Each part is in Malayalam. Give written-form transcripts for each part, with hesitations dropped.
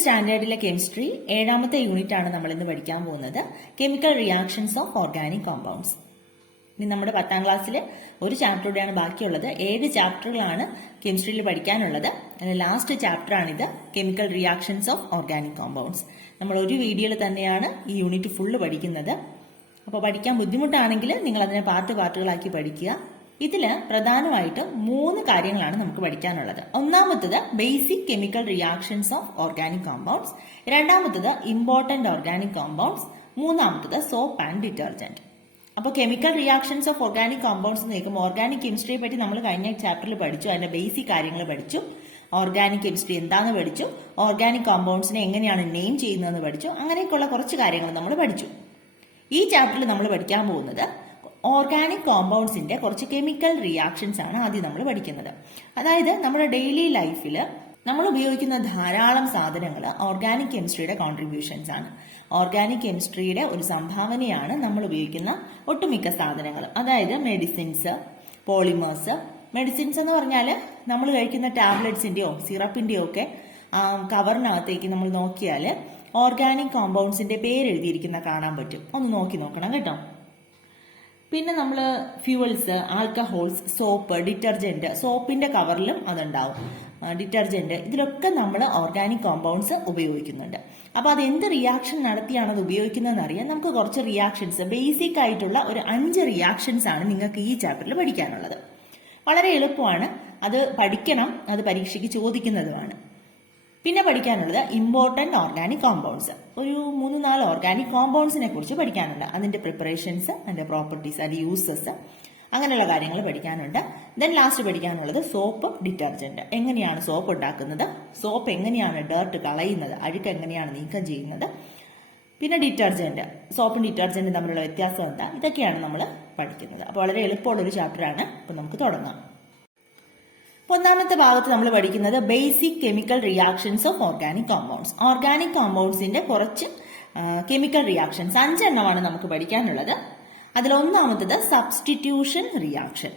സ്റ്റാൻഡേർഡിലെ കെമിസ്ട്രി 7ാമത്തെ യൂണിറ്റ് ആണ് നമ്മൾ ഇന്ന് പഠിക്കാൻ പോകുന്നത്. Chemical reactions of organic compounds. ഇനി നമ്മുടെ 10ാം ക്ലാസ്സിൽ ഒരു ചാപ്റ്ററുടെയാണ് ബാക്കിയുള്ളത്. 7 ചാപ്റ്ററുകളാണ് കെമിസ്ട്രിയിൽ പഠിക്കാനുള്ളത്. അതിൽ ലാസ്റ്റ് ചാപ്റ്റർ ആണിത്, chemical reactions of organic compounds. നമ്മൾ ഒരു വീഡിയോയിൽ തന്നെയാണ് ഈ യൂണിറ്റ് ഫുള്ള് പഠിക്കുന്നത്. അപ്പോൾ പഠിക്കാൻ ബുദ്ധിമുട്ടാണെങ്കിൽ നിങ്ങൾ അതിനെ പാർട്ടുകളാക്കി പഠിക്കുക. ഇതിൽ പ്രധാനമായിട്ട് 3 കാര്യങ്ങളാണ് നമുക്ക് പഠിക്കാനുള്ളത്. ഒന്നാമത്തത് basic chemical reactions of organic compounds, രണ്ടാമത്തത് ഇമ്പോർട്ടന്റ് ഓർഗാനിക് കോമ്പൗണ്ട്സ്, മൂന്നാമത്തത് സോപ്പ് ആൻഡ് ഡിറ്റർജന്റ്. അപ്പോൾ chemical reactions of organic compounds എന്ന് കേൾക്കുമ്പോൾ ഓർഗാനിക് കെമിസ്ട്രിയെ പറ്റി നമ്മൾ കഴിഞ്ഞ ചാപ്റ്ററിൽ പഠിച്ചു. അതിന്റെ ബേസിക് കാര്യങ്ങൾ പഠിച്ചു. ഓർഗാനിക് കെമിസ്ട്രി എന്താണെന്ന് പഠിച്ചു. ഓർഗാനിക് കോമ്പൗണ്ട്സിനെ എങ്ങനെയാണ് നെയിം ചെയ്യുന്നതെന്ന് പഠിച്ചു. അങ്ങനെയൊക്കെയുള്ള കുറച്ച് കാര്യങ്ങൾ നമ്മൾ പഠിച്ചു. ഈ ചാപ്റ്ററിൽ നമ്മൾ പഠിക്കാൻ പോകുന്നത് ഓർഗാനിക് കോമ്പൗണ്ട്സിന്റെ കുറച്ച് കെമിക്കൽ റിയാക്ഷൻസ് ആണ് ആദ്യം നമ്മൾ പഠിക്കുന്നത്. അതായത് നമ്മുടെ ഡെയിലി ലൈഫിൽ നമ്മൾ ഉപയോഗിക്കുന്ന ധാരാളം സാധനങ്ങൾ ഓർഗാനിക് കെമിസ്ട്രിയുടെ കോൺട്രിബ്യൂഷൻസ് ആണ്. ഓർഗാനിക് കെമിസ്ട്രിയുടെ ഒരു സംഭാവനയാണ് നമ്മൾ ഉപയോഗിക്കുന്ന ഒട്ടുമിക്ക സാധനങ്ങൾ. അതായത് മെഡിസിൻസ്, പോളിമേഴ്സ്. മെഡിസിൻസ് എന്ന് പറഞ്ഞാൽ നമ്മൾ കഴിക്കുന്ന ടാബ്ലറ്റ്സിന്റെയോ സിറപ്പിന്റെയോ ഒക്കെ കവറിനകത്തേക്ക് നമ്മൾ നോക്കിയാൽ ഓർഗാനിക് കോമ്പൗണ്ട്സിന്റെ പേര് എഴുതിയിരിക്കുന്ന കാണാൻ പറ്റും. ഒന്ന് നോക്കണം കേട്ടോ. പിന്നെ നമ്മൾ ഫ്യൂവൽസ്, ആൽക്കഹോൾസ്, സോപ്പ്, ഡിറ്റർജന്റ്, സോപ്പിന്റെ കവറിലും അതുണ്ടാവും, ഡിറ്റർജന്റ്, ഇതിലൊക്കെ നമ്മൾ ഓർഗാനിക് കോമ്പൗണ്ട്സ് ഉപയോഗിക്കുന്നുണ്ട്. അപ്പോൾ അത് എന്ത് റിയാക്ഷൻ നടത്തിയാണ് അത് ഉപയോഗിക്കുന്നതെന്ന് അറിയാൻ നമുക്ക് കുറച്ച് റിയാക്ഷൻസ്, ബേസിക് ആയിട്ടുള്ള ഒരു 5 റിയാക്ഷൻസ് ആണ് നിങ്ങൾക്ക് ഈ ചാപ്റ്ററിൽ പഠിക്കാനുള്ളത്. വളരെ എളുപ്പമാണ്, അത് പഠിക്കണം, അത് പരീക്ഷയ്ക്ക് ചോദിക്കുന്നതുമാണ്. പിന്നെ പഠിക്കാനുള്ളത് ഇമ്പോർട്ടന്റ് ഓർഗാനിക് കോമ്പൗണ്ട്സ്. ഒരു 3-4 ഓർഗാനിക് കോമ്പൗണ്ട്സിനെ കുറിച്ച് പഠിക്കാനുണ്ട്. അതിന്റെ പ്രിപ്പറേഷൻസ്, അതിന്റെ പ്രോപ്പർട്ടീസ്, അതിന്റെ യൂസസ്, അങ്ങനെയുള്ള കാര്യങ്ങൾ പഠിക്കാനുണ്ട്. ദെൻ ലാസ്റ്റ് പഠിക്കാനുള്ളത് സോപ്പ്, ഡിറ്റർജന്റ്. എങ്ങനെയാണ് സോപ്പ് ഉണ്ടാക്കുന്നത്, സോപ്പ് എങ്ങനെയാണ് ഡേർട്ട് കളയുന്നത്, അഴുക്ക് എങ്ങനെയാണ് നീക്കം ചെയ്യുന്നത്, പിന്നെ ഡിറ്റർജന്റ്, സോപ്പും ഡിറ്റർജന്റും തമ്മിലുള്ള വ്യത്യാസം എന്താ, ഇതൊക്കെയാണ് നമ്മൾ പഠിക്കുന്നത്. അപ്പോൾ വളരെ എളുപ്പമുള്ളൊരു ചാപ്റ്ററാണ്. അപ്പോൾ നമുക്ക് തുടങ്ങാം. ഒന്നാമത്തെ ഭാഗത്ത് നമ്മൾ പഠിക്കുന്നത് basic chemical reactions of organic compounds. Organic കോമ്പൗണ്ട്സിന്റെ കുറച്ച് കെമിക്കൽ റിയാക്ഷൻസ് 5 എണ്ണമാണ് നമുക്ക് പഠിക്കാനുള്ളത്. അതിൽ ഒന്നാമത്തത് സബ്സ്റ്റിറ്റ്യൂഷൻ റിയാക്ഷൻ,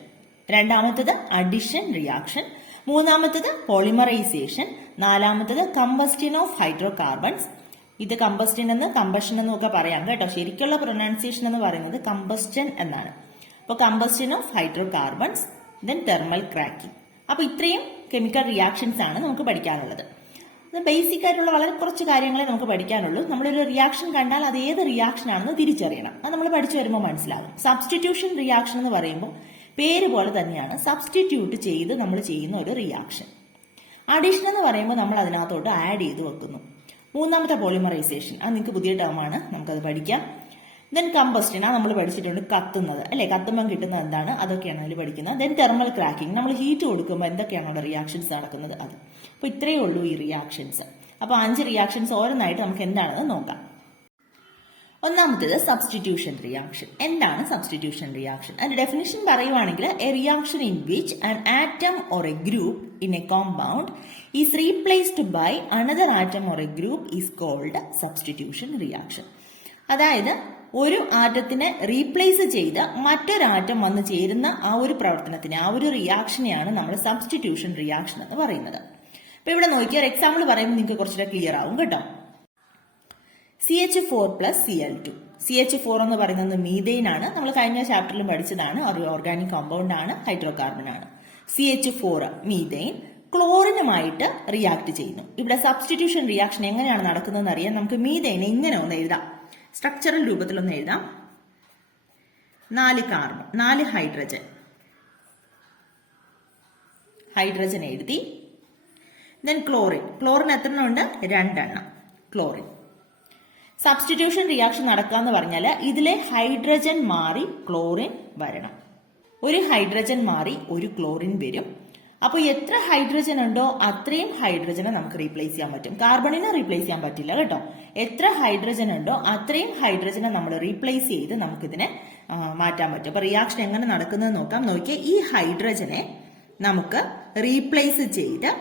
രണ്ടാമത്തത് അഡിഷൻ റിയാക്ഷൻ, മൂന്നാമത്തത് പോളിമറൈസേഷൻ, നാലാമത്തത് കമ്പസ്റ്റൻ ഓഫ് ഹൈഡ്രോ കാർബൺസ്. ഇത് കമ്പസ്റ്റൻ എന്ന് കമ്പഷൻ എന്നും ഒക്കെ പറയാം കേട്ടോ. ശരിക്കുള്ള പ്രൊനൗൺസിയേഷൻ എന്ന് പറയുന്നത് കമ്പസ്റ്റൻ എന്നാണ്. അപ്പോൾ combustion of hydrocarbons, then thermal cracking. അപ്പൊ ഇത്രയും കെമിക്കൽ റിയാക്ഷൻസ് ആണ് നമുക്ക് പഠിക്കാനുള്ളത്. ബേസിക് ആയിട്ടുള്ള വളരെ കുറച്ച് കാര്യങ്ങളെ നമുക്ക് പഠിക്കാനുള്ളൂ. നമ്മളൊരു റിയാക്ഷൻ കണ്ടാൽ അത് ഏത് റിയാക്ഷൻ ആണെന്ന് തിരിച്ചറിയണം. അത് നമ്മൾ പഠിച്ചു വരുമ്പോൾ മനസ്സിലാകും. സബ്സ്റ്റിറ്റ്യൂഷൻ റിയാക്ഷൻ എന്ന് പറയുമ്പോൾ പേര് പോലെ തന്നെയാണ്, സബ്സ്റ്റിറ്റ്യൂട്ട് ചെയ്ത് നമ്മൾ ചെയ്യുന്ന ഒരു റിയാക്ഷൻ. അഡീഷൻ എന്ന് പറയുമ്പോൾ നമ്മൾ അതിനകത്തോട്ട് ആഡ് ചെയ്ത് വെക്കുന്നു. മൂന്നാമത്തെ പോളിമറൈസേഷൻ, അത് നിങ്ങൾക്ക് പുതിയ ടേമാണ്, നമുക്കത് പഠിക്കാം. ദെൻ കമ്പസ്റ്റൻ, ആ നമ്മൾ പഠിച്ചിട്ടുണ്ട്, കത്തുന്നത് അല്ലെ, കത്തുമ്പം കിട്ടുന്നത് എന്താണ്, അതൊക്കെയാണ് അതിൽ പഠിക്കുന്നത്. ദെൻ തെർമൽ ക്രാക്കിംഗ്, നമ്മൾ ഹീറ്റ് കൊടുക്കുമ്പോൾ എന്തൊക്കെയാണ് അവിടെ റിയാക്ഷൻസ് നടക്കുന്നത്, അത്. അപ്പോൾ ഇത്രയേ ഉള്ളൂ ഈ റിയാക്ഷൻസ്. അപ്പോൾ 5 റിയാക്ഷൻസ് ഓരോന്നായിട്ട് നമുക്ക് എന്താണെന്ന് നോക്കാം. ഒന്നാമത്തേത് സബ്സ്റ്റിറ്റ്യൂഷൻ റിയാക്ഷൻ. എന്താണ് സബ്സ്റ്റിറ്റ്യൂഷൻ റിയാക്ഷൻ? അതിന്റെ ഡെഫിനിഷൻ പറയുവാണെങ്കിൽ a reaction in which an atom or a group in a compound is replaced by another atom or a group is called substitution reaction. അതായത് ഒരു ആറ്റത്തിനെ റീപ്ലേസ് ചെയ്ത് മറ്റൊരു ആറ്റം വന്ന് ചേരുന്ന ആ ഒരു പ്രവർത്തനത്തിനെ, ആ ഒരു റിയാക്ഷനെയാണ് നമ്മൾ സബ്സ്റ്റിറ്റ്യൂഷൻ റിയാക്ഷൻ എന്ന് പറയുന്നത്. അപ്പൊ ഇവിടെ നോക്കിയാൽ ഒരു എക്സാമ്പിൾ പറയുമ്പോൾ നിങ്ങൾക്ക് കുറച്ചുകൂടെ ക്ലിയർ ആവും കേട്ടോ. CH4 + Cl2. CH4 എന്ന് പറയുന്നത് മീഥെയിൻ ആണ്. നമ്മൾ കഴിഞ്ഞ ചാപ്റ്ററിലും പഠിച്ചതാണ്. ഒരു ഓർഗാനിക് കോമ്പൗണ്ട് ആണ്, ഹൈഡ്രോ കാർബൺ ആണ്. CH4 മീഥെയിൻ ക്ലോറിനുമായിട്ട് റിയാക്ട് ചെയ്യുന്നു. ഇവിടെ സബ്സ്റ്റിറ്റ്യൂഷൻ റിയാക്ഷൻ എങ്ങനെയാണ് നടക്കുന്നതെന്ന് അറിയാൻ നമുക്ക് മീഥെയിനെ ഇങ്ങനെ ഒന്ന് എഴുതാം, സ്ട്രക്ചറൽ രൂപത്തിലൊന്ന് എഴുതാം. 4 കാർബൺ, 4 ഹൈഡ്രജൻ എഴുതി. ദെൻ ക്ലോറിൻ എത്ര എണ്ണം ഉണ്ട്? 2 എണ്ണം ക്ലോറിൻ. സബ്സ്റ്റിറ്റ്യൂഷൻ റിയാക്ഷൻ നടക്കാന്ന് പറഞ്ഞാൽ ഇതിലെ ഹൈഡ്രജൻ മാറി ക്ലോറിൻ വരണം. ഒരു ഹൈഡ്രജൻ മാറി ഒരു ക്ലോറിൻ വരും. അപ്പോൾ എത്ര ഹൈഡ്രജൻ ഉണ്ടോ അത്രയും ഹൈഡ്രജനെ നമുക്ക് റീപ്ലേസ് ചെയ്യാൻ പറ്റും. കാർബണിനെ റീപ്ലേസ് ചെയ്യാൻ പറ്റില്ല കേട്ടോ. എത്ര ഹൈഡ്രജൻ ഉണ്ടോ അത്രയും ഹൈഡ്രജനെ നമ്മൾ റീപ്ലേസ് ചെയ്ത് നമുക്കിതിനെ മാറ്റാൻ പറ്റും. അപ്പൊ റിയാക്ഷൻ എങ്ങനെ നടക്കുന്നത് നോക്കാം. നോക്കിയാൽ ഈ ഹൈഡ്രജനെ നമുക്ക് റീപ്ലേസ് ചെയ്ത്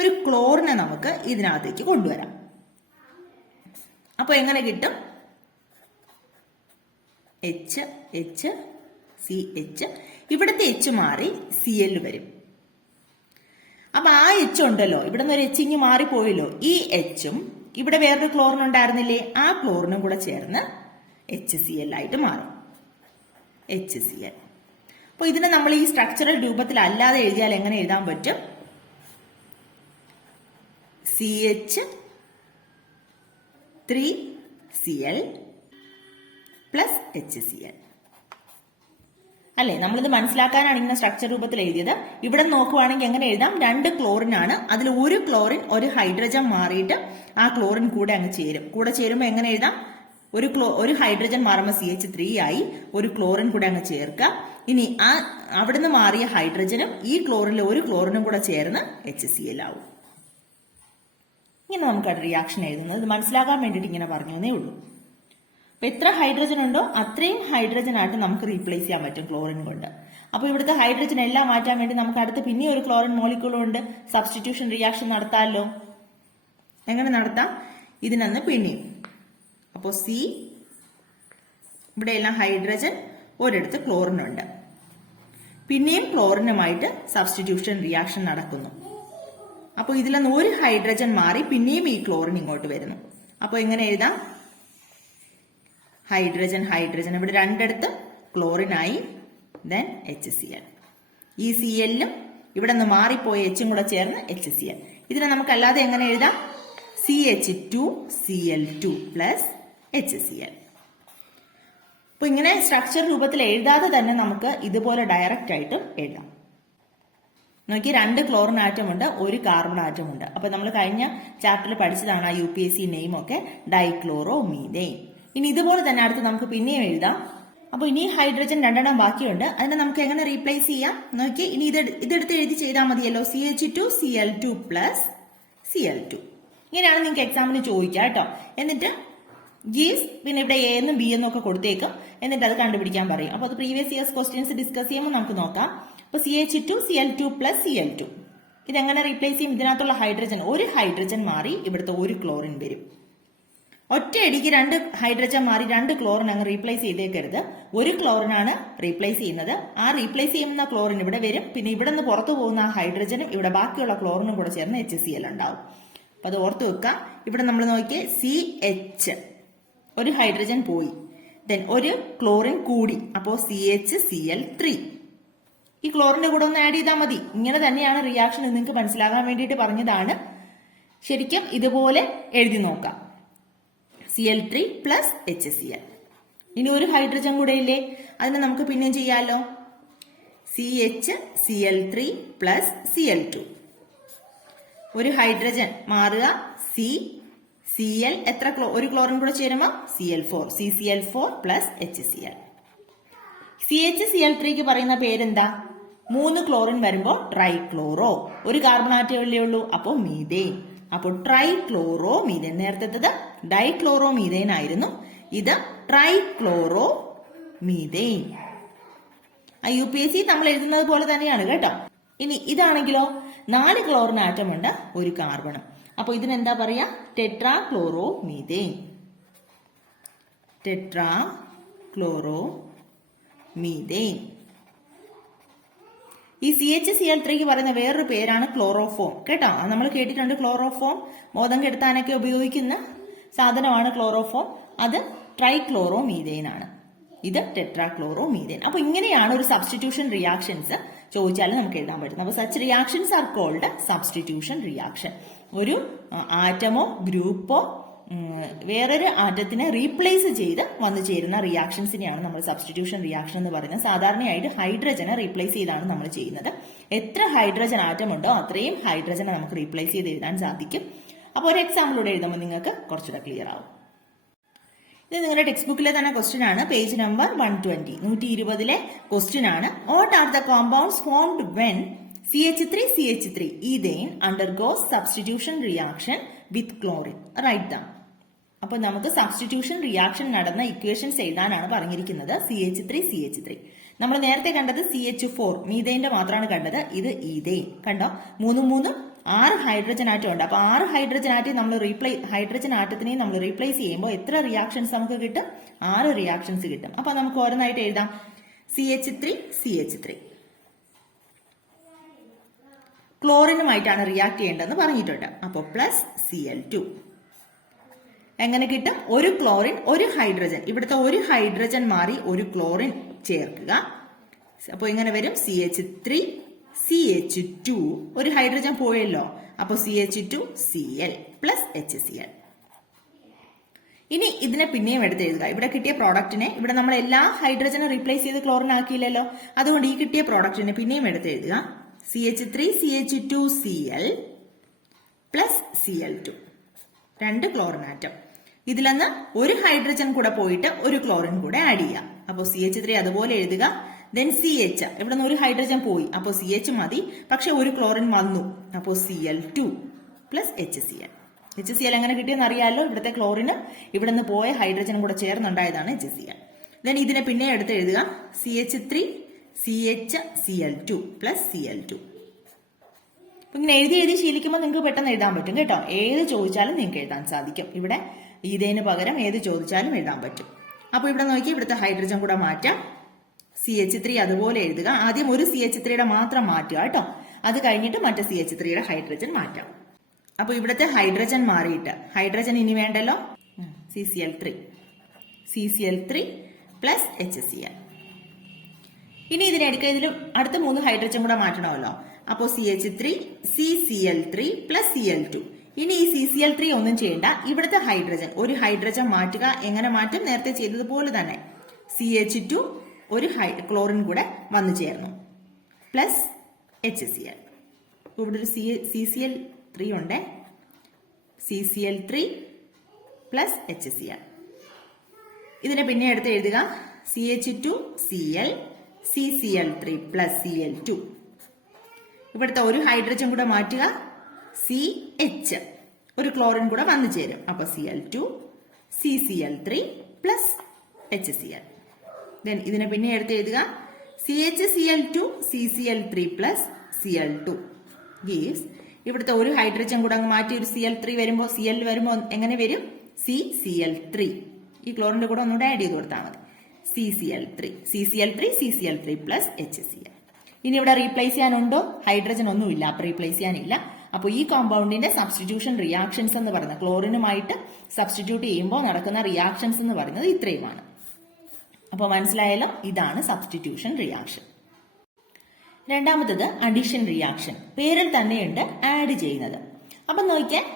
ഒരു ക്ലോറിനെ നമുക്ക് ഇതിനകത്തേക്ക് കൊണ്ടുവരാം. അപ്പൊ എങ്ങനെ കിട്ടും? CH, ഇവിടുത്തെ H മാറി Cl വരും. അപ്പൊ ആ എച്ച് ഉണ്ടല്ലോ, ഇവിടെ നിന്ന് ഒരു എച്ച് ഇങ്ങ് മാറിപ്പോയല്ലോ. ഈ എച്ചും ഇവിടെ വേറൊരു ക്ലോറിൻ ഉണ്ടായിരുന്നില്ലേ, ആ ക്ലോറിനും കൂടെ ചേർന്ന് HCl ആയിട്ട് മാറും. HCl. അപ്പോൾ ഇതിനെ നമ്മൾ ഈ സ്ട്രക്ചറൽ രൂപത്തിൽ അല്ലാതെ എഴുതിയാൽ എങ്ങനെ എഴുതാൻ പറ്റും? CH3Cl പ്ലസ് HCl അല്ലെ. നമ്മളിത് മനസ്സിലാക്കാനാണ് ഇങ്ങനെ സ്ട്രക്ചർ രൂപത്തിൽ എഴുതിയത്. ഇവിടെ നോക്കുവാണെങ്കിൽ എങ്ങനെ എഴുതാം? 2 ക്ലോറിൻ ആണ്, അതിൽ ഒരു ക്ലോറിൻ ഒരു ഹൈഡ്രജൻ മാറിയിട്ട് ആ ക്ലോറിൻ കൂടെ അങ്ങ് ചേരും. കൂടെ ചേരുമ്പോൾ എങ്ങനെ എഴുതാം? ഒരു ഹൈഡ്രജൻ മാറുമ്പോൾ CH3 ആയി, ഒരു ക്ലോറിൻ കൂടെ അങ്ങ് ചേർക്കുക. ഇനി അവിടുന്ന് മാറിയ ഹൈഡ്രജനും ഈ ക്ലോറിനിലെ ഒരു ക്ലോറിനും കൂടെ ചേർന്ന് HCl ആവും. ഇങ്ങനെ നമുക്ക് റിയാക്ഷൻ എഴുതുന്നത് ഇത് മനസ്സിലാക്കാൻ വേണ്ടിയിട്ട് ഇങ്ങനെ പറഞ്ഞേ ഉള്ളൂ. അപ്പൊ എത്ര ഹൈഡ്രജൻ ഉണ്ടോ അത്രയും ഹൈഡ്രജൻ ആയിട്ട് നമുക്ക് റീപ്ലേസ് ചെയ്യാൻ പറ്റും ക്ലോറിൻ കൊണ്ട്. അപ്പൊ ഇവിടുത്തെ ഹൈഡ്രജൻ എല്ലാം മാറ്റാൻ വേണ്ടി നമുക്ക് അടുത്ത് പിന്നെ ഒരു ക്ലോറിൻ മോളിക്യൂളും ഉണ്ട്. സബ്സ്റ്റിറ്റ്യൂഷൻ റിയാക്ഷൻ നടത്താമല്ലോ. എങ്ങനെ നടത്താം? ഇതിനൊന്ന് പിന്നെയും. അപ്പോൾ C, ഇവിടെ എല്ലാം ഹൈഡ്രജൻ, ഒരിടത്ത് ക്ലോറിൻ ഉണ്ട്. പിന്നെയും ക്ലോറിനുമായിട്ട് സബ്സ്റ്റിറ്റ്യൂഷൻ റിയാക്ഷൻ നടക്കുന്നു. അപ്പോൾ ഇതിലൊന്ന് ഒരു ഹൈഡ്രജൻ മാറി പിന്നെയും ഈ ക്ലോറിൻ ഇങ്ങോട്ട് വരുന്നു. അപ്പോൾ എങ്ങനെ എഴുതാം? ഹൈഡ്രജൻ ഹൈഡ്രജൻ, ഇവിടെ രണ്ടിടത്ത് ക്ലോറിനായി, ദെൻ HCl. ഈ Clലും ഇവിടെ നിന്ന് മാറിപ്പോയ Hും കൂടെ ചേർന്ന് HCl. ഇതിനെ നമുക്കല്ലാതെ എങ്ങനെ എഴുതാം? CH2Cl2 plus HCl. അപ്പൊ ഇങ്ങനെ സ്ട്രക്ചർ രൂപത്തിൽ എഴുതാതെ തന്നെ നമുക്ക് ഇതുപോലെ ഡയറക്റ്റ് ആയിട്ട് എഴുതാം. നോക്കി, 2 ക്ലോറിൻ ആറ്റം ഉണ്ട്, ഒരു കാർബൺ ആറ്റം ഉണ്ട്. അപ്പൊ നമ്മൾ കഴിഞ്ഞ ചാപ്റ്ററിൽ പഠിച്ചതാണ് ആ UPSC നെയിം ഒക്കെ, ഡൈക്ലോറോ മീഥെയ്ൻ. ഇനി ഇതുപോലെ തന്നെ അടുത്ത് നമുക്ക് പിന്നെയും എഴുതാം. അപ്പൊ ഇനി ഹൈഡ്രജൻ 2 ബാക്കിയുണ്ട്, അതിനെ നമുക്ക് എങ്ങനെ റീപ്ലേസ് ചെയ്യാം? നോക്കി, ഇനി ഇതെടുത്ത് എഴുതി ചെയ്താൽ മതിയല്ലോ. CH2Cl2 plus Cl2. ഇങ്ങനെയാണ് നിങ്ങൾക്ക് എക്സാമിന് ചോദിക്കുക കേട്ടോ. എന്നിട്ട് ഗീസ്, പിന്നെ ഇവിടെ A എന്നും B എന്നും ഒക്കെ കൊടുത്തേക്കും, എന്നിട്ട് അത് കണ്ടുപിടിക്കാൻ പറയും. അപ്പൊ അത് പ്രീവിയസ് ഇയേഴ്സ് ക്വസ്റ്റ്യൻസ് ഡിസ്കസ് ചെയ്യുമ്പോൾ നമുക്ക് നോക്കാം. അപ്പൊ CH2Cl2 പ്ലസ് Cl2 ഇതെങ്ങനെ റീപ്ലേസ് ചെയ്യും? ഇതിനകത്തുള്ള ഹൈഡ്രജൻ, ഒരു ഹൈഡ്രജൻ മാറി ഇവിടുത്തെ ഒരു ക്ലോറിൻ വരും. ഒറ്റയടിക്ക് 2 ഹൈഡ്രജൻ മാറി 2 ക്ലോറിൻ അങ്ങ് റീപ്ലേസ് ചെയ്തേക്കരുത്. ഒരു ക്ലോറിനാണ് റീപ്ലേസ് ചെയ്യുന്നത്. ആ റീപ്ലേസ് ചെയ്യുന്ന ക്ലോറിൻ ഇവിടെ വരും. പിന്നെ ഇവിടെ നിന്ന് പുറത്തു പോകുന്ന ആ ഹൈഡ്രജനും ഇവിടെ ബാക്കിയുള്ള ക്ലോറിനും കൂടെ ചേർന്ന് HCl ഉണ്ടാവും. അപ്പൊ അത് ഓർത്ത് വെക്കാം. ഇവിടെ നമ്മൾ നോക്കിയേ, CH, ഒരു ഹൈഡ്രജൻ പോയി, ദെൻ ഒരു ക്ലോറിൻ കൂടി, അപ്പോ CHCl3. ഈ ക്ലോറിന്റെ കൂടെ ഒന്ന് ആഡ് ചെയ്താൽ മതി. ഇങ്ങനെ തന്നെയാണ് റിയാക്ഷൻ, നിങ്ങൾക്ക് മനസ്സിലാകാൻ വേണ്ടിയിട്ട് പറഞ്ഞതാണ്. ശരിക്കും ഇതുപോലെ എഴുതി നോക്കാം. Cl3 plus HCl. ഇനി ഒരു ഹൈഡ്രജൻ കൂടെ ഇല്ലേ, അതിനെ നമുക്ക് പിന്നെയും ചെയ്യാലോ. CHCl3 plus Cl2. ഒരു ഹൈഡ്രജൻ മാറുക, Cl, എത്ര ഒരു ക്ലോറിൻ കൂടെ ചേരുമ്പോൾ Cl4, CCl4 പ്ലസ് HCl. CHCl3ക്ക് പറയുന്ന പേരെന്താ? 3 ക്ലോറിൻ വരുമ്പോൾ ട്രൈക്ലോറോ, ഒരു കാർബൺ ആറ്റമല്ലേ ഉള്ളൂ, അപ്പോൾ മീഥെയ്ൻ. അപ്പോൾ ട്രൈക്ലോറോ മീഥെയ്ൻ. നേരത്തെ ഡൈക്ലോറോ മീഥെയ്ൻ ആയിരുന്നു, ഇത് ട്രൈക്ലോറോ മീഥെയ്ൻ. UPSC നമ്മൾ എഴുതുന്നത് പോലെ തന്നെയാണ് കേട്ടോ. ഇനി ഇതാണെങ്കിലോ, 4 ക്ലോറിൻ ആറ്റം ഉണ്ട്, ഒരു കാർബണും. അപ്പൊ ഇതിനെന്താ പറയാ? ടെട്രാക്ലോറോ മീഥെയ്ൻ. ടെട്രാക്ലോറോ മീഥെയ്ൻ. ഈ CHCl3ക്ക് പറയുന്ന വേറൊരു പേരാണ് ക്ലോറോഫോം കേട്ടോ. നമ്മൾ കേട്ടിട്ടുണ്ട് ക്ലോറോഫോം, ബോധം കെടുത്താനൊക്കെ ഉപയോഗിക്കുന്ന സാധനമാണ് ക്ലോറോഫോം. അത് ട്രൈക്ലോറോ മീഥെയ്ൻ ആണ്. ഇത് ടെട്രാക്ലോറോ മീഥെയ്ൻ. അപ്പൊ ഇങ്ങനെയാണ് ഒരു സബ്സ്റ്റിറ്റ്യൂഷൻ റിയാക്ഷൻസ് ചോദിച്ചാൽ നമുക്ക് എഴുതാൻ പറ്റുന്നത്. അപ്പൊ such reactions are called substitution reaction. ഒരു ആറ്റമോ ഗ്രൂപ്പോ വേറൊരു ആറ്റത്തിനെ റീപ്ലേസ് ചെയ്ത് വന്നു ചേരുന്ന റിയാക്ഷൻസിനെയാണ് നമ്മൾ സബ്സ്റ്റിറ്റ്യൂഷൻ റിയാക്ഷൻ എന്ന് പറയുന്നത്. സാധാരണയായിട്ട് ഹൈഡ്രജനെ റീപ്ലേസ് ചെയ്താണ് നമ്മൾ ചെയ്യുന്നത്. എത്ര ഹൈഡ്രജൻ ആറ്റം ഉണ്ടോ അത്രയും ഹൈഡ്രജനെ നമുക്ക് റീപ്ലേസ് ചെയ്ത് എഴുതാൻ സാധിക്കും. അപ്പോൾ ഒരു എക്സാമ്പിളൂടെ എഴുതുമ്പോൾ നിങ്ങൾക്ക് കുറച്ചുകൂടെ ക്ലിയർ ആവും. ഇത് നിങ്ങളുടെ ടെക്സ്റ്റ് ബുക്കിലെ തന്നെ ക്വസ്റ്റ്യൻ ആണ്. പേജ് നമ്പർ 120, 120 ക്വസ്റ്റ്യൻ ആണ്. What are the compounds formed when CH3 ethane undergoes substitution reaction with chlorine? Write them. അപ്പൊ നമുക്ക് സബ്സ്റ്റിറ്റ്യൂഷൻ റിയാക്ഷൻ നടന്ന ഇക്വേഷൻസ് എഴുതാനാണ് പറഞ്ഞിരിക്കുന്നത്. CH3 നമ്മൾ നേരത്തെ കണ്ടത് CH4 മീഥെയ്ന്റെ മാത്രമാണ് കണ്ടത്. ഇത് ഈഥെയ്ൻ കണ്ടോ, 3 6 ഹൈഡ്രജൻ ആറ്റം ഉണ്ട്. അപ്പൊ 6 ഹൈഡ്രജൻ ആറ്റം നമ്മൾ ഹൈഡ്രജൻ ആറ്റത്തിനെയും നമ്മൾ റീപ്ലേസ് ചെയ്യുമ്പോൾ എത്ര റിയാക്ഷൻസ് നമുക്ക് കിട്ടും? 6 റിയാക്ഷൻസ് കിട്ടും. അപ്പൊ നമുക്ക് ഓരോന്നായിട്ട് എഴുതാം. CH3 ക്ലോറിനുമായിട്ടാണ് റിയാക്ട് ചെയ്യേണ്ടതെന്ന് പറഞ്ഞിട്ടുണ്ട്. അപ്പോൾ പ്ലസ് Cl2. എങ്ങനെ കിട്ടും? ഒരു ക്ലോറിൻ ഒരു ഹൈഡ്രജൻ, ഇവിടുത്തെ ഒരു ഹൈഡ്രജൻ മാറി ഒരു ക്ലോറിൻ ചേർക്കുക. അപ്പൊ ഇങ്ങനെ വരും CH3CH2, ഒരു ഹൈഡ്രജൻ പോയല്ലോ, അപ്പൊ CH2Cl പ്ലസ് HCl. ഇനി ഇതിനെ പിന്നെയും എടുത്ത് എഴുതുക. ഇവിടെ കിട്ടിയ പ്രോഡക്റ്റിനെ, ഇവിടെ നമ്മൾ എല്ലാ ഹൈഡ്രജനും റീപ്ലേസ് ചെയ്ത് ക്ലോറിൻ ആക്കിയില്ലല്ലോ, അതുകൊണ്ട് ഈ കിട്ടിയ പ്രോഡക്റ്റിനെ പിന്നെയും എടുത്ത് എഴുതുക. CH3CH2Cl plus Cl2, 2 chlorine atom. ഇതിലൊന്ന് ഒരു ഹൈഡ്രജൻ കൂടെ പോയിട്ട് ഒരു ക്ലോറിൻ കൂടെ ആഡ് ചെയ്യാം. അപ്പോൾ CH3 അതുപോലെ എഴുതുക. ദെൻ CH, ഇവിടെ നിന്ന് ഒരു ഹൈഡ്രജൻ പോയി, അപ്പോൾ CH മതി, പക്ഷെ ഒരു ക്ലോറിൻ വന്നു, അപ്പോൾ Cl2 പ്ലസ് HCl. HCl എങ്ങനെ കിട്ടിയെന്ന് അറിയാമല്ലോ, ഇവിടുത്തെ ക്ലോറിന് ഇവിടെ നിന്ന് പോയ ഹൈഡ്രജനും കൂടെ ചേർന്നുണ്ടായതാണ് HCl. ദെൻ ഇതിനെ പിന്നെ എടുത്ത് എഴുതുക. CH3CHCl2 plus Cl2. ഇങ്ങനെ എഴുതി ശീലിക്കുമ്പോൾ നിങ്ങൾക്ക് പെട്ടെന്ന് എഴുതാൻ പറ്റും കേട്ടോ. ഏത് ചോദിച്ചാലും നിങ്ങൾക്ക് എഴുതാൻ സാധിക്കും. ഇവിടെ ഇതിന് പകരം ഏത് ചോദിച്ചാലും എഴുതാൻ പറ്റും. അപ്പൊ ഇവിടെ നോക്കി, ഇവിടുത്തെ ഹൈഡ്രജൻ കൂടെ മാറ്റാം. CH3 അതുപോലെ എഴുതുക. ആദ്യം ഒരു CH3യുടെ മാത്രം മാറ്റുക കേട്ടോ, അത് കഴിഞ്ഞിട്ട് മറ്റേ CH3യുടെ ഹൈഡ്രജൻ മാറ്റാം. അപ്പൊ ഇവിടുത്തെ ഹൈഡ്രജൻ മാറിയിട്ട് ഹൈഡ്രജൻ ഇനി വേണ്ടല്ലോ, CCl3 പ്ലസ് HCl. ഇനി ഇതിനെടുക്കുക, ഇതിൽ അടുത്ത 3 ഹൈഡ്രജൻ കൂടെ മാറ്റണമല്ലോ, അപ്പോൾ CH3CCl3 പ്ലസ് Cl2. ഇനി ഈ CCl3 ഒന്നും ചെയ്യണ്ട, ഇവിടുത്തെ ഹൈഡ്രജൻ ഒരു ഹൈഡ്രജൻ മാറ്റുക. എങ്ങനെ മാറ്റും? നേരത്തെ ചെയ്തതുപോലെ തന്നെ. CH2 ഒരു ക്ലോറിൻ കൂടെ വന്നു ചേർന്നു പ്ലസ് HCl. ഇവിടെ ഒരു CCl3 ഉണ്ട്, CCl3 പ്ലസ് HCl. ഇതിനെ പിന്നെ എടുത്ത് എഴുതുക. CH2Cl CCl3 plus Cl2. ഇവിടുത്തെ ഒരു ഹൈഡ്രജൻ കൂടെ മാറ്റുക, CH, ഒരു ക്ലോറിൻ കൂടെ വന്നു ചേരും, അപ്പൊ Cl2 CCl3 plus HCl. Then ഇതിനെ പിന്നെ എടുത്ത് എഴുതുക. CHCl2 CCl3 plus Cl2 gives, ഇവിടുത്തെ ഒരു ഹൈഡ്രജൻ കൂടെ അങ്ങ് മാറ്റി ഒരു Cl3 വരുമ്പോൾ, Cl വരുമ്പോൾ എങ്ങനെ വരും? CCl3. ഈ ക്ലോറിന്റെ കൂടെ ഒന്നുകൂടെ ആഡ് ചെയ്ത് കൊടുത്താൽ മതി. CCl3 plus HCl. ഇനി ഇവിടെ റീപ്ലേസ് ചെയ്യാനുണ്ടോ? ഹൈഡ്രജൻ ഒന്നുമില്ല, അപ്പൊ റീപ്ലേസ് ചെയ്യാനില്ല. അപ്പോൾ ഈ കോമ്പൗണ്ടിന്റെ സബ്സ്റ്റിറ്റ്യൂഷൻ റിയാക്ഷൻസ് എന്ന് പറയുന്നത്, ക്ലോറിനുമായിട്ട് സബ്സ്റ്റിറ്റ്യൂട്ട് ചെയ്യുമ്പോൾ നടക്കുന്ന റിയാക്ഷൻസ് എന്ന് പറയുന്നത് ഇത്രയുമാണ്. അപ്പോൾ മനസ്സിലായല്ലോ, ഇതാണ് സബ്സ്റ്റിറ്റ്യൂഷൻ റിയാക്ഷൻ. രണ്ടാമത്തത് അഡിഷൻ റിയാക്ഷൻ. പേരിൽ തന്നെയുണ്ട് ആഡ് ചെയ്യുന്നത്. അപ്പൊ നോക്കിയാൽ,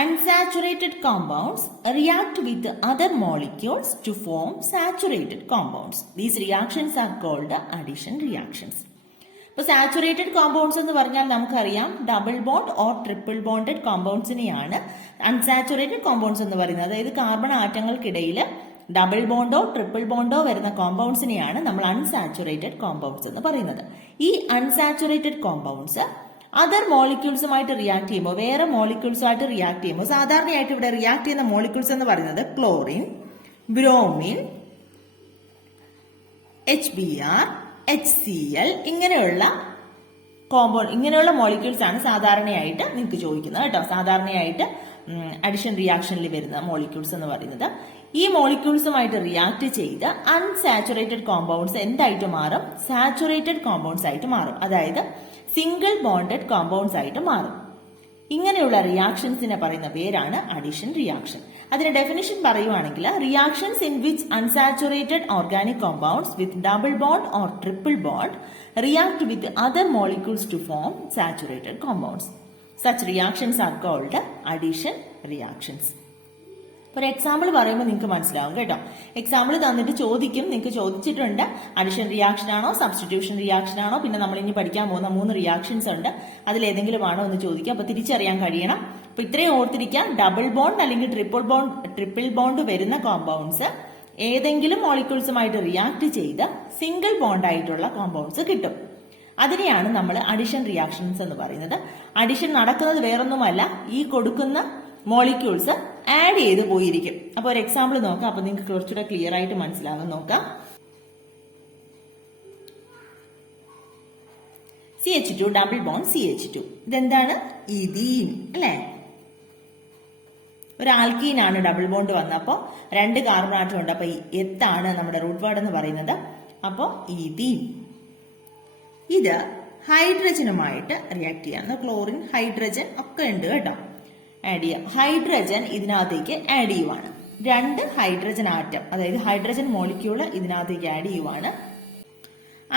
unsaturated compounds react with other molecules to form saturated compounds. These reactions are called addition reactions. ഇപ്പൊ സാച്ചുറേറ്റഡ് കോമ്പൗണ്ട്സ് എന്ന് പറഞ്ഞാൽ നമുക്കറിയാം, double bond or triple bonded കോമ്പൗണ്ട്സിനെയാണ് അൺസാച്ചുറേറ്റഡ് കോമ്പൗണ്ട്സ് എന്ന് പറയുന്നത്. അതായത് കാർബൺ ആറ്റങ്ങൾക്കിടയിൽ ഡബിൾ ബോണ്ടോ ട്രിപ്പിൾ ബോണ്ടോ വരുന്ന കോമ്പൗണ്ട്സിനെയാണ് നമ്മൾ അൺസാച്ചുറേറ്റഡ് കോമ്പൗണ്ട്സ് എന്ന് പറയുന്നത്. ഈ അൺസാച്ചുറേറ്റഡ് കോമ്പൗണ്ട്സ് അതർ മോളിക്യൂൾസുമായിട്ട് റിയാക്ട് ചെയ്യുമ്പോൾ, വേറെ മോളിക്യൂൾസുമായിട്ട് റിയാക്ട് ചെയ്യുമ്പോൾ, സാധാരണയായിട്ട് ഇവിടെ റിയാക്ട് ചെയ്യുന്ന മോളിക്യൂൾസ് എന്ന് പറയുന്നത് ക്ലോറിൻ, ബ്രോമിൻ, HBr, HCl ഇങ്ങനെയുള്ള മോളിക്യൂൾസ് ആണ് സാധാരണയായിട്ട് നിങ്ങൾക്ക് ചോദിക്കുന്നത് കേട്ടോ. സാധാരണയായിട്ട് അഡിഷൻ റിയാക്ഷനിൽ വരുന്ന മോളിക്യൂൾസ് എന്ന് പറയുന്നത്. ഈ മോളിക്യൂൾസുമായിട്ട് റിയാക്ട് ചെയ്ത് അൺസാച്ചുറേറ്റഡ് കോമ്പൗണ്ട്സ് എന്തായിട്ട് മാറും? സാച്ചുറേറ്റഡ് കോമ്പൗണ്ട്സ് ആയിട്ട് മാറും. അതായത് സിംഗിൾ ബോണ്ടഡ് കോമ്പൗണ്ട്സ് ആയിട്ട് മാറും. ഇങ്ങനെയുള്ള റിയാക്ഷൻസിനെ പറയുന്ന പേരാണ് അഡിഷൻ റിയാക്ഷൻ. അതിന്റെ ഡെഫിനിഷൻ പറയുവാണെങ്കിൽ, reactions in which unsaturated organic compounds with double bond or triple bond react with other molecules to form saturated compounds. Such reactions are called addition reactions. ഒരു എക്സാമ്പിൾ പറയുമ്പോൾ നിങ്ങൾക്ക് മനസ്സിലാവും കേട്ടോ. എക്സാമ്പിൾ തന്നിട്ട് ചോദിക്കും, നിങ്ങൾക്ക് ചോദിച്ചിട്ടുണ്ട് അഡിഷൻ റിയാക്ഷൻ ആണോ സബ്സ്റ്റിറ്റ്യൂഷൻ റിയാക്ഷൻ ആണോ, പിന്നെ നമ്മൾ ഇനി പഠിക്കാൻ പോകുന്ന 3 റിയാക്ഷൻസ് ഉണ്ട്, അതിലേതെങ്കിലും ആണോ എന്ന് ചോദിക്കുക. അപ്പൊ തിരിച്ചറിയാൻ കഴിയണം. അപ്പൊ ഇത്രയും ഓർത്തിരിക്കാം, ഡബിൾ ബോണ്ട് അല്ലെങ്കിൽ ട്രിപ്പിൾ ബോണ്ട് വരുന്ന കോമ്പൗണ്ട്സ് ഏതെങ്കിലും മോളിക്യൂൾസുമായിട്ട് റിയാക്ട് ചെയ്ത് സിംഗിൾ ബോണ്ട് ആയിട്ടുള്ള കോമ്പൗണ്ട്സ് കിട്ടും. അതിനെയാണ് നമ്മൾ അഡിഷൻ റിയാക്ഷൻസ് എന്ന് പറയുന്നത്. അഡിഷൻ നടക്കുന്നത് വേറൊന്നുമല്ല, ഈ കൊടുക്കുന്ന മോളിക്യൂൾസ് ആഡ് ചെയ്ത് പോയിരിക്കും. അപ്പോൾ ഒരു എക്സാമ്പിൾ നോക്കാം, അപ്പൊ നിങ്ങൾക്ക് കുറച്ചുകൂടെ ക്ലിയർ ആയിട്ട് മനസ്സിലാകും. നോക്കാം. CH2 ഡബിൾ ബോണ്ട് CH2, ഇതെന്താണ്? ഈഥീൻ അല്ലേ? ഒരു ആൽക്കീൻ ആണ് ഡബിൾ ബോണ്ട് വന്നപ്പോ 2 കാർബൺ ആറ്റം ഉണ്ട്. അപ്പൊ എത്താണ് നമ്മുടെ റൂട്ട് വേർഡ് എന്ന് പറയുന്നത്. അപ്പോ ഈഥീൻ. ഇത് ഹൈഡ്രജനുമായിട്ട് റിയാക്ട് ചെയ്യാം. ക്ലോറിൻ, ഹൈഡ്രജൻ ഒക്കെ ഉണ്ട് കേട്ടോ. ആഡ് ചെയ്യാം. ഹൈഡ്രജൻ ഇതിനകത്തേക്ക് ആഡ് ചെയ്യുവാണ്. 2 ഹൈഡ്രജൻ ആറ്റം, അതായത് ഹൈഡ്രജൻ മോളിക്യൂള് ഇതിനകത്തേക്ക് ആഡ് ചെയ്യുവാണ്.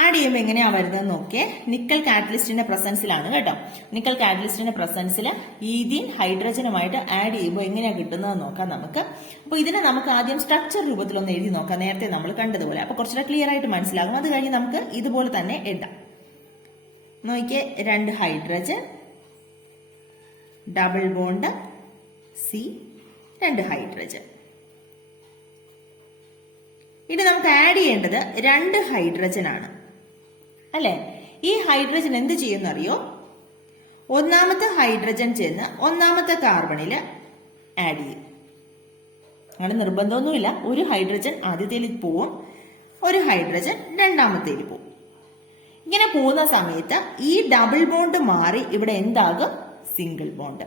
ആഡ് ചെയ്യുമ്പോൾ എങ്ങനെയാ വരുന്നത് നോക്കിയേ. നിക്കൽ കാറ്റലിസ്റ്റിന്റെ പ്രസൻസിലാണ് കേട്ടോ. നിക്കൽ കാറ്റലിസ്റ്റിന്റെ പ്രസൻസിൽ ഈഥീൻ ഹൈഡ്രജനുമായിട്ട് ആഡ് ചെയ്യുമ്പോൾ എങ്ങനെയാ കിട്ടുന്നത് നോക്കാം നമുക്ക്. അപ്പോൾ ഇതിനെ നമുക്ക് ആദ്യം സ്ട്രക്ചർ രൂപത്തിലൊന്ന് എഴുതി നോക്കാം, നേരത്തെ നമ്മൾ കണ്ടതുപോലെ. അപ്പൊ കുറച്ചുകൂടെ ക്ലിയർ ആയിട്ട് മനസ്സിലാകും. അത് കഴിഞ്ഞ് നമുക്ക് ഇതുപോലെ തന്നെ എഴുതാം. നോക്കിയേ, 2 hydrogen, double bond C, 2 hydrogen. ഇനി നമുക്ക് ആഡ് ചെയ്യേണ്ടത് 2 ഹൈഡ്രജൻ ആണ് അല്ലെ. ഈ ഹൈഡ്രജൻ എന്ത് ചെയ്യുന്നറിയോ? ഒന്നാമത്തെ ഹൈഡ്രജൻ ചെന്ന് ഒന്നാമത്തെ കാർബണിൽ ആഡ് ചെയ്യും. അങ്ങനെ നിർബന്ധമൊന്നുമില്ല. ഒരു ഹൈഡ്രജൻ ആദ്യത്തേൽ പോവും, ഒരു ഹൈഡ്രജൻ രണ്ടാമത്തേൽ പോവും. ഇങ്ങനെ പോകുന്ന സമയത്ത് ഈ ഡബിൾ ബോണ്ട് മാറി ഇവിടെ എന്താകും? Single bond.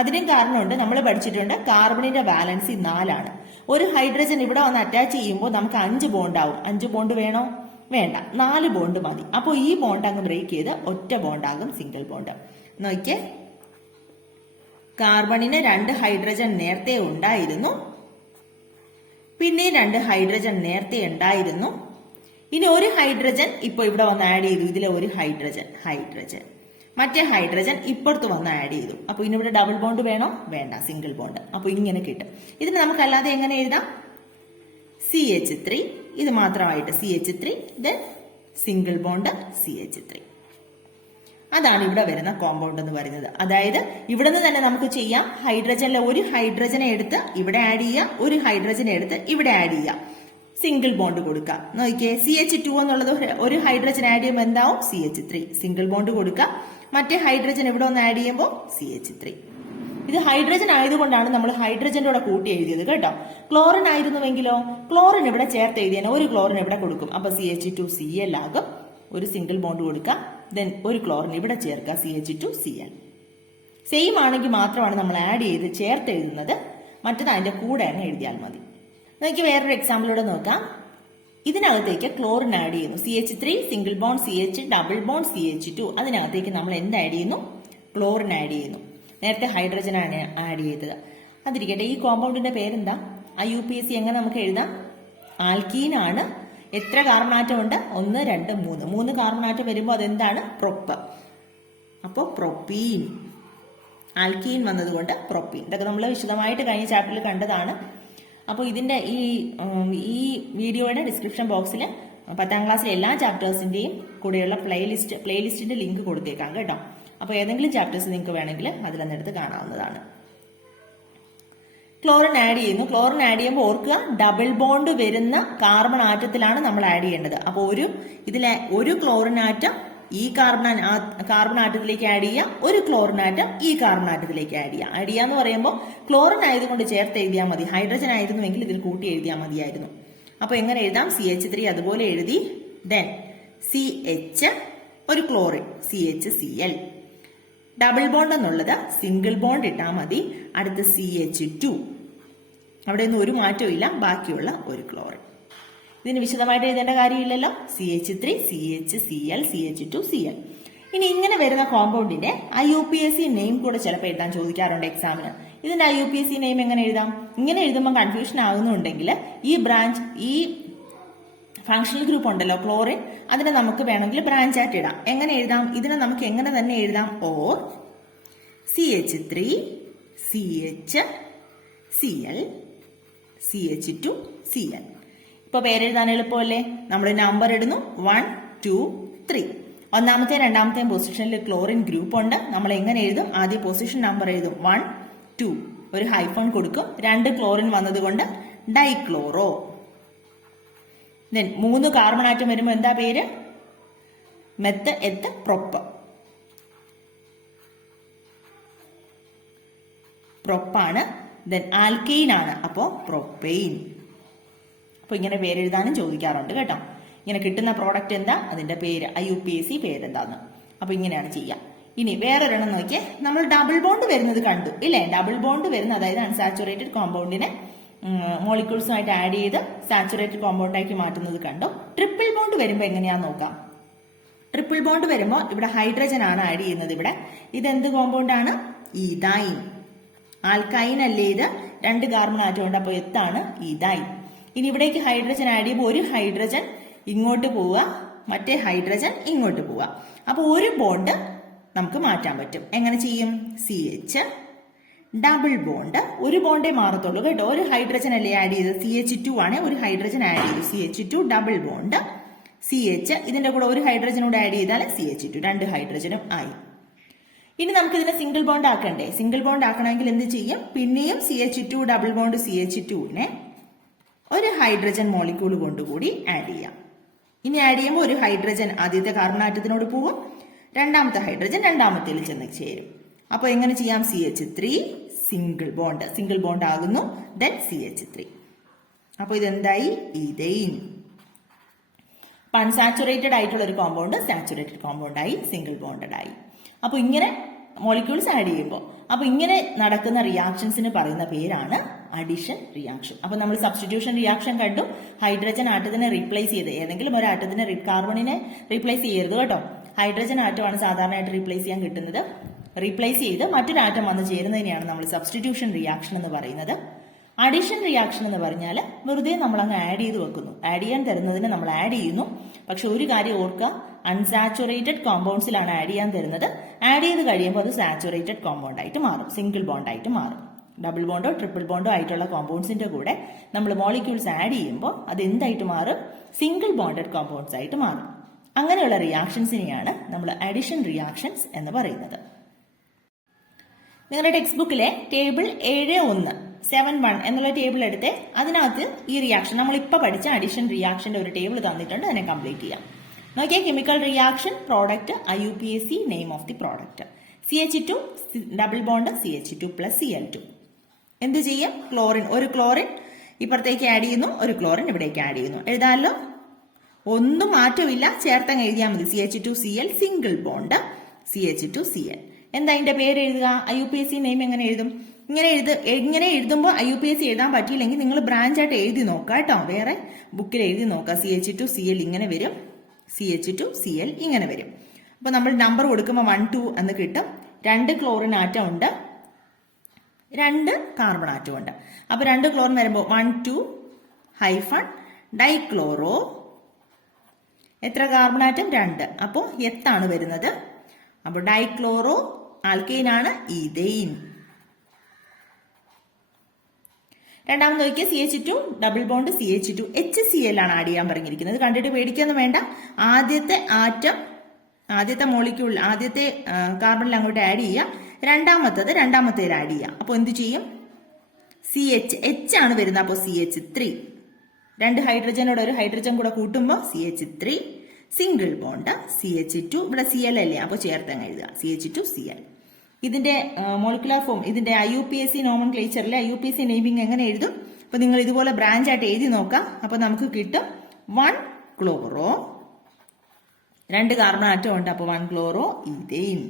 അതിനും കാരണമുണ്ട്, നമ്മൾ പഠിച്ചിട്ടുണ്ട് കാർബണിന്റെ വാലൻസി 4 ആണ്. ഒരു ഹൈഡ്രജൻ ഇവിടെ വന്ന് അറ്റാച്ച് ചെയ്യുമ്പോൾ നമുക്ക് 5 ബോണ്ട് ആവും. 5 ബോണ്ട് വേണോ? വേണ്ട, 4 ബോണ്ട് മതി. അപ്പോൾ ഈ ബോണ്ട് അങ്ങ് ബ്രേക്ക് ചെയ്ത് ഒറ്റ ബോണ്ടാകും, സിംഗിൾ ബോണ്ട്. നോക്കിയേ, കാർബണിന് 2 ഹൈഡ്രജൻ നേരത്തെ ഉണ്ടായിരുന്നു, പിന്നെ 2 ഹൈഡ്രജൻ നേരത്തെ ഉണ്ടായിരുന്നു. ഇനി ഒരു ഹൈഡ്രജൻ ഇപ്പൊ ഇവിടെ വന്ന് ആഡ് ചെയ്തു. ഇതിലെ ഒരു ഹൈഡ്രജൻ മറ്റേ ഹൈഡ്രജൻ ഇപ്പുറത്ത് വന്ന് ആഡ് ചെയ്തു. അപ്പൊ ഇനി ഇവിടെ ഡബിൾ ബോണ്ട് വേണോ? വേണ്ട, സിംഗിൾ ബോണ്ട്. അപ്പൊ ഇങ്ങനെ കിട്ടും. ഇതിന് നമുക്ക് അല്ലാതെ എങ്ങനെ എഴുതാം? CH3, ഇത് മാത്രമായിട്ട് CH3, then single bond CH3. അതാണ് ഇവിടെ വരുന്ന കോമ്പൗണ്ട് എന്ന് പറയുന്നത്. അതായത് ഇവിടെ നിന്ന് തന്നെ നമുക്ക് ചെയ്യാം. ഹൈഡ്രജനിലെ ഒരു ഹൈഡ്രജനെ എടുത്ത് ഇവിടെ ആഡ് ചെയ്യാം, ഒരു ഹൈഡ്രജനെ എടുത്ത് ഇവിടെ ആഡ് ചെയ്യാം, സിംഗിൾ ബോണ്ട് കൊടുക്കാം. നോക്കിയേ, CH2 എന്നുള്ളത് ഒരു ഹൈഡ്രജൻ ആഡ് ചെയ്യുമ്പോൾ എന്താവും? CH3. സിംഗിൾ ബോണ്ട് കൊടുക്കാം. മറ്റേ ഹൈഡ്രജൻ ഇവിടെ ഒന്ന് ആഡ് ചെയ്യുമ്പോൾ CH3. ഇത് ഹൈഡ്രജൻ ആയതുകൊണ്ടാണ് നമ്മൾ ഹൈഡ്രജന്റെ കൂടെ കൂട്ടി എഴുതിയത് കേട്ടോ. ക്ലോറിൻ ആയിരുന്നുവെങ്കിലോ, ക്ലോറിൻ ഇവിടെ ചേർത്ത് എഴുതിയാൽ ഒരു ക്ലോറിൻ ഇവിടെ കൊടുക്കും. അപ്പൊ CH2Cl ആകും. ഒരു സിംഗിൾ ബോണ്ട് കൊടുക്കാം, ദെൻ ഒരു ക്ലോറിൻ ഇവിടെ ചേർക്കുക, CH2Cl. സെയിം ആണെങ്കിൽ മാത്രമാണ് നമ്മൾ ആഡ് ചെയ്ത് ചേർത്ത് എഴുതുന്നത്. മറ്റത് അതിന്റെ കൂടെ അങ്ങ് എഴുതിയാൽ മതി. നമുക്ക് വേറൊരു എക്സാമ്പിളൂടെ നോക്കാം. ഇതിനകത്തേക്ക് ക്ലോറിൻ ആഡ് ചെയ്യുന്നു. CH3, single bond CH, double bond CH2. അതിനകത്തേക്ക് നമ്മൾ എന്ത് ആഡ് ചെയ്യുന്നു? ക്ലോറിൻ ആഡ് ചെയ്യുന്നു. നേരത്തെ ഹൈഡ്രജൻ ആണ് ആഡ് ചെയ്തത്. അതിരിക്കട്ടെ, ഈ കോമ്പൗണ്ടിന്റെ പേരെന്താ? IUPAC എങ്ങനെ നമുക്ക് എഴുതാം? ആൽക്കീൻ ആണ്. എത്ര കാർബൺ ആറ്റം ഉണ്ട്? 1, 2, 3. 3 കാർബൺ ആറ്റം വരുമ്പോൾ അതെന്താണ്? പ്രൊപ്പ്. അപ്പോൾ പ്രൊപ്പീൻ. ആൽക്കീൻ വന്നതുകൊണ്ട് പ്രൊപ്പീൻ. ഇതൊക്കെ നമ്മൾ വിശദമായിട്ട് കഴിഞ്ഞ ചാപ്റ്ററിൽ കണ്ടതാണ്. അപ്പോൾ ഇതിന്റെ ഈ വീഡിയോയുടെ ഡിസ്ക്രിപ്ഷൻ ബോക്സിൽ 10ാം ക്ലാസ്സിലെ എല്ലാ ചാപ്റ്റേഴ്സിന്റെയും കൂടെയുള്ള പ്ലേലിസ്റ്റിന്റെ ലിങ്ക് കൊടുത്തേക്കാം കേട്ടോ. അപ്പോൾ ഏതെങ്കിലും ചാപ്റ്റേഴ്സ് നിങ്ങൾക്ക് വേണമെങ്കിൽ അതിലൊന്നെടുത്ത് കാണാവുന്നതാണ്. ക്ലോറിൻ ആഡ് ചെയ്യുന്നു. ക്ലോറിൻ ആഡ് ചെയ്യുമ്പോൾ ഓർക്കുക, ഡബിൾ ബോണ്ട് വരുന്ന കാർബൺ ആറ്റത്തിലാണ് നമ്മൾ ആഡ് ചെയ്യേണ്ടത്. അപ്പോൾ ഇതിലെ ഒരു ക്ലോറിൻ ആറ്റം ഈ കാർബൺ ആറ്റത്തിലേക്ക് ആഡ് ചെയ്യുക, ഒരു ക്ലോറിൻ ആറ്റം ഈ കാർബൺ ആറ്റത്തിലേക്ക് ആഡ് ചെയ്യുക. ആഡ് ചെയ്യാന്ന് പറയുമ്പോൾ ക്ലോറിൻ ആയതുകൊണ്ട് ചേർത്ത് എഴുതിയാൽ മതി. ഹൈഡ്രജൻ ആയിരുന്നുവെങ്കിൽ ഇതിൽ കൂട്ടി എഴുതിയാൽ മതിയായിരുന്നു. അപ്പൊ എങ്ങനെ എഴുതാം? CH3 അതുപോലെ എഴുതി, ദെൻ CH, ഒരു ക്ലോറിൻ CHCl. ഡബിൾ ബോണ്ട് എന്നുള്ളത് സിംഗിൾ ബോണ്ട് ഇട്ടാൽ മതി. അടുത്ത് CH2, അവിടെ ഒന്നും ഒരു മാറ്റവും ഇല്ല, ബാക്കിയുള്ള ഒരു ക്ലോറിൻ. ഇതിന് വിശദമായിട്ട് എഴുതേണ്ട കാര്യമില്ലല്ലോ. CH3, CHCl, CH2Cl. ഇനി ഇങ്ങനെ വരുന്ന കോമ്പൗണ്ടിന്റെ IUPAC നെയിം കൂടെ ചിലപ്പോൾ എഴുതാൻ ചോദിക്കാറുണ്ട് എക്സാമിന്. ഇതിന്റെ IUPAC നെയിം എങ്ങനെ എഴുതാം? ഇങ്ങനെ എഴുതുമ്പോൾ കൺഫ്യൂഷൻ ആകുന്നുണ്ടെങ്കിൽ ഈ ഫങ്ഷണൽ ഗ്രൂപ്പ് ഉണ്ടല്ലോ ക്ലോറിൻ, അതിനെ നമുക്ക് വേണമെങ്കിൽ ബ്രാഞ്ച് ആയിട്ട് ഇടാം. എങ്ങനെ എഴുതാം? ഇതിനെ നമുക്ക് എങ്ങനെ തന്നെ എഴുതാം? Or CH3, CH, Cl, CH2, Cl. ഇപ്പൊ പേരെഴുതാൻ എളുപ്പമല്ലേ? നമ്മൾ നമ്പർ ഇടുന്നു 1, 2, 3. ഒന്നാമത്തെ രണ്ടാമത്തെയും പൊസിഷനിൽ ക്ലോറിൻ ഗ്രൂപ്പ് ഉണ്ട്. നമ്മൾ എങ്ങനെ എഴുതും? ആദ്യം പൊസിഷൻ നമ്പർ എഴുതും 1, 2, ഒരു ഹൈഫോൺ കൊടുക്കും. 2 ക്ലോറിൻ വന്നതുകൊണ്ട് ഡൈക്ലോറോ. ദെൻ 3 കാർബൺ ആറ്റം വരുമ്പോൾ എന്താ പേര്? മെത്ത്, എത്ത്, പ്രൊപ്പ്. പ്രൊപ്പാണ്. ദെൻ ആൽക്കെയിൻ ആണ്, അപ്പോ പ്രൊപ്പെയിൻ. അപ്പൊ ഇങ്ങനെ പേരെഴുതാനും ചോദിക്കാറുണ്ട് കേട്ടോ. ഇങ്ങനെ കിട്ടുന്ന പ്രോഡക്റ്റ് എന്താ, അതിന്റെ പേര്, IUPAC പേരെന്താന്ന്. അപ്പൊ ഇങ്ങനെയാണ് ചെയ്യാം. ഇനി വേറൊരെണ്ണം നോക്കിയേ, നമ്മൾ ഡബിൾ ബോണ്ട് വരുന്നത് കണ്ടു ഇല്ലേ? ഡബിൾ ബോണ്ട് വരുന്ന, അതായത് അൺസാച്ചുറേറ്റഡ് കോമ്പൗണ്ടിനെ മോളിക്യൂൾസുമായിട്ട് ആഡ് ചെയ്ത് സാച്ചുറേറ്റഡ് കോമ്പൗണ്ടാക്കി മാറ്റുന്നത് കണ്ടു. ട്രിപ്പിൾ ബോണ്ട് വരുമ്പോൾ എങ്ങനെയാന്ന് നോക്കാം. ട്രിപ്പിൾ ബോണ്ട് വരുമ്പോൾ ഇവിടെ ഹൈഡ്രജൻ ആണ് ആഡ് ചെയ്യുന്നത്. ഇവിടെ ഇതെന്ത് കോമ്പൗണ്ട് ആണ്? ഈഥൈൻ. ആൽക്കൈൻ അല്ലേ ഇത്, 2 കാർബൺ ആറ്റം ഉണ്ട്, അപ്പോൾ എത്താണ് ഇതായി. ഇനി ഇവിടേക്ക് ഹൈഡ്രജൻ ആഡ് ചെയ്യുമ്പോൾ ഒരു ഹൈഡ്രജൻ ഇങ്ങോട്ട് പോവുക, മറ്റേ ഹൈഡ്രജൻ ഇങ്ങോട്ട് പോവുക. അപ്പോൾ ഒരു ബോണ്ട് നമുക്ക് മാറ്റാൻ പറ്റും. എങ്ങനെ ചെയ്യും? CH ഡബിൾ ബോണ്ട്, ഒരു ബോണ്ടേ മാറത്തുള്ളൂ കേട്ടോ. ഒരു ഹൈഡ്രജൻ അല്ലേ ആഡ് ചെയ്ത്, CH2 ആണ്, ഒരു ഹൈഡ്രജൻ ആഡ് ചെയ്തു, CH2 ഡബിൾ ബോണ്ട് CH, ഇതിന്റെ കൂടെ ഒരു ഹൈഡ്രജൻ കൂടെ ആഡ് ചെയ്താൽ CH2, 2 ഹൈഡ്രജനും ആയി. ഇനി നമുക്ക് ഇതിനെ സിംഗിൾ ബോണ്ട് ആക്കണ്ടേ? സിംഗിൾ ബോണ്ട് ആക്കണമെങ്കിൽ എന്ത് ചെയ്യും? പിന്നെയും CH2 ഡബിൾ ബോണ്ട് CH2നെ ഒരു ഹൈഡ്രജൻ മോളിക്യൂൾ കൊണ്ടുകൂടി ആഡ് ചെയ്യാം. ഇനി ആഡ് ചെയ്യുമ്പോൾ ഒരു ഹൈഡ്രജൻ ആദ്യത്തെ കാർബൺ ആറ്റത്തിനോട് പോവും, രണ്ടാമത്തെ ഹൈഡ്രജൻ രണ്ടാമത്തേൽ ചെന്ന് ചേരും. അപ്പോൾ എങ്ങനെ ചെയ്യാം? CH3 സിംഗിൾ ബോണ്ട് ആകുന്നു, ദെൻ CH3. അപ്പോൾ ഇതെന്തായി? ഈഥെയ്ൻ. അൺസാച്ചുറേറ്റഡ് ആയിട്ടുള്ള ഒരു കോമ്പൗണ്ട് സാച്ചുറേറ്റഡ് കോമ്പൗണ്ട് ആയി, സിംഗിൾ ബോണ്ടഡ് ആയി. അപ്പോൾ ഇങ്ങനെ മോളിക്യൂൾസ് ആഡ് ചെയ്യുമ്പോൾ, അപ്പോൾ ഇങ്ങനെ നടക്കുന്ന റിയാക്ഷൻസിന് പറയുന്ന പേരാണ് അഡിഷൻ റിയാക്ഷൻ. അപ്പോൾ നമ്മൾ സബ്സ്റ്റിറ്റ്യൂഷൻ റിയാക്ഷൻ കണ്ടു. ഹൈഡ്രജൻ ആറ്റത്തിനെ റീപ്ലേസ് ചെയ്ത്, ഏതെങ്കിലും ഒരു ആറ്റത്തിനെ കാർബണിനെ റീപ്ലേസ് ചെയ്യരുത് കേട്ടോ. ഹൈഡ്രജൻ ആറ്റമാണ് സാധാരണയായിട്ട് റീപ്ലേസ് ചെയ്യാൻ കിട്ടുന്നത്. റീപ്ലേസ് ചെയ്ത് മറ്റൊരു ആറ്റം വന്ന് ചേരുന്നതിനെയാണ് നമ്മൾ സബ്സ്റ്റിറ്റ്യൂഷൻ റിയാക്ഷൻ എന്ന് പറയുന്നത്. അഡിഷൻ റിയാക്ഷൻ എന്ന് പറഞ്ഞാൽ വെറുതെ നമ്മൾ അങ്ങ് ആഡ് ചെയ്ത് വെക്കുന്നു. ആഡ് ചെയ്യാൻ തരുന്നതിന് നമ്മൾ ആഡ് ചെയ്യുന്നു. പക്ഷെ ഒരു കാര്യം ഓർക്കുക, അൺസാച്ചുറേറ്റഡ് കോമ്പൗണ്ട്സിലാണ് ആഡ് ചെയ്യാൻ തരുന്നത്. ആഡ് ചെയ്ത് കഴിയുമ്പോൾ അത് സാച്ചുറേറ്റഡ് കോമ്പൗണ്ട് ആയിട്ട് മാറും, സിംഗിൾ ബോണ്ട് ആയിട്ട് മാറും. ഡബിൾ ബോണ്ടോ ട്രിപ്പിൾ ബോണ്ടോ ആയിട്ടുള്ള കോമ്പൗണ്ട്സിന്റെ കൂടെ നമ്മൾ മോളിക്യൂൾസ് ആഡ് ചെയ്യുമ്പോൾ അത് എന്തായിട്ട് മാറും? സിംഗിൾ ബോണ്ടഡ് കോമ്പൗണ്ട്സ് ആയിട്ട് മാറും. അങ്ങനെയുള്ള റിയാക്ഷൻസിനെയാണ് നമ്മൾ അഡിഷൻ റിയാക്ഷൻസ് എന്ന് പറയുന്നത്. നിങ്ങളുടെ ടെക്സ്റ്റ് ബുക്കിലെ ടേബിൾ 7.1 എന്നുള്ള ടേബിൾ എടുത്ത് അതിനകത്ത് ഈ റിയാക്ഷൻ നമ്മളിപ്പോൾ പഠിച്ച അഡിഷൻ റിയാക്ഷന്റെ ഒരു ടേബിൾ തന്നിട്ടുണ്ട്, അതിനെ കംപ്ലീറ്റ് ചെയ്യാം. നോക്കിയാൽ chemical reaction, product, IUPAC, name of the product. CH2 double bond CH2 plus Cl2. എന്ത് ചെയ്യും? ക്ലോറിൻ, ഒരു ക്ലോറിൻ ഇപ്പുറത്തേക്ക് ആഡ് ചെയ്യുന്നു, ഒരു ക്ലോറിൻ ഇവിടേക്ക് ആഡ് ചെയ്യുന്നു. എഴുതാമല്ലോ, ഒന്നും മാറ്റമില്ല, ചേർത്തങ്ങ് എഴുതിയാൽ മതി. CH2Cl single bond CH2Cl. എന്താ അതിന്റെ പേര് എഴുതുക? IUPAC നെയിം എങ്ങനെ എഴുതും? ഇങ്ങനെ എഴുതുമ്പോൾ IUPAC എഴുതാൻ പറ്റിയില്ലെങ്കിൽ നിങ്ങൾ ബ്രാഞ്ച് ആയിട്ട് എഴുതി നോക്കുക കേട്ടോ. വേറെ ബുക്കിൽ എഴുതി നോക്കുക. CH2Cl ഇങ്ങനെ വരും, CH2Cl ഇങ്ങനെ വരും. അപ്പൊ നമ്മൾ നമ്പർ കൊടുക്കുമ്പോൾ 1, 2 എന്ന് കിട്ടും. 2 ക്ലോറിൻ ആറ്റം ഉണ്ട്, 2 കാർബൺ ആറ്റം ഉണ്ട്. അപ്പൊ 2 ക്ലോറിൻ വരുമ്പോൾ 1, 2 ഹൈഫൺ ഡൈക്ലോറോ, എത്ര കാർബൺ ആറ്റം? 2. അപ്പോൾ എത്താണ് വരുന്നത്? അപ്പോൾ ഡൈക്ലോറോ ആൽക്കെയിൻ ആണ്, ഈഥെയ്ൻ. രണ്ടാമത് നോക്കിയാൽ CH2 double bond CH2 HCl ആണ് ആഡ് ചെയ്യാൻ പറഞ്ഞിരിക്കുന്നത്. കണ്ടിട്ട് പേടിക്കൊന്നും വേണ്ട. ആദ്യത്തെ ആറ്റം, ആദ്യത്തെ മോളിക്യൂൾ, ആദ്യത്തെ കാർബണിൽ അങ്ങോട്ട് ആഡ് ചെയ്യുക, രണ്ടാമത്തേൽ ആഡ് ചെയ്യുക. അപ്പോൾ എന്ത് ചെയ്യും? H ആണ് വരുന്നത്. അപ്പോൾ CH3, 2 ഹൈഡ്രജനോട് ഒരു ഹൈഡ്രജൻ കൂടെ കൂട്ടുമ്പോൾ CH3 സിംഗിൾ ബോണ്ട് CH2, ഇവിടെ Cl അല്ലേ, അപ്പോൾ ചേർത്തങ്ങ് എഴുതുക, CH2Cl. ഇതിന്റെ മോളിക്കുലർ ഫോം, ഇതിന്റെ IUPAC നോമൻക്ലേച്ചറിലെ IUPAC നെയിമിംഗ് എങ്ങനെ എഴുതും? അപ്പൊ നിങ്ങൾ ഇതുപോലെ ബ്രാഞ്ച് ആയിട്ട് എഴുതി നോക്കാം. അപ്പൊ നമുക്ക് കിട്ടും 1 ക്ലോറോ, 2 കാർബൺ ആറ്റം ഉണ്ട്, അപ്പൊ 1 ക്ലോറോ ഈഥെയ്ൻ.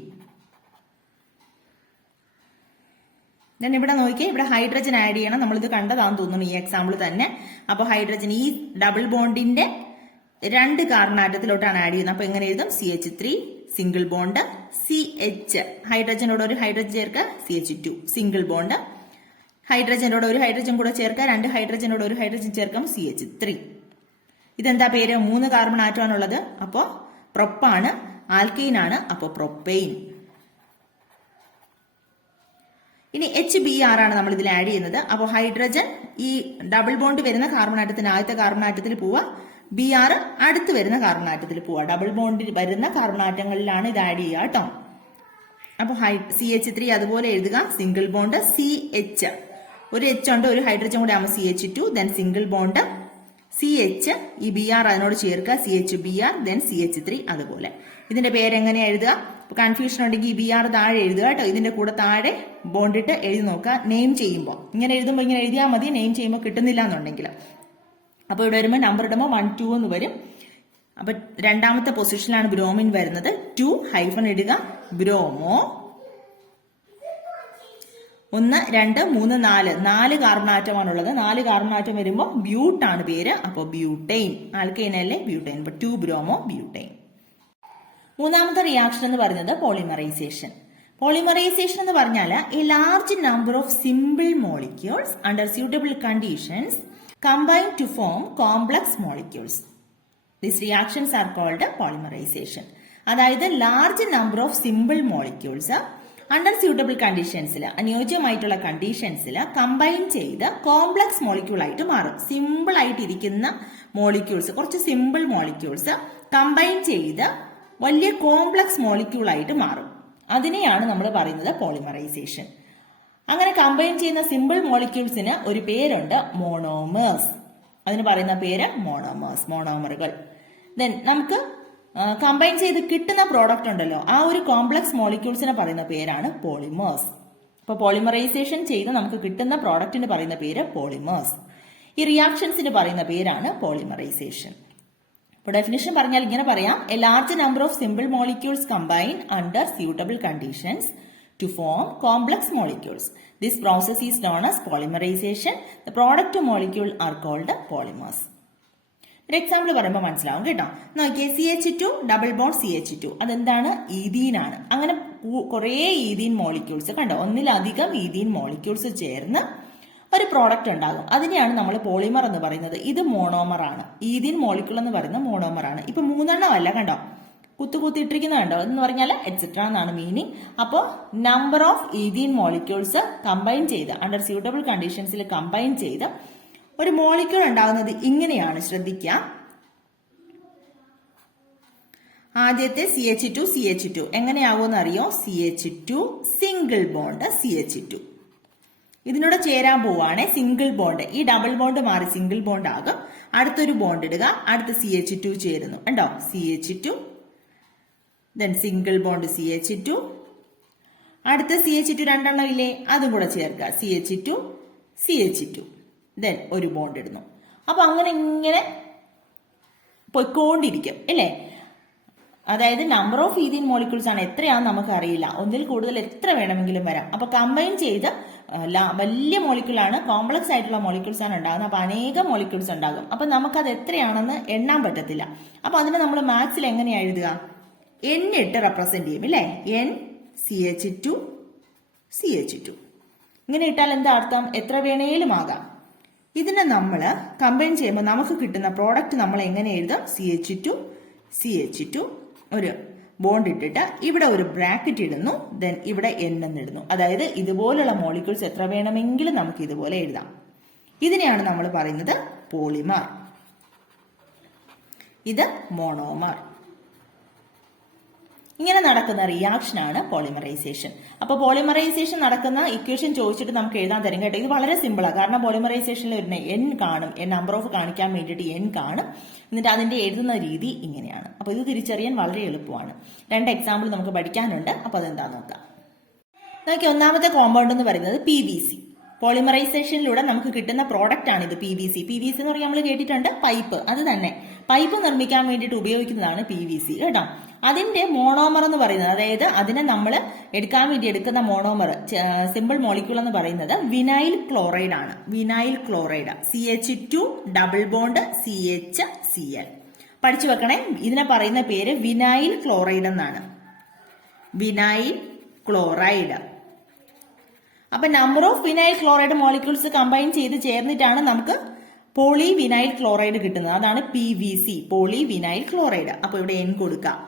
ദെൻ ഇവിടെ നോക്കിയാൽ ഇവിടെ ഹൈഡ്രജൻ ആഡ് ചെയ്യണം. നമ്മളിത് കണ്ടതാണെന്ന് തോന്നുന്നു ഈ എക്സാമ്പിൾ തന്നെ. അപ്പൊ ഹൈഡ്രജൻ ഈ ഡബിൾ ബോണ്ടിന്റെ 2 കാർബൺ ആറ്റത്തിലോട്ടാണ് ആഡ് ചെയ്യുന്നത്. അപ്പൊ എങ്ങനെ എഴുതും? CH3 സിംഗിൾ ബോണ്ട് CH, ഹൈഡ്രജനോട് ഒരു ഹൈഡ്രജൻ ചേർക്കുക, CH2 സിംഗിൾ ബോണ്ട്, ഹൈഡ്രജനോട് ഒരു ഹൈഡ്രജൻ കൂടെ ചേർക്കുക, 2 ഹൈഡ്രജനോട് ഒരു ഹൈഡ്രജൻ ചേർക്കാം, CH3. ഇതെന്താ പേര്? 3 കാർബൺ ആറ്റമാണുള്ളത്. അപ്പോൾ പ്രൊപ്പാണ്, ആൽക്കെയിൻ ആണ്, അപ്പോൾ പ്രൊപ്പെയിൻ. ഇനി HBr ആണ് നമ്മൾ ഇതിൽ ആഡ് ചെയ്യുന്നത്. അപ്പോൾ ഹൈഡ്രജൻ ഈ ഡബിൾ ബോണ്ട് വരുന്ന കാർബൺ ആറ്റത്തിന് ആദ്യത്തെ കാർബൺ ആറ്റത്തിൽ പോവുക, Br അടുത്ത് വരുന്ന കാർബൺ ആറ്റത്തിൽ പോവുക. ഡബിൾ ബോണ്ടിൽ വരുന്ന കാർബൺ ആറ്റങ്ങളിലാണ് ഇത് ആഡ് ചെയ്യുക കേട്ടോ. അപ്പോൾ CH3 അതുപോലെ എഴുതുക, സിംഗിൾ ബോണ്ട് CH, ഒരു H ഉണ്ട്, ഒരു ഹൈഡ്രജൻ കൂടെ ആകുമ്പോൾ CH2, then single bond CH, ഈ Br അതിനോട് ചേർക്കുക, CHBr, ദെൻ CH3 അതുപോലെ. ഇതിന്റെ പേരെങ്ങനെയാ എഴുതുക? കൺഫ്യൂഷൻ ഉണ്ടെങ്കിൽ ഈ Br താഴെ എഴുതുക കേട്ടോ. ഇതിന്റെ കൂടെ താഴെ ബോണ്ടിട്ട് എഴുതി നോക്കുക. നെയിം ചെയ്യുമ്പോൾ ഇങ്ങനെ എഴുതുമ്പോൾ ഇങ്ങനെ എഴുതിയാൽ മതി, നെയിം ചെയ്യുമ്പോൾ കിട്ടുന്നില്ല എന്നുണ്ടെങ്കിൽ. അപ്പോൾ ഇവിടെ വരുമ്പോൾ നമ്പർ ഇടുമ്പോൾ 1, 2 എന്ന് വരും. അപ്പൊ രണ്ടാമത്തെ പൊസിഷനിലാണ് ബ്രോമിൻ വരുന്നത്. 2 ഹൈഫൺ ഇടുക, ബ്രോമോ. 1, 2, 3, 4 കാർബൺ ആറ്റമാണുള്ളത്. 4 കാർബൺ ആറ്റം വരുമ്പോൾ ബ്യൂട്ടാണ് പേര്. അപ്പോൾ ബ്യൂട്ടൈൻ, ആൽക്കെയിൻ അല്ലേ, ബ്യൂട്ടൈൻ. അപ്പൊ 2 ബ്രോമോ ബ്യൂട്ടൈൻ. മൂന്നാമത്തെ റിയാക്ഷൻ എന്ന് പറയുന്നത് പോളിമറൈസേഷൻ. പോളിമറൈസേഷൻ എന്ന് പറഞ്ഞാൽ a large number of simple molecules under suitable conditions combine to form complex molecules. These reactions are called polymerisation. അതായത് large number of simple molecules under suitable കണ്ടീഷൻസിൽ, അനുയോജ്യമായിട്ടുള്ള കണ്ടീഷൻസിൽ കമ്പൈൻ ചെയ്ത് കോംപ്ലക്സ് മോളിക്യൂൾ ആയിട്ട് മാറും. സിമ്പിൾ ആയിട്ടിരിക്കുന്ന മോളിക്യൂൾസ്, കുറച്ച് സിമ്പിൾ മോളിക്യൂൾസ് കമ്പൈൻ ചെയ്ത് വലിയ കോംപ്ലക്സ് മോളിക്യൂൾ ആയിട്ട് മാറും. അതിനെയാണ് നമ്മൾ പറയുന്നത് പോളിമറൈസേഷൻ. അങ്ങനെ കമ്പൈൻ ചെയ്യുന്ന സിമ്പിൾ മോളിക്യൂൾസിന് ഒരു പേരുണ്ട്, മോണോമേഴ്സ്. അതിന് പറയുന്ന പേര് മോണോമേഴ്സ്, മോണോമറുകൾ. ദെൻ നമുക്ക് കമ്പൈൻ ചെയ്ത് കിട്ടുന്ന പ്രോഡക്റ്റ് ഉണ്ടല്ലോ, ആ ഒരു കോംപ്ലക്സ് മോളിക്യൂൾസിനെ പറയുന്ന പേരാണ് പോളിമേഴ്സ്. അപ്പൊ പോളിമറൈസേഷൻ ചെയ്ത് നമുക്ക് കിട്ടുന്ന പ്രോഡക്റ്റിന് പറയുന്ന പേര് പോളിമേഴ്സ്. ഈ റിയാക്ഷൻസിന് പറയുന്ന പേരാണ് പോളിമറൈസേഷൻ. ഇപ്പോൾ ഡെഫിനിഷൻ പറഞ്ഞാൽ ഇങ്ങനെ പറയാം: A large number of simple molecules combine under suitable conditions to form complex molecules. This process is known as polymerization. The product molecule are called polymers. ഒരു എക്സാമ്പിൾ പറയുമ്പോൾ മനസ്സിലാവും കേട്ടോ. നോക്കിയേ, CH2 ഡബിൾ ബോണ്ട് CH2, അതെന്താണ്? ഈഥീൻ ആണ്. അങ്ങനെ കുറേ ഈഥീൻ മോളിക്യൂൾസ് കണ്ടോ, ഒന്നിലധികം ഈഥീൻ മോളിക്യൂൾസ് ചേർന്ന് ഒരു പ്രോഡക്റ്റ് ഉണ്ടാകും. അതിനെയാണ് നമ്മൾ പോളിമർ എന്ന് പറയുന്നത്. ഇത് മോണോമർ ആണ്. ഈഥീൻ മോളിക്യൂൾ എന്ന് പറയുന്നത് മോണോമർ ആണ്. ഇപ്പൊ 3 അല്ല കണ്ടോ, കുത്തിയിട്ടിരിക്കുന്നത് കണ്ടോ, എന്ന് പറഞ്ഞാൽ എറ്റ്സെട്ര എന്നാണ് മീനിങ്. അപ്പോൾ number of ethene molecules combine ചെയ്ത് അണ്ടർ സ്യൂട്ടബിൾ കണ്ടീഷൻസിൽ കമ്പൈൻ ചെയ്ത് ഒരു മോളിക്യൂൾ ഉണ്ടാകുന്നത് ഇങ്ങനെയാണ്. ശ്രദ്ധിക്കുക, ആദ്യത്തെ CH2 എങ്ങനെയാകുമെന്ന് അറിയോ? CH2 സിംഗിൾ ബോണ്ട് CH2, ഇതിനോട് ചേരാൻ പോവാണ് സിംഗിൾ ബോണ്ട്. ഈ ഡബിൾ ബോണ്ട് മാറി സിംഗിൾ ബോണ്ട് ആകും. അടുത്തൊരു ബോണ്ട് ഇടുക, അടുത്ത CH2 ചേരുന്നു കണ്ടോ, CH2, then single bond CH2, അടുത്ത CH2 രണ്ടെണ്ണം ഇല്ലേ, അതും കൂടെ ചേർക്കുക, CH2 ദെൻ ഒരു ബോണ്ട് ഇടുന്നു. അപ്പൊ അങ്ങനെ ഇങ്ങനെ പൊയ്ക്കൊണ്ടിരിക്കും അല്ലേ. അതായത് നമ്പർ ഓഫ് ഈഥീൻ മോളിക്യൂൾസ് ആണ്, എത്രയാണെന്ന് നമുക്ക് അറിയില്ല, ഒന്നിൽ കൂടുതൽ എത്ര വേണമെങ്കിലും വരാം. അപ്പൊ കമ്പൈൻ ചെയ്ത് വലിയ മോളിക്യൂളാണ്, കോംപ്ലക്സ് ആയിട്ടുള്ള മോളിക്യൂൾസ് ആണ് ഉണ്ടാകുന്നത്. അപ്പൊ അനേകം മോളിക്യൂൾസ് ഉണ്ടാകും. അപ്പൊ നമുക്കത് എത്രയാണെന്ന് എണ്ണാൻ പറ്റത്തില്ല. അപ്പൊ അതിനെ നമ്മൾ മാത്സിൽ എങ്ങനെയാ എഴുതുക? N ഇട്ട് റെപ്രസെന്റ് ചെയ്യും അല്ലേ, N CH2 ഇങ്ങനെ ഇട്ടാൽ എന്താ അർത്ഥം? എത്ര വേണേലും ആകാം. ഇതിനെ നമ്മൾ കമ്പൈൻ ചെയ്യുമ്പോൾ നമുക്ക് കിട്ടുന്ന പ്രോഡക്റ്റ് നമ്മൾ എങ്ങനെ എഴുതാം? CH2 ഒരു ബോണ്ട് ഇട്ടിട്ട് ഇവിടെ ഒരു ബ്രാക്കറ്റ് ഇടുന്നു, ദെൻ ഇവിടെ N എന്നിടുന്നു. അതായത് ഇതുപോലുള്ള മോളിക്യൂൾസ് എത്ര വേണമെങ്കിലും നമുക്ക് ഇതുപോലെ എഴുതാം. ഇതിനെയാണ് നമ്മൾ പറയുന്നത് പോളിമർ. ഇത് മോണോമർ. ഇങ്ങനെ നടക്കുന്ന റിയാക്ഷൻ ആണ് പോളിമറൈസേഷൻ. അപ്പൊ പോളിമറൈസേഷൻ നടക്കുന്ന ഇക്വേഷൻ ചോദിച്ചിട്ട് നമുക്ക് എഴുതാൻ തരും കേട്ടോ. ഇത് വളരെ സിമ്പിളാണ്. കാരണം പോളിമറൈസേഷനിൽ ഒരു N കാണും, നമ്പർ ഓഫ് കാണിക്കാൻ വേണ്ടിയിട്ട് N കാണും. എന്നിട്ട് അതിന്റെ എഴുതുന്ന രീതി ഇങ്ങനെയാണ്. അപ്പൊ ഇത് തിരിച്ചറിയാൻ വളരെ എളുപ്പമാണ്. 2 എക്സാമ്പിൾ നമുക്ക് പഠിക്കാനുണ്ട്. അപ്പൊ അതെന്താ നോക്കാം. നോക്കി, ഒന്നാമത്തെ കോമ്പൗണ്ട് എന്ന് പറയുന്നത് PVC. പോളിമറൈസേഷനിലൂടെ നമുക്ക് കിട്ടുന്ന പ്രോഡക്റ്റ് ആണ് ഇത് PVC. PVC എന്ന് പറഞ്ഞാൽ നമ്മൾ കേട്ടിട്ടുണ്ട്, പൈപ്പ്. അത് തന്നെ, പൈപ്പ് നിർമ്മിക്കാൻ വേണ്ടിയിട്ട് ഉപയോഗിക്കുന്നതാണ് PVC കേട്ടോ. അതിന്റെ മോണോമർ എന്ന് പറയുന്നത്, അതായത് അതിനെ നമ്മൾ എടുക്കാൻ വേണ്ടി എടുക്കുന്ന മോണോമർ, സിമ്പിൾ മോളിക്യൂൾ എന്ന് പറയുന്നത് വിനൈൽ ക്ലോറൈഡ് ആണ്. Vinyl chloride, CH2 double bond CHCl. പഠിച്ചു വെക്കണേ, ഇതിനെ പറയുന്ന പേര് വിനൈൽ ക്ലോറൈഡ് എന്നാണ്. Vinyl chloride. അപ്പൊ number of vinyl chloride molecules combine ചെയ്ത് ചേർന്നിട്ടാണ് നമുക്ക് പോളി വിനൈൽ ക്ലോറൈഡ് കിട്ടുന്നത്. അതാണ് PVC, പോളി വിനൈൽ ക്ലോറൈഡ്. അപ്പൊ ഇവിടെ N കൊടുക്കാം.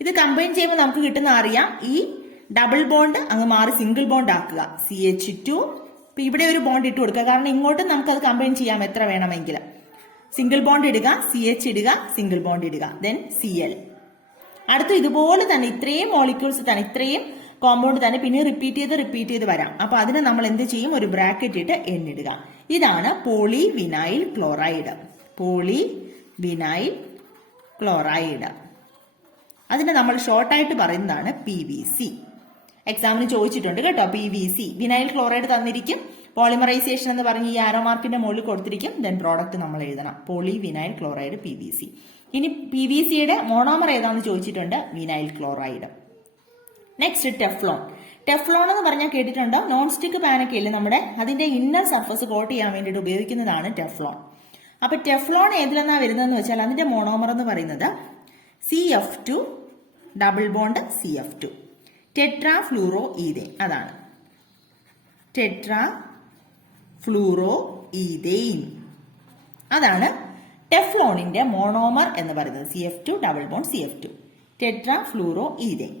ഇത് കമ്പൈൻ ചെയ്യുമ്പോൾ നമുക്ക് കിട്ടുന്ന അറിയാം, ഈ ഡബിൾ ബോണ്ട് അങ്ങ് മാറി സിംഗിൾ ബോണ്ട് ആക്കുക, CH2. ഇപ്പൊ ഇവിടെ ഒരു ബോണ്ട് ഇട്ട് കൊടുക്കുക, കാരണം ഇങ്ങോട്ട് നമുക്ക് അത് കമ്പൈൻ ചെയ്യാം എത്ര വേണമെങ്കിലും. സിംഗിൾ ബോണ്ട് ഇടുക, CH ഇടുക, സിംഗിൾ ബോണ്ട് ഇടുക, ദെൻ Cl. അടുത്ത് ഇതുപോലെ തന്നെ ഇത്രയും മോളിക്യൂൾസ് തന്നെ, ഇത്രയും കോമ്പൗണ്ട് തന്നെ പിന്നെ റിപ്പീറ്റ് ചെയ്ത് വരാം. അപ്പൊ അതിനെ നമ്മൾ എന്ത് ചെയ്യും? ഒരു ബ്രാക്കറ്റ് ഇട്ട് N ഇടുക. ഇതാണ് poly vinyl chloride. Poly vinyl chloride. അതിനെ നമ്മൾ ഷോർട്ടായിട്ട് പറയുന്നതാണ് PVC. എക്സാമിന് ചോദിച്ചിട്ടുണ്ട് കേട്ടോ, PVC. വിനൈൽ ക്ലോറൈഡ് തന്നിരിക്കും, പോളിമറൈസേഷൻ എന്ന് പറഞ്ഞ് ഈ ആരോ മാർക്കിന്റെ മുകളിൽ കൊടുത്തിരിക്കും, ദെൻ പ്രോഡക്റ്റ് നമ്മൾ എഴുതണം, പോളി വിനൈൽ ക്ലോറൈഡ് PVC. ഇനി PVCയുടെ മോണോമർ ഏതാണെന്ന് ചോദിച്ചിട്ടുണ്ട്, vinyl chloride. Next Teflon. Teflon എന്ന് പറഞ്ഞാൽ കേട്ടിട്ടുണ്ടോ? നോൺ സ്റ്റിക്ക് പാനൊക്കെ ഇല്ലേ നമ്മുടെ, അതിന്റെ ഇന്നർ സർഫസ് കോട്ട് ചെയ്യാൻ വേണ്ടിയിട്ട് ഉപയോഗിക്കുന്നതാണ് ടെഫ്ലോൺ. അപ്പൊ ടെഫ്ലോൺ ഏതിലെന്നാ വരുന്നതെന്ന് വെച്ചാൽ അതിന്റെ മോണോമർ എന്ന് പറയുന്നത് CF2 double bond CF2. Tetrafluoroethene. അതാണ് ടെട്രാ ഫ്ലൂറോ ഈതെയിൻ. അതാണ് ടെഫ്ലോണിന്റെ മോണോമർ എന്ന് പറയുന്നത്. CF2 double bond CF2 tetrafluoroethene.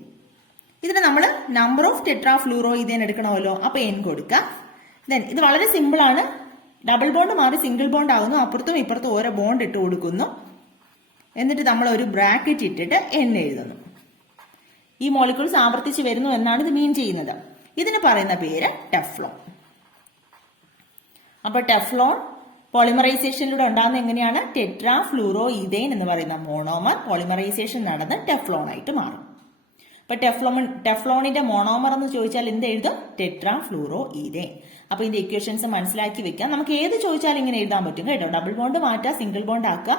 ഇതിന് നമ്മൾ number of tetrafluoroethene എടുക്കണമല്ലോ. അപ്പൊ n കൊടുക്കുക. ദെൻ ഇത് വളരെ സിമ്പിൾ ആണ്. ഡബിൾ ബോണ്ട് മാറി സിംഗിൾ ബോണ്ട് ആകുന്നു. അപ്പുറത്തും ഇപ്പുറത്തും ഓരോ ബോണ്ട് ഇട്ട് കൊടുക്കുന്നു. എന്നിട്ട് നമ്മൾ ഒരു ബ്രാക്കറ്റ് ഇട്ടിട്ട് n എഴുതുന്നു. ഈ മോളിക്യൂൾസ് ആവർത്തിച്ച് വരുന്നു എന്നാണ് ഇത് മീൻ ചെയ്യുന്നത്. ഇതിന് പറയുന്ന പേര് ടെഫ്ലോൺ. അപ്പൊ ടെഫ്ലോൺ പോളിമറൈസേഷനിലൂടെ ഉണ്ടാകുന്ന എങ്ങനെയാണ്? ടെട്രാ ഫ്ലൂറോ ഈതെയിൻ എന്ന് പറയുന്ന മോണോമർ പോളിമറൈസേഷൻ നടന്ന് ടെഫ്ലോൺ ആയിട്ട് മാറും. അപ്പൊ ടെഫ്ലോണിന്റെ മോണോമർ എന്ന് ചോദിച്ചാൽ എന്ത് എഴുതും? Tetra fluoro ethane. അപ്പൊ ഇതിന്റെ ഇക്വേഷൻസ് മനസ്സിലാക്കി വെക്കാം. നമുക്ക് ഏത് ചോദിച്ചാലും ഇങ്ങനെ എഴുതാൻ പറ്റും കേട്ടോ. ഡബിൾ ബോണ്ട് മാറ്റുക, സിംഗിൾ ബോണ്ട് ആക്കുക,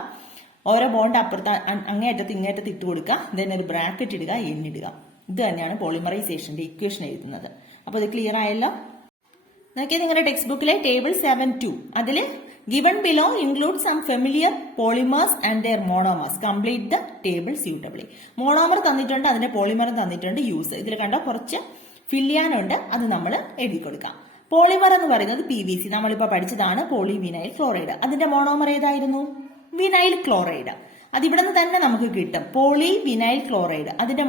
ഓരോ ബോണ്ട് അപ്പുറത്ത് അങ്ങേയറ്റത്ത് ഇങ്ങേറ്റത്ത് ഇട്ട് കൊടുക്കുക, ദെൻ ഒരു ബ്രാക്കറ്റ് ഇടുക, ഇടുക. ഇത് തന്നെയാണ് പോളിമറൈസേഷന്റെ ഇക്വേഷൻ എഴുതുന്നത്. അപ്പൊ ഇത് ക്ലിയർ ആയല്ലോ. നോക്കിയാൽ നിങ്ങളുടെ ടെക്സ്റ്റ് ബുക്കിലെ ടേബിൾ 7.2 അതില് given below include some familiar polymers and their monomers. Complete the table suitably. Monomer തന്നിട്ടുണ്ട്, അതിന്റെ പോളിമറും തന്നിട്ടുണ്ട്, യൂസ്. ഇതിൽ കണ്ട കുറച്ച് ഫിൽ ചെയ്യാനുണ്ട്, അത് നമ്മൾ എഴുതി കൊടുക്കാം. പോളിമർ എന്ന് പറയുന്നത് PVC, നമ്മളിപ്പോ പഠിച്ചതാണ് പോളിവിനൈൽ ക്ലോറൈഡ്. അതിന്റെ മോണോമർ ഏതായിരുന്നു? Vinyl chloride. അതിവിടെ നിന്ന് തന്നെ നമുക്ക് കിട്ടും. Polyvinyl chloride. അതിന്റെ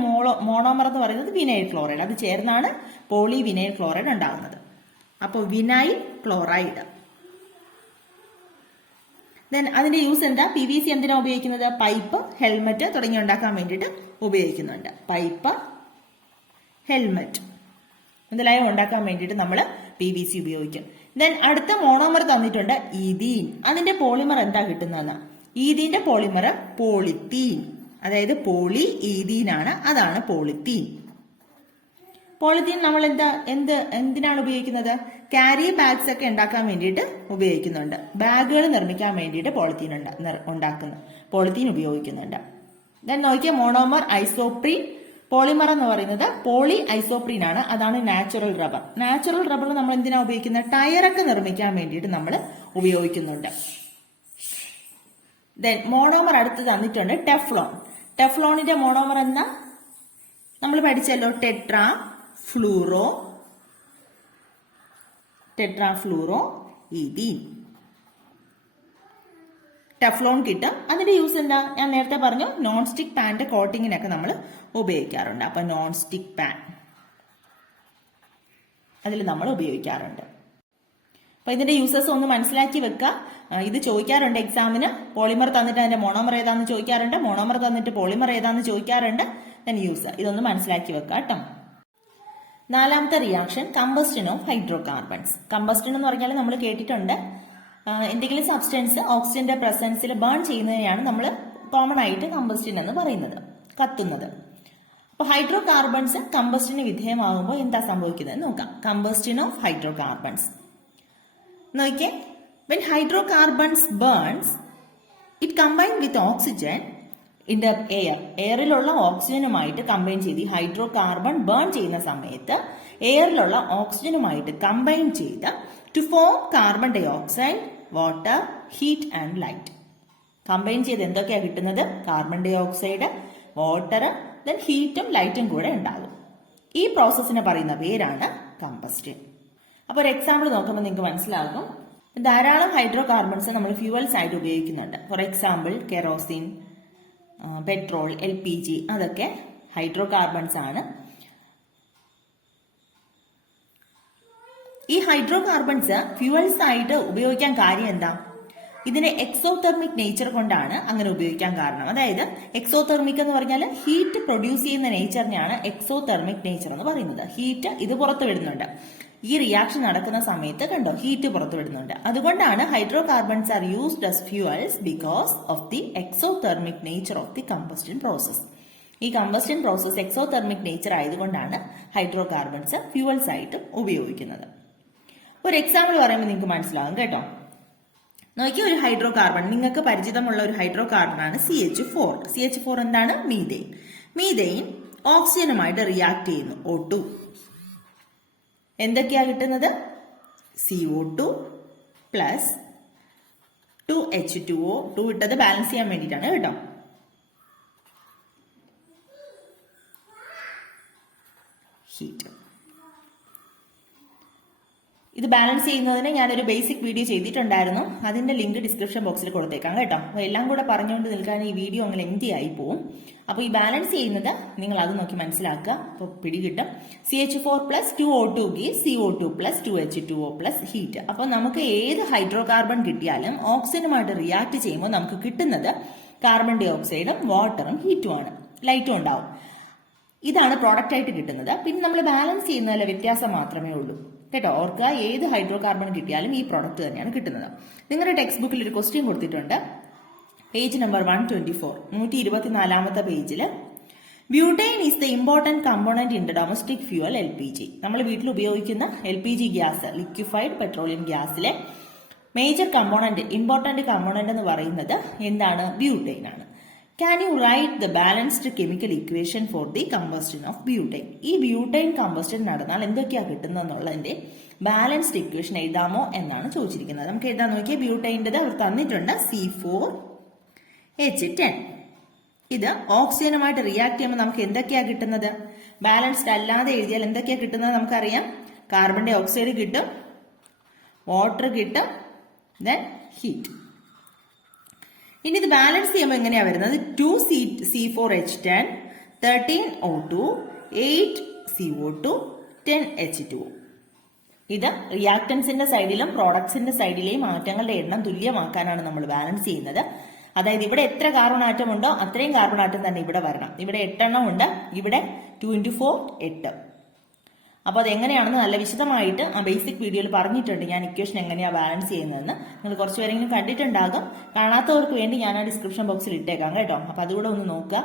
മോണോമർ എന്ന് പറയുന്നത് വിനൈൽ ക്ലോറൈഡ്. അത് ചേർന്നാണ് പോളിവിനൈൽ ക്ലോറൈഡ് ഉണ്ടാകുന്നത്. അപ്പോൾ വിനൈൽ ക്ലോറൈഡ്. ദെൻ അതിന്റെ യൂസ് എന്താ? PVC എന്തിനാ ഉപയോഗിക്കുന്നത്? പൈപ്പ്, ഹെൽമെറ്റ് തുടങ്ങി ഉണ്ടാക്കാൻ വേണ്ടിയിട്ട് ഉപയോഗിക്കുന്നുണ്ട്. പൈപ്പ്, ഹെൽമെറ്റ് ഇതിലായി ഉണ്ടാക്കാൻ വേണ്ടിയിട്ട് നമ്മൾ PVC ഉപയോഗിക്കും. ദെൻ അടുത്ത മോണോമർ തന്നിട്ടുണ്ട് ഈഥീൻ. അതിന്റെ പോളിമർ എന്താ കിട്ടുന്നതെന്ന്? ഈഥീന്റെ പോളിമർ പോളിത്തീൻ. അതായത് പോളി ഈഥീൻ ആണ്. അതാണ് പോളിത്തീൻ. പോളിത്തീൻ നമ്മൾ എന്തിനാണ് ഉപയോഗിക്കുന്നത്? ക്യാരി ബാഗ്സ് ഒക്കെ ഉണ്ടാക്കാൻ വേണ്ടിയിട്ട് ഉപയോഗിക്കുന്നുണ്ട്. ബാഗുകൾ നിർമ്മിക്കാൻ വേണ്ടിയിട്ട് പോളിത്തീൻ ഉപയോഗിക്കുന്നുണ്ട്. ദെൻ നോക്കിയ മോണോമർ ഐസോപ്രീൻ. പോളിമർ എന്ന് പറയുന്നത് പോളി ഐസോപ്രീൻ ആണ്. അതാണ് നാച്ചുറൽ റബ്ബർ. നാച്ചുറൽ റബ്ബർ നമ്മൾ എന്തിനാ ഉപയോഗിക്കുന്നത്? ടയറൊക്കെ നിർമ്മിക്കാൻ വേണ്ടിയിട്ട് നമ്മൾ ഉപയോഗിക്കുന്നുണ്ട്. ദെൻ മോണോമർ അടുത്ത് തന്നിട്ടുണ്ട് ടെഫ്ലോൺ. ടെഫ്ലോണിന്റെ മോണോമർ എന്നാ നമ്മൾ പഠിച്ചല്ലോ, ടെട്രാ ഫ്ലൂറോ ഈഥീൻ. ടെഫ്ലോൺ കിട്ടും. അതിന്റെ യൂസ് എന്താ? ഞാൻ നേരത്തെ പറഞ്ഞു, നോൺ സ്റ്റിക് പാന്റെ കോട്ടിങ്ങിനൊക്കെ നമ്മൾ ഉപയോഗിക്കാറുണ്ട്. അപ്പൊ നോൺ സ്റ്റിക് പാൻ അതിൽ നമ്മൾ ഉപയോഗിക്കാറുണ്ട്. അപ്പൊ ഇതിന്റെ യൂസസ് ഒന്ന് മനസ്സിലാക്കി വെക്കുക. ഇത് ചോദിക്കാറുണ്ട് എക്സാമിന്. പോളിമർ തന്നിട്ട് അതിന്റെ മോണോമർ ഏതാന്ന് ചോദിക്കാറുണ്ട്, മോണോമർ തന്നിട്ട് പോളിമർ ഏതാന്ന് ചോദിക്കാറുണ്ട്. യൂസ് ഇതൊന്ന് മനസ്സിലാക്കി വെക്കുക കേട്ടോ. നാലാമത്തെ reaction combustion of hydrocarbons. Combustion എന്ന് പറഞ്ഞാൽ നമ്മൾ കേട്ടിട്ടുണ്ട്, എന്തെങ്കിലും സബ്സ്റ്റൻസ് ഓക്സിജന്റെ പ്രസൻസിൽ ബേൺ ചെയ്യുന്നതിനെയാണ് നമ്മൾ കോമൺ ആയിട്ട് കമ്പസ്റ്റൻ എന്ന് പറയുന്നത്, കത്തുന്നത്. അപ്പൊ ഹൈഡ്രോ കാർബൺസ് കമ്പസ്റ്റന് വിധേയമാകുമ്പോൾ എന്താ സംഭവിക്കുന്നത് നോക്കാം. കമ്പസ്റ്റൻ ഓഫ് ഹൈഡ്രോ കാർബൺസ് നോക്കിയേ. when hydrocarbons burns it combine with oxygen in the air. എയറിലുള്ള ഓക്സിജനുമായിട്ട് കമ്പൈൻ ചെയ്ത് ഹൈഡ്രോ കാർബൺ ബേൺ ചെയ്യുന്ന സമയത്ത് എയറിലുള്ള ഓക്സിജനുമായിട്ട് കമ്പൈൻ ചെയ്ത് to form carbon dioxide, water, heat and light. Combine ചെയ്ത് എന്തൊക്കെയാണ് കിട്ടുന്നത്? Carbon dioxide, water, then ഹീറ്റും ലൈറ്റും കൂടെ ഉണ്ടാകും. ഈ പ്രോസസ്സിനെ പറയുന്ന പേരാണ് കമ്പസ്റ്റൻ. അപ്പോൾ ഒരു എക്സാമ്പിൾ നോക്കുമ്പോൾ നിങ്ങൾക്ക് മനസ്സിലാകും. ധാരാളം ഹൈഡ്രോ കാർബൺസ് നമ്മൾ ഫ്യൂവൽസ് ആയിട്ട് ഉപയോഗിക്കുന്നുണ്ട്. For example kerosene, petrol, LPG അതൊക്കെ ഹൈഡ്രോ കാർബൺസ് ആണ്. ഈ ഹൈഡ്രോ കാർബൺസ് ഫ്യൂവൽസ് ആയിട്ട് ഉപയോഗിക്കാൻ കാര്യം എന്താ? ഇതിന് എക്സോതെർമിക് നേച്ചർ കൊണ്ടാണ് അങ്ങനെ ഉപയോഗിക്കാൻ കാരണം. അതായത് എക്സോതെർമിക് എന്ന് പറഞ്ഞാൽ ഹീറ്റ് പ്രൊഡ്യൂസ് ചെയ്യുന്ന നേച്ചറിനെയാണ് എക്സോതെർമിക് നേച്ചർ എന്ന് പറയുന്നത്. ഹീറ്റ് ഇത് പുറത്തു വിടുന്നുണ്ട്. ഈ റിയാക്ഷൻ നടക്കുന്ന സമയത്ത് കണ്ടോ ഹീറ്റ് പുറത്തു വിടുന്നുണ്ട്. അതുകൊണ്ടാണ് hydro carbons are used as fuels because of the exothermic nature of the combustion process. ഈ കമ്പസ്റ്റൻ പ്രോസസ് എക്സോതെർമിക് നേച്ചർ ആയതുകൊണ്ടാണ് ഹൈഡ്രോ കാർബൺസ് ഫ്യൂവൽസ് ആയിട്ട് ഉപയോഗിക്കുന്നത്. ഒരു എക്സാമ്പിൾ പറയുമ്പോൾ നിങ്ങൾക്ക് മനസ്സിലാകും കേട്ടോ. നോക്കിയ ഒരു ഹൈഡ്രോ കാർബൺ, നിങ്ങൾക്ക് പരിചിതമുള്ള ഒരു ഹൈഡ്രോ കാർബൺ ആണ് CH4. CH4 എന്താണ്? മീഥെയിൻ. മീഥെയിൻ ഓക്സിജനുമായിട്ട് റിയാക്ട് ചെയ്യുന്നു, O2. എന്തൊക്കെയാ കിട്ടുന്നത്? CO2 plus 2H2O. 2 ഇട്ടത് ബാലൻസ് ചെയ്യാൻ വേണ്ടിയിട്ടാണ് കേട്ടോ. ഇത് ബാലൻസ് ചെയ്യുന്നതിന് ഞാനൊരു ബേസിക് വീഡിയോ ചെയ്തിട്ടുണ്ടായിരുന്നു. അതിന്റെ ലിങ്ക് ഡിസ്ക്രിപ്ഷൻ ബോക്സിൽ കൊടുത്തേക്കാം കേട്ടോ. അപ്പോൾ എല്ലാം കൂടെ പറഞ്ഞുകൊണ്ട് നിൽക്കാൻ ഈ വീഡിയോ അങ്ങനെ ലെങ്തി ആയി പോവും. അപ്പോൾ ഈ ബാലൻസ് ചെയ്യുന്നത് നിങ്ങൾ അത് നോക്കി മനസ്സിലാക്കുക. അപ്പോൾ പിടികിട്ടും. CH4+2O2 gives CO2+2H2O+ heat. അപ്പോൾ നമുക്ക് ഏത് ഹൈഡ്രോ കാർബൺ കിട്ടിയാലും ഓക്സിജനുമായിട്ട് റിയാക്ട് ചെയ്യുമ്പോൾ നമുക്ക് കിട്ടുന്നത് കാർബൺ ഡൈ ഓക്സൈഡും വാട്ടറും ഹീറ്റുമാണ്, ലൈറ്റും ഉണ്ടാവും. ഇതാണ് പ്രോഡക്റ്റ് ആയിട്ട് കിട്ടുന്നത്. പിന്നെ നമ്മൾ ബാലൻസ് ചെയ്യുന്നതിലെ വ്യത്യാസം മാത്രമേ ഉള്ളൂ കേട്ടോ. ഓർക്കുക, ഏത് ഹൈഡ്രോ കാർബൺ കിട്ടിയാലും ഈ പ്രോഡക്റ്റ് തന്നെയാണ് കിട്ടുന്നത്. നിങ്ങളുടെ ടെക്സ്റ്റ് ബുക്കിൽ ഒരു ക്വസ്റ്റ്യൻ കൊടുത്തിട്ടുണ്ട്. പേജ് നമ്പർ 124, 124ാമത്തെ പേജിൽ butane is the important component in the domestic fuel LPG. നമ്മൾ വീട്ടിൽ ഉപയോഗിക്കുന്ന LPG ഗ്യാസ്, ലിക്വിഫൈഡ് പെട്രോളിയം ഗ്യാസിലെ മേജർ കമ്പോണന്റ്, ഇമ്പോർട്ടന്റ് കമ്പോണന്റ് എന്ന് പറയുന്നത് എന്താണ്? ബ്യൂട്ടൈൻ ആണ്. Can you write the balanced chemical equation for the combustion of butane? ഈ ബ്യൂട്ടൈൻ കമ്പസ്റ്റൻ നടന്നാൽ എന്തൊക്കെയാ കിട്ടുന്നതെന്നുള്ളതിന്റെ ബാലൻസ്ഡ് ഇക്വേഷൻ എഴുതാമോ എന്നാണ് ചോദിച്ചിരിക്കുന്നത്. നമുക്ക് എഴുതാൻ നോക്കിയാൽ ബ്യൂട്ടൈൻ്റെ അവർ തന്നിട്ടുണ്ട് C4H10. ഇത് ഓക്സിജനുമായിട്ട് റിയാക്ട് ചെയ്യുമ്പോൾ നമുക്ക് എന്തൊക്കെയാ കിട്ടുന്നത്? ബാലൻസ്ഡ് അല്ലാതെ എഴുതിയാൽ എന്തൊക്കെയാ കിട്ടുന്നത് നമുക്കറിയാം. കാർബൺ ഡൈ ഓക്സൈഡ് കിട്ടും, വാട്ടർ കിട്ടും, ദെൻ ഹീറ്റ്. ഇനി ഇത് ബാലൻസ് ചെയ്യുമ്പോൾ എങ്ങനെയാ വരുന്നത്? 2C4H10, 13O2, 8CO2, 10H2O. ഇത് റിയാക്ടൻസിന്റെ സൈഡിലും പ്രോഡക്ട്സിന്റെ സൈഡിലെയും മാറ്റങ്ങളുടെ എണ്ണം തുല്യമാക്കാനാണ് നമ്മൾ ബാലൻസ് ചെയ്യുന്നത്. അതായത് ഇവിടെ എത്ര കാർബൺ ആറ്റം ഉണ്ടോ അത്രയും കാർബൺ ആറ്റം തന്നെ ഇവിടെ വരണം. ഇവിടെ 8 എണ്ണം ഉണ്ട്, ഇവിടെ 2 × 4 8. അപ്പോൾ അതെങ്ങനെയാണെന്ന് നല്ല വിശദമായിട്ട് ആ ബേസിക് വീഡിയോയിൽ പറഞ്ഞിട്ടുണ്ട്. ഞാൻ ഇക്വേഷൻ എങ്ങനെയാണ് ബാലൻസ് ചെയ്യുന്നതെന്ന് നിങ്ങൾ കുറച്ച് പേരെങ്കിലും കണ്ടിട്ടുണ്ടാകും. കാണാത്തവർക്ക് വേണ്ടി ഞാൻ ആ ഡിസ്ക്രിപ്ഷൻ ബോക്സിൽ ഇട്ടേക്കാം കേട്ടോ. അപ്പോൾ അതുകൂടെ ഒന്ന് നോക്കുക.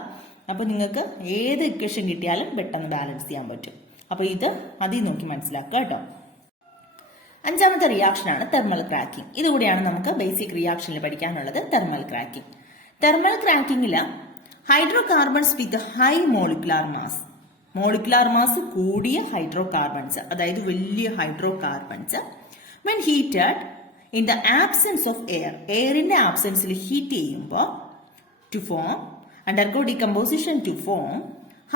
അപ്പോൾ നിങ്ങൾക്ക് ഏത് ഇക്വേഷൻ കിട്ടിയാലും പെട്ടെന്ന് ബാലൻസ് ചെയ്യാൻ പറ്റും. അപ്പോൾ ഇത് അതിൽ നോക്കി മനസ്സിലാക്കുക കേട്ടോ. 5ാമത്തെ റിയാക്ഷനാണ് തെർമൽ ക്രാക്കിംഗ്. ഇതുകൂടിയാണ് നമുക്ക് ബേസിക് റിയാക്ഷനിൽ പഠിക്കാനുള്ളത്. Thermal cracking. തെർമൽ ക്രാക്കിംഗിൽ hydrocarbons with high molecular mass, molecular mass കൂടിയ ഹൈഡ്രോ കാർബൺസ്, അതായത് വലിയ hydrocarbons when heated in the absence of air, എയറിന്റെ ആബ്സെൻസിൽ ഹീറ്റ് ചെയ്യുമ്പോൾ to form, undergo decomposition to form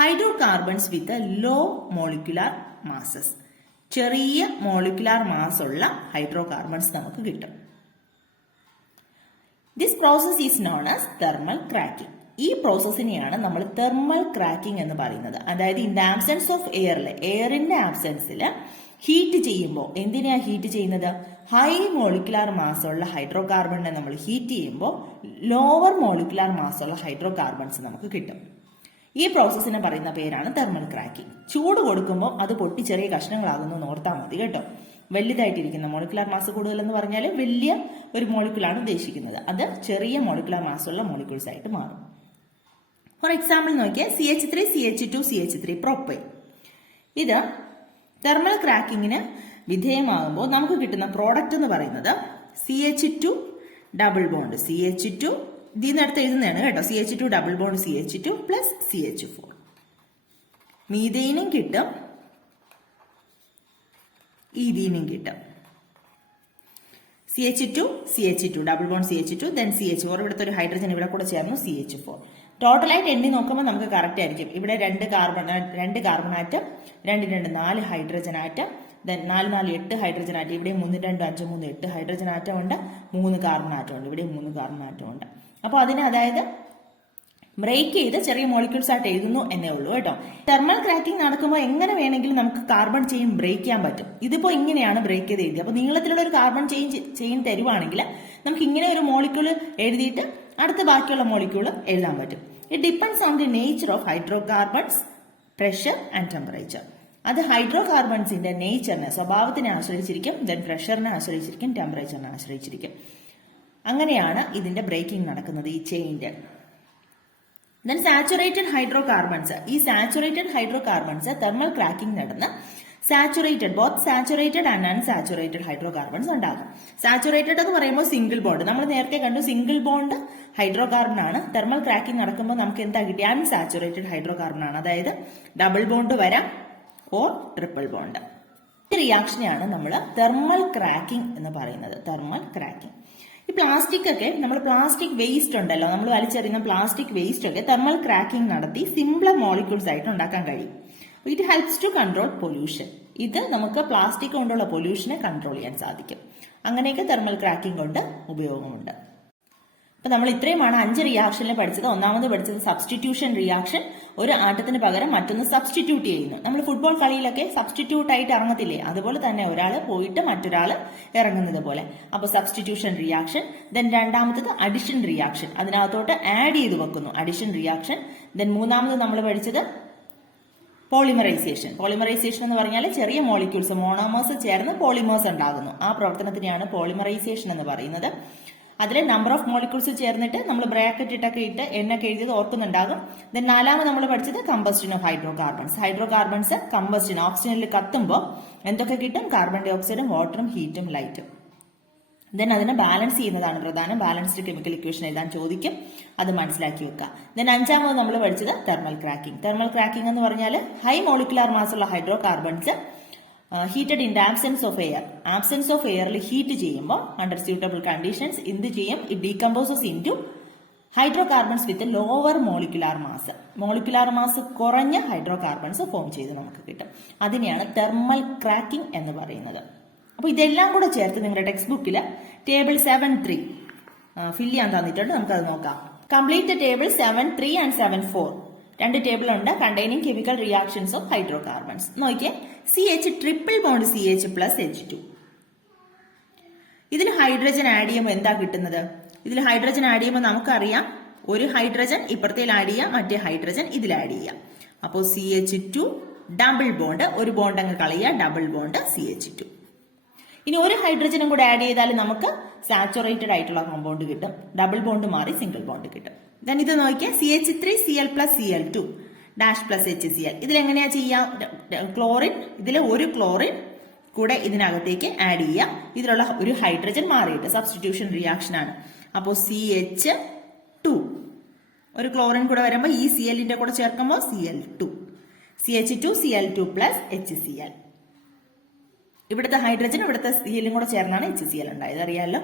hydrocarbons with a low molecular masses. ചെറിയ മോളിക്കുലാർ മാസ് ഉള്ള ഹൈഡ്രോ കാർബൺസ് നമുക്ക് കിട്ടും. This process is known as thermal cracking. ഈ പ്രോസസ്സിനെയാണ് നമ്മൾ തെർമൽ ക്രാക്കിംഗ് എന്ന് പറയുന്നത്. അതായത് ഇൻ ദ ആബ്സെൻസ് ഓഫ് എയറിൽ, എയറിന്റെ ആബ്സെൻസിൽ ഹീറ്റ് ചെയ്യുമ്പോൾ, എന്തിനാ ഹീറ്റ് ചെയ്യുന്നത്? ഹൈ മോളിക്കുലാർ മാസ് ഉള്ള ഹൈഡ്രോ കാർബണിനെ നമ്മൾ ഹീറ്റ് ചെയ്യുമ്പോൾ ലോവർ മോളിക്കുലാർ മാസ് ഉള്ള ഹൈഡ്രോ കാർബൺസ് നമുക്ക് കിട്ടും. ഈ പ്രോസസ്സിനെ പറയുന്ന പേരാണ് തെർമൽ ക്രാക്കിംഗ്. ചൂട് കൊടുക്കുമ്പോൾ അത് പൊട്ടി ചെറിയ കഷ്ണങ്ങളാകുന്നു എന്ന് ഓർത്താൽ മതി കേട്ടോ. വലുതായിട്ടിരിക്കുന്ന മോളിക്കുലാർ മാസ് കൂടുതലെന്ന് പറഞ്ഞാൽ വലിയ ഒരു മോളിക്കുലാണ് ഉദ്ദേശിക്കുന്നത്. അത് ചെറിയ മോളിക്കുലാർ മാസ് ഉള്ള മോളിക്യൂൾസ് ആയിട്ട് മാറും. ഫോർ എക്സാമ്പിൾ നോക്കിയാൽ CH3, CH2, CH3 പ്രൊപ്പൈൻ. ഇത് തെർമൽ ക്രാക്കിങ്ങിന് വിധേയമാകുമ്പോൾ നമുക്ക് കിട്ടുന്ന പ്രോഡക്റ്റ് എന്ന് പറയുന്നത് CH2 ഡബിൾ ബോണ്ട് CH2, ഇതിനടുത്ത് എഴുതുന്നതാണ് കേട്ടോ. CH2 double bond CH2 plus CH4. മീഥേനും കിട്ടും, ഈഥീനും കിട്ടും. CH2 double bond CH2, then CH4, ഇവിടുത്തെ ഒരു ഹൈഡ്രജൻ ഇവിടെ കൂടെ ചേർന്നു CH4. ടോട്ടലായിട്ട് എണ്ണി നോക്കുമ്പോൾ നമുക്ക് കറക്റ്റ് ആയിരിക്കും. ഇവിടെ 2 carbon atom, 2 × 2 4 hydrogen atom, then 4 × 4 8 hydrogen atom. ഇവിടെ 3 × 2 5 3 8 ഹൈഡ്രജൻ ആറ്റം ഉണ്ട്, 3 കാർബൺ ആറ്റം ഉണ്ട്, ഇവിടെ 3 കാർബൺ ആറ്റം ഉണ്ട്. അപ്പോൾ അതിന് അതായത് ബ്രേക്ക് ചെയ്ത് ചെറിയ മോളിക്യൂൾസ് ആയിട്ട് എഴുതുന്നു എന്നേ ഉള്ളൂ കേട്ടോ. തെർമൽ ക്രാക്കിംഗ് നടക്കുമ്പോൾ എങ്ങനെ വേണമെങ്കിലും നമുക്ക് കാർബൺ ചെയിൻ ബ്രേക്ക് ചെയ്യാൻ പറ്റും. ഇതിപ്പോൾ ഇങ്ങനെയാണ് ബ്രേക്ക് ചെയ്ത് എഴുതിയത്. അപ്പോൾ നീളത്തിലുള്ള ഒരു കാർബൺ ചെയിൻ തരുവാണെങ്കിൽ നമുക്ക് ഇങ്ങനെ ഒരു മോളിക്യൂൾ എഴുതിയിട്ട് അടുത്ത ബാക്കിയുള്ള മോളിക്യൂൾ എഴുതാൻ പറ്റും. It depends on the nature of hydro carbons, pressure and temperature. അത് ഹൈഡ്രോ കാർബൺസിന്റെ നേച്ചറിനെ, സ്വഭാവത്തിനെ ആശ്രയിച്ചിരിക്കും, ദെൻ പ്രഷറിനെ ആശ്രയിച്ചിരിക്കും, ടെമ്പറേച്ചറിനെ ആശ്രയിച്ചിരിക്കും. അങ്ങനെയാണ് ഇതിന്റെ ബ്രേക്കിംഗ് നടക്കുന്നത് ഈ ചെയിൻ്റെ. Then saturated hydrocarbons. ഈ saturated hydrocarbons thermal cracking നടന്ന് both saturated and unsaturated hydrocarbons ഉണ്ടാകും. സാച്ചുറേറ്റഡ് എന്ന് പറയുമ്പോൾ സിംഗിൾ ബോണ്ട്, നമ്മൾ നേരത്തെ കണ്ടു സിംഗിൾ ബോണ്ട് ഹൈഡ്രോ കാർബൺ ആണ്. തെർമൽ ക്രാക്കിംഗ് നടക്കുമ്പോൾ നമുക്ക് എന്താ കിട്ടിയ? അൺസാച്ചുറേറ്റഡ് ഹൈഡ്രോ കാർബൺ ആണ്. അതായത് ഡബിൾ ബോണ്ട് വരാം ഓർ ട്രിപ്പിൾ ബോണ്ട്. ഈ റിയാക്ഷനെയാണ് നമ്മൾ തെർമൽ ക്രാക്കിംഗ് എന്ന് പറയുന്നത്. Thermal cracking. ഈ പ്ലാസ്റ്റിക് ഒക്കെ, നമ്മൾ പ്ലാസ്റ്റിക് വേസ്റ്റ് ഉണ്ടല്ലോ, നമ്മൾ വലിച്ചെറിയുന്ന പ്ലാസ്റ്റിക് വേസ്റ്റ് ഒക്കെ തെർമൽ ക്രാക്കിംഗ് നടത്തി സിംപ്ലർ മോളിക്യൂൾസ് ആയിട്ട് ഉണ്ടാക്കാൻ കഴിയും. It helps to control pollution. ഇത് നമുക്ക് പ്ലാസ്റ്റിക് കൊണ്ടുള്ള പൊല്യൂഷനെ കൺട്രോൾ ചെയ്യാൻ സാധിക്കും. അങ്ങനെയൊക്കെ തെർമൽ ക്രാക്കിംഗ് കൊണ്ട് ഉപയോഗമുണ്ട്. അപ്പൊ നമ്മൾ ഇത്രയുമാണ് 5 റിയാക്ഷനിൽ പഠിച്ചത്. ഒന്നാമത് പഠിച്ചത് സബ്സ്റ്റിറ്റ്യൂഷൻ റിയാക്ഷൻ, ഒരു ആറ്റത്തിന് പകരം മറ്റൊന്ന് സബ്സ്റ്റിറ്റ്യൂട്ട് ചെയ്യുന്നു. നമ്മൾ ഫുട്ബോൾ കളിയിലൊക്കെ സബ്സ്റ്റിറ്റ്യൂട്ട് ആയിട്ട് ഇറങ്ങത്തില്ലേ, അതുപോലെ തന്നെ ഒരാൾ പോയിട്ട് മറ്റൊരാൾ ഇറങ്ങുന്നത് പോലെ. അപ്പൊ സബ്സ്റ്റിറ്റ്യൂഷൻ റിയാക്ഷൻ. ദെൻ രണ്ടാമത്തത് അഡിഷൻ റിയാക്ഷൻ, അതിനകത്തോട്ട് ആഡ് ചെയ്ത് വെക്കുന്നു, അഡിഷൻ റിയാക്ഷൻ. ദെൻ മൂന്നാമത് നമ്മൾ പഠിച്ചത് പോളിമറൈസേഷൻ. പോളിമറൈസേഷൻ എന്ന് പറഞ്ഞാൽ ചെറിയ മോളിക്യൂൾസ് മോണോമേഴ്സ് ചേർന്ന് പോളിമേഴ്സ് ഉണ്ടാകുന്നു. ആ പ്രവർത്തനത്തിനെയാണ് പോളിമറൈസേഷൻ എന്ന് പറയുന്നത്. അതിൽ നമ്പർ ഓഫ് മോളിക്യൂൾസ് ചേർന്നിട്ട് നമ്മൾ ബ്രാക്കറ്റ് ഇട്ടൊക്കെ ഇട്ട് എണ്ണൊക്കെ എഴുതിയത് ഓർക്കുന്നുണ്ടാകും. ദെൻ നാലാമത് നമ്മൾ പഠിച്ചത് combustion of hydrocarbons. Hydrocarbons combustion ഓക്സിജനിൽ കത്തുമ്പോൾ എന്തൊക്കെ കിട്ടും? കാർബൺ ഡൈ ഓക്സൈഡും വാട്ടറും ഹീറ്റും ലൈറ്റും. ദെൻ അതിനെ ബാലൻസ് ചെയ്യുന്നതാണ് പ്രധാനം. ബാലൻസ്ഡ് കെമിക്കൽ ഇക്വേഷൻ എഴുതാൻ ചോദിക്കും, അത് മനസ്സിലാക്കി വെക്കുക. ദെൻ അഞ്ചാമത് നമ്മൾ പഠിച്ചത് തെർമൽ ക്രാക്കിംഗ്. തെർമൽ ക്രാക്കിംഗ് എന്ന് പറഞ്ഞാൽ ഹൈ മോളിക്കുലാർ മാസ് ഉള്ള hydrocarbons heated in absence of air. Absence of എയറിൽ ഹീറ്റ് ചെയ്യുമ്പോൾ അണ്ടർ സ്യൂട്ടബിൾ കണ്ടീഷൻസ് എന്ത് ചെയ്യും? It decomposes into hydrocarbons with lower molecular mass. Molecular mass കുറഞ്ഞ ഹൈഡ്രോ കാർബൺസ് ഫോം ചെയ്ത് നമുക്ക് കിട്ടും. അതിനെയാണ് തെർമൽ ക്രാക്കിംഗ് എന്ന് പറയുന്നത്. അപ്പൊ ഇതെല്ലാം കൂടെ ചേർത്ത് നിങ്ങളുടെ ടെക്സ്റ്റ് ബുക്കിൽ ടേബിൾ 7.3 ഫില്ല് ചെയ്യാൻ തന്നിട്ടുണ്ട്. നമുക്കത് നോക്കാം. Complete table 7.3 and 7.4. 2 ടേബിൾ ഉണ്ട് containing chemical reactions of hydro carbons. നോക്കിയേ, CH triple bond CH plus H2. ഇതിൽ ഹൈഡ്രജൻ ആഡ് ചെയ്യുമ്പോൾ എന്താ കിട്ടുന്നത്? ഇതിൽ ഹൈഡ്രജൻ ആഡ് ചെയ്യുമ്പോൾ നമുക്കറിയാം, ഒരു ഹൈഡ്രജൻ ഇപ്പുറത്തേൽ ആഡ് ചെയ്യാം, മറ്റേ ഹൈഡ്രജൻ ഇതിൽ ആഡ് ചെയ്യാം. അപ്പോൾ CH2 ഡബിൾ ബോണ്ട്, ഒരു ബോണ്ട് അങ്ങ് കളയുക, ഡബിൾ ബോണ്ട് CH2. ഇനി ഒരു ഹൈഡ്രജനും കൂടെ ആഡ് ചെയ്താൽ നമുക്ക് സാച്ചുറേറ്റഡ് ആയിട്ടുള്ള കോമ്പൗണ്ട് കിട്ടും. ഡബിൾ ബോണ്ട് മാറി സിംഗിൾ ബോണ്ട് കിട്ടും. ദെൻ ഇത് നോക്കിയാൽ CH3Cl plus Cl2 dash plus HCl. ഇതിലെങ്ങനെയാ ചെയ്യാം? ക്ലോറിൻ, ഇതിൽ ഒരു ക്ലോറിൻ കൂടെ ഇതിനകത്തേക്ക് ആഡ് ചെയ്യാം. ഇതിലുള്ള ഒരു ഹൈഡ്രജൻ മാറിയിട്ട് സബ്സ്റ്റിറ്റ്യൂഷൻ റിയാക്ഷൻ ആണ്. അപ്പോൾ CH2 ഒരു ക്ലോറിൻ കൂടെ വരുമ്പോൾ ഈ Clന്റെ കൂടെ ചേർക്കുമ്പോൾ Cl2. CH2Cl2 plus HCl. ഇവിടുത്തെ ഹൈഡ്രജൻ ഇവിടുത്തെ Clയും കൂടെ ചേർന്നാണ് HCl ഉണ്ടായത്, അറിയാമല്ലോ.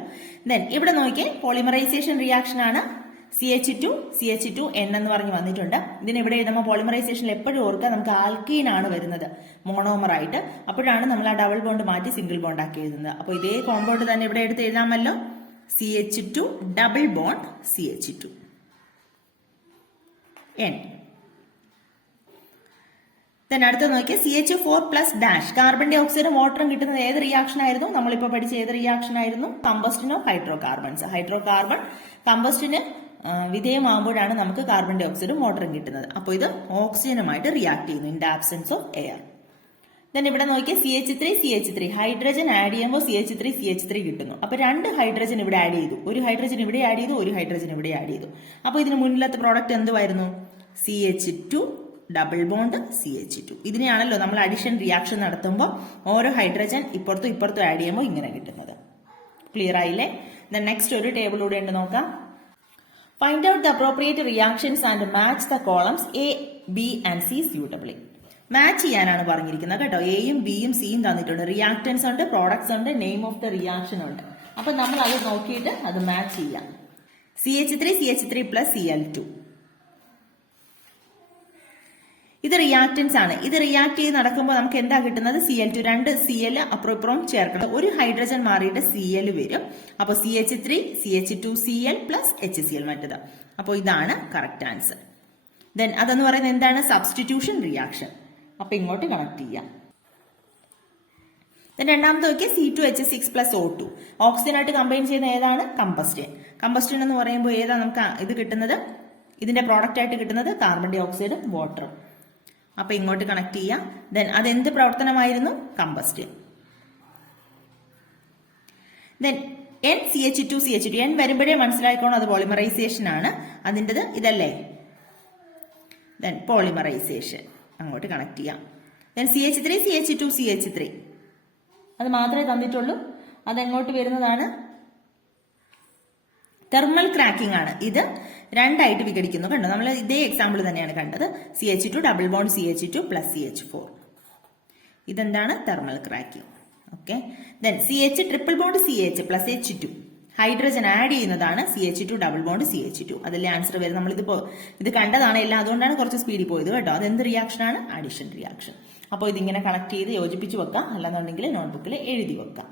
ദെൻ ഇവിടെ നോക്കിയേ, പോളിമറൈസേഷൻ റിയാക്ഷൻ ആണ്. CH2N എന്ന് പറഞ്ഞ് വന്നിട്ടുണ്ട്. ഇതിന് ഇവിടെ എഴുതുമ്പോൾ പോളിമറൈസേഷനിൽ എപ്പോഴും ഓർക്കുക, നമുക്ക് ആൽക്കീൻ ആണ് വരുന്നത് മോണോമർ ആയിട്ട്. അപ്പോഴാണ് നമ്മൾ ആ ഡബിൾ ബോണ്ട് മാറ്റി സിംഗിൾ ബോണ്ട് ആക്കി എഴുതുന്നത്. അപ്പോൾ ഇതേ കോമ്പൗണ്ട് തന്നെ ഇവിടെ എടുത്ത് എഴുതാമല്ലോ. CH2 double bond CH2N. Then അടുത്ത് നോക്കിയാൽ CH4 പ്ലസ് ഡാഷ്. കാർബൺ ഡൈ ഓക്സൈഡും വാട്ടറും കിട്ടുന്നത് ഏത് റിയാക്ഷൻ ആയിരുന്നു? നമ്മളിപ്പോൾ പഠിച്ച ഏത് റിയാക്ഷൻ ആയിരുന്നു? Combustion of hydrocarbons. Hydrocarbon കമ്പസ്റ്റന് വിധേയമാകുമ്പോഴാണ് നമുക്ക് കാർബൺ ഡൈ ഓക്സൈഡും വാട്ടറും കിട്ടുന്നത്. അപ്പോൾ ഇത് ഓക്സിജനുമായിട്ട് റിയാക്ട് ചെയ്യുന്നു in the absence of air. Then ഇവിടെ നോക്കിയാൽ CH3 ഹൈഡ്രജൻ ആഡ് ചെയ്യുമ്പോൾ CH3 കിട്ടുന്നു. അപ്പൊ 2 ഹൈഡ്രജൻ ഇവിടെ ആഡ് ചെയ്തു, ഒരു ഹൈഡ്രജൻ ഇവിടെ ആഡ് ചെയ്തു, ഒരു ഹൈഡ്രജൻ ഇവിടെ ആഡ് ചെയ്തു. അപ്പൊ ഇതിന് മുന്നിലത്തെ പ്രോഡക്റ്റ് എന്തുവായിരുന്നു? CH2 double bond CH2. ഇതിനെയാണല്ലോ നമ്മൾ അഡിഷൻ റിയാക്ഷൻ നടത്തുമ്പോൾ ഓരോ ഹൈഡ്രജൻ ഇപ്പുറത്തും ഇപ്പുറത്തും ആഡ് ചെയ്യുമ്പോൾ ഇങ്ങനെ കിട്ടുന്നത്. ക്ലിയർ ആയില്ലേ? ദെൻ നെക്സ്റ്റ് ഒരു ടേബിൾ കൂടെ ഉണ്ട്, നോക്കാം. Find out the appropriate reactions and match the columns A, B and C suitably. Match ചെയ്യാനാണ് പറഞ്ഞിരിക്കുന്നത് കേട്ടോ. എയും ബിയും സിയും തന്നിട്ടുണ്ട്. റിയാക്ടൻസ് ഉണ്ട്, പ്രോഡക്ട്സ് ഉണ്ട്, നെയിം ഓഫ് ദ റിയാക്ഷൻ ഉണ്ട്. അപ്പൊ നമ്മൾ അത് നോക്കിയിട്ട് അത് മാച്ച് ചെയ്യാം. CH3 plus Cl2. ഇത് റിയാക്ടൻസ് ആണ്. ഇത് റിയാക്ട് ചെയ്ത് നടക്കുമ്പോൾ നമുക്ക് എന്താ കിട്ടുന്നത്? Cl2. 2 Cl അപ്പുറം ചേർക്കണം. ഒരു ഹൈഡ്രജൻ മാറിയിട്ട് Cl വരും. അപ്പൊ CH3 CH2Cl പ്ലസ് HCl മറ്റത്. അപ്പോൾ ഇതാണ് കറക്റ്റ് ആൻസർ. ദെൻ അതെന്ന് പറയുന്നത് എന്താണ്? Substitution reaction. അപ്പൊ ഇങ്ങോട്ട് കണക്ട് ചെയ്യാം. ദെൻ രണ്ടാമത്തെ നോക്കിയാൽ C2H6 പ്ലസ് O2. ഓക്സിജനായിട്ട് കമ്പൈൻ ചെയ്യുന്ന ഏതാണ്? കമ്പസ്റ്റൻ. കമ്പസ്റ്റൻ എന്ന് പറയുമ്പോൾ ഏതാ നമുക്ക് ഇത് കിട്ടുന്നത്? ഇതിന്റെ പ്രോഡക്റ്റ് ആയിട്ട് കിട്ടുന്നത് കാർബൺ ഡൈ ഓക്സൈഡും വാട്ടറും. അപ്പൊ ഇങ്ങോട്ട് കണക്ട് ചെയ്യാം. ദെൻ അതെന്ത് പ്രവർത്തനമായിരുന്നു? കമ്പസ്റ്റൻ. ദെൻ NCH2 N വരുമ്പോഴേ മനസ്സിലായിക്കോണം അത് പോളിമറൈസേഷൻ ആണ്. അതിൻ്റെത് ഇതല്ലേ? ദെൻ പോളിമറൈസേഷൻ അങ്ങോട്ട് കണക്ട് ചെയ്യാം. ദെൻ CH3 അത് മാത്രമേ തന്നിട്ടുള്ളൂ. അതെങ്ങോട്ട് വരുന്നതാണ്? തെർമൽ ക്രാക്കിംഗ് ആണ്. ഇത് രണ്ടായിട്ട് വിഘടിക്കുന്നു. കണ്ടോ, നമ്മൾ ഇതേ എക്സാമ്പിൾ തന്നെയാണ് കണ്ടത്. CH2 double bond CH2 plus CH4. ഇതെന്താണ്? Thermal cracking. Okay. Then CH triple bond CH plus H2. Hydrogen add ചെയ്യുന്നതാണ് CH2 ഡബിൾ ബോണ്ട് CH2. അതല്ലേ ആൻസർ വരും. നമ്മളിതിപ്പോ ഇത് കണ്ടതാണ് എല്ലാം, അതുകൊണ്ടാണ് കുറച്ച് സ്പീഡിൽ പോയത് കേട്ടോ. അതെന്ത് റിയാക്ഷൻ ആണ്? Addition reaction. അപ്പോൾ ഇതിങ്ങനെ കണക്ട് ചെയ്ത് യോജിപ്പിച്ച് വെക്കാം, അല്ലാന്നുണ്ടെങ്കിൽ നോട്ട്ബുക്കിൽ എഴുതി വെക്കാം.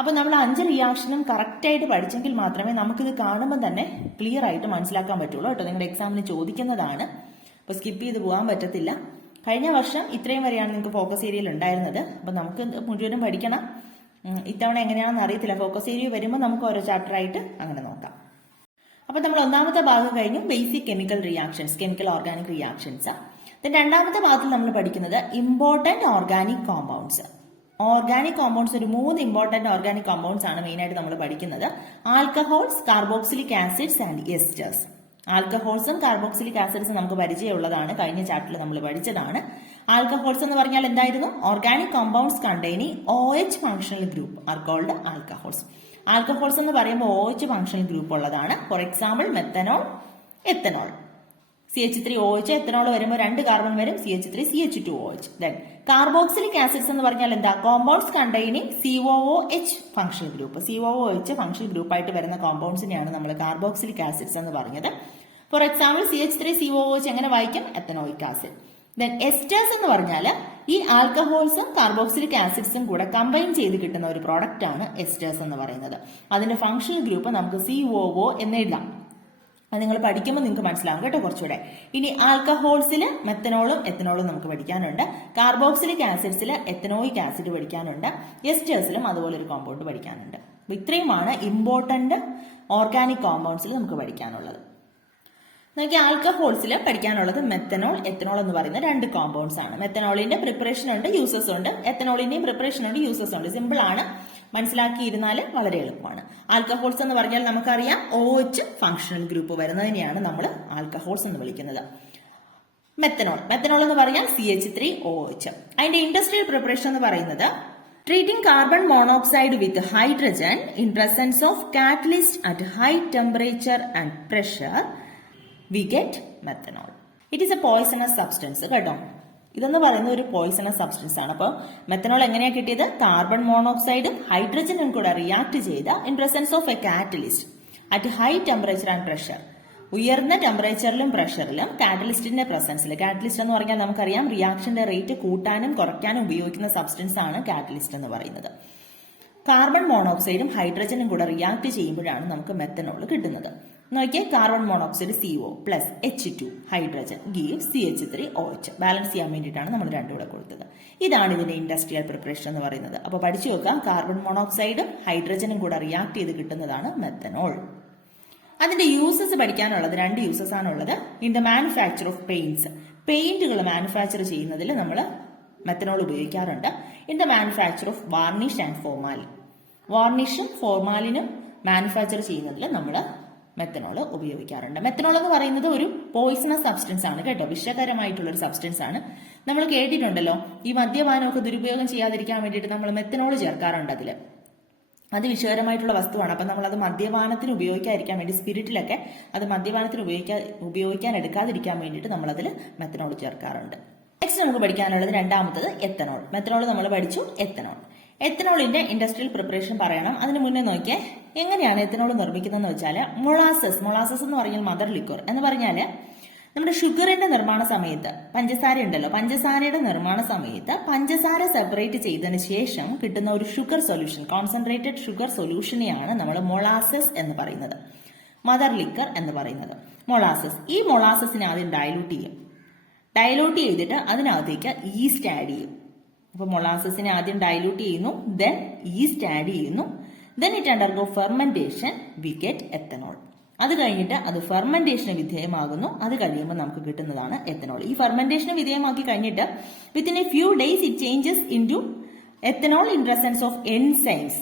അപ്പൊ നമ്മൾ 5 റിയാക്ഷനും കറക്റ്റ് ആയിട്ട് പഠിച്ചെങ്കിൽ മാത്രമേ നമുക്കിത് കാണുമ്പോൾ തന്നെ ക്ലിയർ ആയിട്ട് മനസ്സിലാക്കാൻ പറ്റുള്ളൂ കേട്ടോ. നിങ്ങളുടെ എക്സാമിന് ചോദിക്കുന്നതാണ്, അപ്പൊ സ്കിപ്പ് ചെയ്ത് പോകാൻ പറ്റത്തില്ല. കഴിഞ്ഞ വർഷം ഇത്രയും വരെയാണ് നിങ്ങൾക്ക് ഫോക്കസ് ഏരിയയിൽ ഉണ്ടായിരുന്നത്. അപ്പൊ നമുക്ക് മുഴുവനും പഠിക്കണം. ഇത്തവണ എങ്ങനെയാണെന്ന് അറിയത്തില്ല. ഫോക്കസ് ഏരിയ വരുമ്പോൾ നമുക്ക് ഓരോ ചാപ്റ്റർ ആയിട്ട് അങ്ങനെ നോക്കാം. അപ്പൊ നമ്മൾ ഒന്നാമത്തെ ഭാഗം കഴിഞ്ഞു, basic chemical reactions, chemical organic reactions. രണ്ടാമത്തെ ഭാഗത്തിൽ നമ്മൾ പഠിക്കുന്നത് important organic compounds. Organic compounds ഒരു 3 ഇമ്പോർട്ടന്റ് ഓർഗാനിക് കോമ്പൗണ്ട്സ് ആണ് മെയിൻ ആയിട്ട് നമ്മൾ പഠിക്കുന്നത്. Alcohols, carboxylic acids and esters. ആൽക്കഹോൾസും കാർബോക്സിലിക് ആസിഡ്സും നമുക്ക് പരിചയമുള്ളതാണ്, കഴിഞ്ഞ ചാപ്റ്ററിൽ നമ്മൾ പഠിച്ചതാണ്. ആൽക്കഹോൾസ് എന്ന് പറഞ്ഞാൽ എന്തായിരുന്നു? Organic compounds containing OH functional group are called alcohols. Alcohols എന്ന് പറയുമ്പോൾ OH ഫംഗ്ഷണൽ ഗ്രൂപ്പ് ഉള്ളതാണ്. For example methanol, ethanol. CH3OH, ethanol വരുമ്പോൾ 2 കാർബൺ വരും, CH3CH2OH. ദെൻ കാർബോക്സിലിക് ആസിഡ്സ് എന്ന് പറഞ്ഞാൽ എന്താ? Compounds containing COOH functional group. COOH functional group ആയിട്ട് വരുന്ന കോമ്പൗണ്ട്സിനെയാണ് നമ്മൾ കാർബോക്സിലിക് ആസിഡ്സ് എന്ന് പറഞ്ഞത്. ഫോർ എക്സാമ്പിൾ CH3COOH എങ്ങനെ വായിക്കും? Ethanoic acid. ദെൻ എസ്റ്റേഴ്സ് എന്ന് പറഞ്ഞാൽ ഈ ആൽക്കഹോൾസും കാർബോക്സിലിക് ആസിഡ്സും കൂടെ കമ്പൈൻ ചെയ്ത് കിട്ടുന്ന ഒരു പ്രോഡക്റ്റ് ആണ് എസ്റ്റേഴ്സ് എന്ന് പറയുന്നത്. അതിന്റെ ഫംഗ്ഷണൽ ഗ്രൂപ്പ് നമുക്ക് COO എന്ന് എഴുതാം. അത് നിങ്ങൾ പഠിക്കുമ്പോൾ നിങ്ങൾക്ക് മനസ്സിലാവും കേട്ടോ കുറച്ചുകൂടെ. ഇനി ആൽക്കഹോൾസിൽ മെത്തനോളും എത്തനോളും നമുക്ക് പഠിക്കാനുണ്ട്. കാർബോക്സിലിക് ആസിഡ്സിൽ എത്തനോയിക് ആസിഡ് പഠിക്കാനുണ്ട്. എസ്റ്റേഴ്സിലും അതുപോലെ ഒരു കോമ്പൗണ്ട് പഠിക്കാനുണ്ട്. ഇത്രയുമാണ് ഇമ്പോർട്ടന്റ് ഓർഗാനിക് കോമ്പൗണ്ട്സിൽ നമുക്ക് പഠിക്കാനുള്ളത്. നമുക്ക് ആൽക്കഹോൾസിൽ പഠിക്കാനുള്ളത് മെത്തനോൾ, എത്തനോൾ എന്ന് പറയുന്ന 2 കോമ്പൗണ്ട്സ് ആണ്. മെത്തനോളിന്റെ പ്രിപ്പറേഷൻ ഉണ്ട്, യൂസസ് ഉണ്ട്. എത്തനോളിന്റെയും പ്രിപ്പറേഷൻ ഉണ്ട്, യൂസസ് ഉണ്ട്. സിമ്പിൾ ആണ്, മനസ്സിലാക്കിയിരുന്നാൽ വളരെ എളുപ്പമാണ്. ആൽക്കഹോൾസ് എന്ന് പറഞ്ഞാൽ നമുക്കറിയാം OH ഫംഗ്ഷണൽ ഗ്രൂപ്പ് വരുന്നതിനെയാണ് നമ്മൾ ആൽക്കഹോൾസ് എന്ന് വിളിക്കുന്നത്. മെത്തനോൾ എന്ന് പറഞ്ഞാൽ CH3OH. അതിന്റെ ഇൻഡസ്ട്രിയൽ പ്രിപ്പറേഷൻ എന്ന് പറയുന്നത് treating carbon monoxide with hydrogen in presence of catalyst at high temperature and pressure we get methanol. It is a poisonous substance കേട്ടോ. ഇതെന്ന് പറയുന്ന ഒരു പോയിസണസ് സബ്സ്റ്റൻസ് ആണ്. അപ്പോൾ മെത്തനോൾ എങ്ങനെയാണ് കിട്ടിയത്? കാർബൺ മോണോക്സൈഡും ഹൈഡ്രജനും കൂടെ റിയാക്ട് ചെയ്ത in presence of a catalyst at high temperature and pressure. ഉയർന്ന ടെമ്പറേച്ചറിലും പ്രഷറിലും കാറ്റലിസ്റ്റിന്റെ പ്രസൻസിൽ. കാറ്റലിസ്റ്റ് എന്ന് പറഞ്ഞാൽ നമുക്കറിയാം റിയാക്ഷന്റെ റേറ്റ് കൂട്ടാനും കുറയ്ക്കാനും ഉപയോഗിക്കുന്ന സബ്സ്റ്റൻസ് ആണ് കാറ്റലിസ്റ്റ് എന്ന് പറയുന്നത്. കാർബൺ മോണോക്സൈഡും ഹൈഡ്രജനും കൂടെ റിയാക്ട് ചെയ്യുമ്പോഴാണ് നമുക്ക് മെത്തനോൾ കിട്ടുന്നത്. നോക്കിയേ, carbon monoxide CO plus H2 hydrogen gives CH3OH. Balance ചെയ്യാൻ വേണ്ടിയിട്ടാണ് നമ്മൾ 2 കൂടെ കൊടുത്തത്. ഇതാണ് ഇതിന്റെ ഇൻഡസ്ട്രിയൽ പ്രിപ്പറേഷൻ എന്ന് പറയുന്നത്. അപ്പോൾ പഠിച്ചു വെക്കാം, കാർബൺ മോണോക്സൈഡും ഹൈഡ്രജനും കൂടെ റിയാക്ട് ചെയ്ത് കിട്ടുന്നതാണ് മെത്തനോൾ. അതിന്റെ യൂസസ് പഠിക്കാനുള്ളത് 2 യൂസസ് ആണുള്ളത്. In the manufacture of paints, പെയിന്റുകൾ മാനുഫാക്ചർ ചെയ്യുന്നതിൽ നമ്മൾ മെത്തനോൾ ഉപയോഗിക്കാറുണ്ട്. In the manufacture of varnish and formalin, വാർണിഷും ഫോർമാലിനും മാനുഫാക്ചർ ചെയ്യുന്നതിൽ നമ്മൾ മെത്തനോൾ ഉപയോഗിക്കാറുണ്ട്. മെത്തനോൾ എന്ന് പറയുന്നത് ഒരു പോയിസണസ് സബ്സ്റ്റൻസ് ആണ് കേട്ടോ, വിഷകരമായിട്ടുള്ള ഒരു സബ്സ്റ്റൻസ് ആണ്. നമ്മൾ കേട്ടിട്ടുണ്ടല്ലോ, ഈ മദ്യപാനമൊക്കെ ദുരുപയോഗം ചെയ്യാതിരിക്കാൻ വേണ്ടിയിട്ട് നമ്മൾ മെത്തനോൾ ചേർക്കാറുണ്ട് അതിൽ. അത് വിഷകരമായിട്ടുള്ള വസ്തുവാണ്. അപ്പം നമ്മളത് മദ്യപാനത്തിന് ഉപയോഗിക്കാതിരിക്കാൻ വേണ്ടി, സ്പിരിറ്റിലൊക്കെ അത് മദ്യപാനത്തിന് ഉപയോഗിക്കാൻ എടുക്കാതിരിക്കാൻ വേണ്ടിയിട്ട് നമ്മളതിൽ മെത്തനോൾ ചേർക്കാറുണ്ട്. നെക്സ്റ്റ് നമുക്ക് പഠിക്കാനുള്ളത് രണ്ടാമത്തത് എത്തനോൾ. മെത്തനോൾ നമ്മൾ പഠിച്ചു. എത്തനോളിന്റെ ഇൻഡസ്ട്രിയൽ പ്രിപ്പറേഷൻ പറയണം. അതിന് മുന്നേ നോക്കിയാൽ എങ്ങനെയാണ് എത്തനോൾ നിർമ്മിക്കുന്നതെന്ന് വെച്ചാൽ മൊളാസസ് എന്ന് പറഞ്ഞാൽ മദർ ലിക്വർ എന്ന് പറഞ്ഞാൽ നമ്മുടെ ഷുഗറിന്റെ നിർമ്മാണ സമയത്ത് പഞ്ചസാര ഉണ്ടല്ലോ, പഞ്ചസാരയുടെ നിർമ്മാണ സമയത്ത് പഞ്ചസാര സെപ്പറേറ്റ് ചെയ്തതിന് ശേഷം കിട്ടുന്ന ഒരു ഷുഗർ സൊല്യൂഷൻ, കോൺസെൻട്രേറ്റഡ് ഷുഗർ സൊല്യൂഷനെയാണ് നമ്മൾ മൊളാസസ് എന്ന് പറയുന്നത്, മദർ ലിക്വർ എന്ന് പറയുന്നത്. മൊളാസസ്, ഈ മൊളാസസിനെ ആദ്യം ഡയലൂട്ട് ചെയ്തിട്ട് അതിനകത്തേക്ക് ഈസ്റ്റ് ആഡ് ചെയ്യും. അപ്പൊ മൊളാസസിനെ ആദ്യം ഡയലൂട്ട് ചെയ്യുന്നു, ദെൻ ഈസ്റ്റ് ആഡ് ചെയ്യുന്നു, then it undergo fermentation, we get ethanol. അത് കഴിഞ്ഞിട്ട് അത് ഫെർമെന്റേഷന് വിധേയമാകുന്നു. അത് കഴിയുമ്പോൾ നമുക്ക് കിട്ടുന്നതാണ് എത്തനോൾ. ഈ ഫെർമെന്റേഷന് വിധേയമാക്കി കഴിഞ്ഞിട്ട് within a few days it changes into ethanol in presence of enzymes.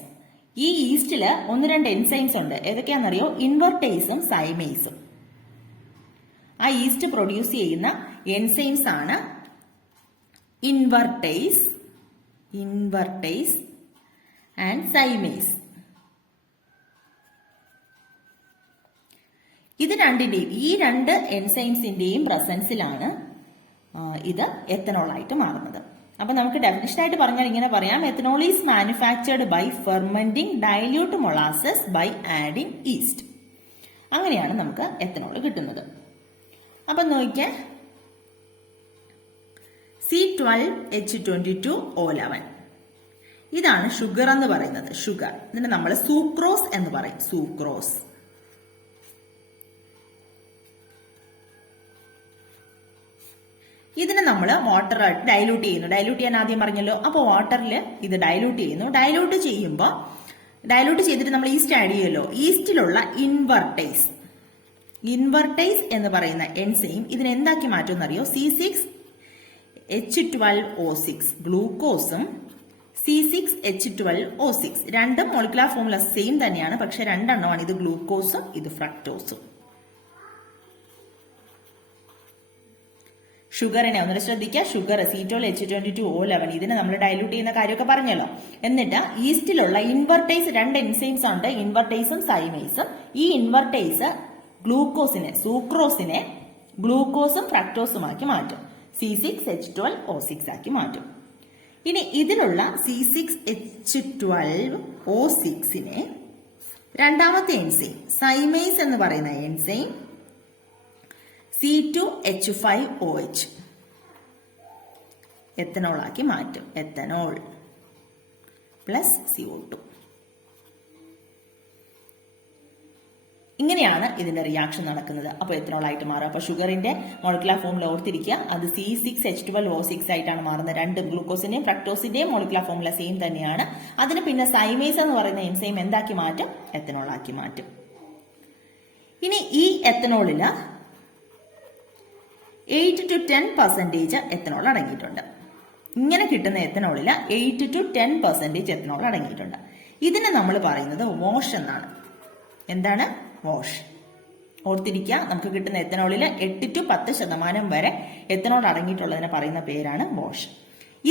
ഈ ഈസ്റ്റില് 1-2 എൻസൈംസ് ഉണ്ട്. ഏതൊക്കെയാണെന്നറിയോ? ഇൻവെർട്ടേസും സൈമേസും. ആ ഈസ്റ്റ് പ്രൊഡ്യൂസ് ചെയ്യുന്ന എൻസൈംസ് ആണ് ഇൻവെർട്ടേസ് ആൻഡ് സൈമേസ്. ഇത് രണ്ടിന്റെയും, ഈ 2 എൻസൈംസിന്റെയും പ്രസൻസിലാണ് ഇത് എത്തനോൾ ആയിട്ട് മാറുന്നത്. അപ്പൊ നമുക്ക് ഡെഫിനിഷൻ ആയിട്ട് പറഞ്ഞാൽ ഇങ്ങനെ പറയാം, ethanol is manufactured by fermenting dilute molasses by adding yeast. അങ്ങനെയാണ് നമുക്ക് എത്തനോൾ കിട്ടുന്നത്. അപ്പൊ നോക്കിയേ, C12H22O11 ഇതാണ് ഷുഗർ എന്ന് പറയുന്നത്. ഷുഗർ, ഇതിനെ നമ്മൾ സൂക്രോസ് എന്ന് പറയും. സൂക്രോസ്. ഇതിനെ നമ്മൾ വാട്ടറായിട്ട് ഡൈലൂട്ട് ചെയ്യുന്നു. ഡൈലൂട്ട് ചെയ്യാൻ ആദ്യം പറഞ്ഞല്ലോ. അപ്പോൾ വാട്ടറിൽ ഇത് ഡൈലൂട്ട് ചെയ്യുന്നു. ഡൈലൂട്ട് ചെയ്തിട്ട് നമ്മൾ ഈസ്റ്റ് ആഡ് ചെയ്യുമല്ലോ. ഈസ്റ്റിലുള്ള ഇൻവെർട്ടൈസ് എന്ന് പറയുന്ന എൻസൈം ഇതിനെ എന്താക്കി മാറ്റുമെന്നറിയോ? C6H12O6 ഗ്ലൂക്കോസും C6H12O6 രണ്ടും മോളിക്കുലാർ ഫോർമുല സെയിം തന്നെയാണ്, പക്ഷെ രണ്ടെണ്ണമാണ്. ഇത് ഗ്ലൂക്കോസും ഇത് ഫ്രക്ടോസും. ഷുഗറിനെ ഒന്നുകൂടെ ശ്രദ്ധിക്കുക. ഷുഗർ C12H22O11 ഇതിനെ നമ്മൾ ഡൈലൂട്ട് ചെയ്യുന്ന കാര്യമൊക്കെ പറഞ്ഞല്ലോ. എന്നിട്ട് ഈസ്റ്റിലുള്ള ഇൻവെർട്ടൈസ് രണ്ട് എൻസൈംസ് ഉണ്ട്, ഇൻവെർട്ടൈസും സൈമേസും. ഈ ഇൻവെർട്ടൈസ് സൂക്രോസിനെ ഗ്ലൂക്കോസും ഫ്രക്ടോസുമാക്കി മാറ്റും. C6H12O6 ആക്കി മാറ്റും. ഇനി ഇതിലുള്ള C6H12O6നെ രണ്ടാമത്തെ എൻസൈം സൈമേസ് എന്ന് പറയുന്ന എൻസൈം C2H5OH എത്തനോൾ ആക്കി മാറ്റും. Ethanol plus CO2. ഇങ്ങനെയാണ് ഇതിന്റെ റിയാക്ഷൻ നടക്കുന്നത്. അപ്പോൾ എത്തനോൾ ആയിട്ട് മാറും. അപ്പോൾ ഷുഗറിന്റെ മോളിക്കുലാർ ഫോർമുല ഓർത്തിരിക്കുക, അത് C6H12O6 ആയിട്ടാണ് മാറുന്നത്. രണ്ട് ഗ്ലൂക്കോസിന്റെയും ഫ്രക്ടോസിന്റെയും മോളിക്കുലാർ ഫോർമുല സെയിം തന്നെയാണ്. അതിന് പിന്നെ സൈമേസ് എന്ന് പറയുന്ന എൻസൈം എന്താക്കി മാറ്റും? എത്തനോൾ ആക്കി മാറ്റും. ഇനി ഈ എത്തനോളില് 8 to 10% എത്തനോൾ അടങ്ങിയിട്ടുണ്ട്. ഇങ്ങനെ കിട്ടുന്ന എത്തനോളിൽ 8 to 10% എത്തനോൾ അടങ്ങിയിട്ടുണ്ട്. ഇതിനെ നമ്മൾ പറയുന്നത് വാഷ് എന്നാണ്. എന്താണ് വാഷ്? ഓർത്തിരിക്കുക, നമുക്ക് കിട്ടുന്ന എത്തനോളിൽ 8 to 10% വരെ എത്തനോൾ അടങ്ങിയിട്ടുള്ളതിനെ പറയുന്ന പേരാണ് വാഷ്.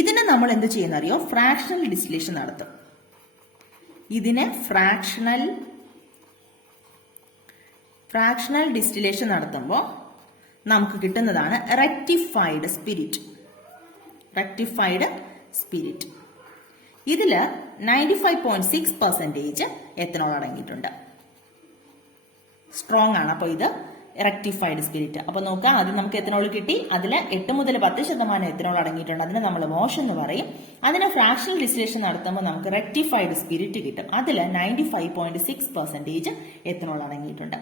ഇതിനെ നമ്മൾ എന്ത് ചെയ്യുന്ന അറിയോ? ഫ്രാക്ഷണൽ ഡിസ്റ്റിലേഷൻ നടത്തും. ഇതിനെ ഫ്രാക്ഷണൽ ഡിസ്റ്റിലേഷൻ നടത്തുമ്പോൾ നമുക്ക് കിട്ടുന്നതാണ് റെക്ടിഫൈഡ് സ്പിരിറ്റ്. ഇതില് 95.6% എത്തനോൾ അടങ്ങിയിട്ടുണ്ട്. സ്ട്രോങ് ആണ്. അപ്പോൾ ഇത് റെക്ടിഫൈഡ് സ്പിരിറ്റ്. അപ്പൊ നോക്കാം, ആദ്യം നമുക്ക് എത്തനോൾ കിട്ടി. അതിൽ 8 മുതൽ 10% എത്തനോൾ അടങ്ങിയിട്ടുണ്ട്. അതിനെ നമ്മൾ വാഷ് എന്ന് പറയും. അതിനെ ഫ്രാക്ഷണൽ ഡിസ്റ്റിലേഷൻ നടത്തുമ്പോൾ നമുക്ക് റെക്ടിഫൈഡ് സ്പിരിറ്റ് കിട്ടും. അതിൽ 95.6% എത്തനോൾ അടങ്ങിയിട്ടുണ്ട്.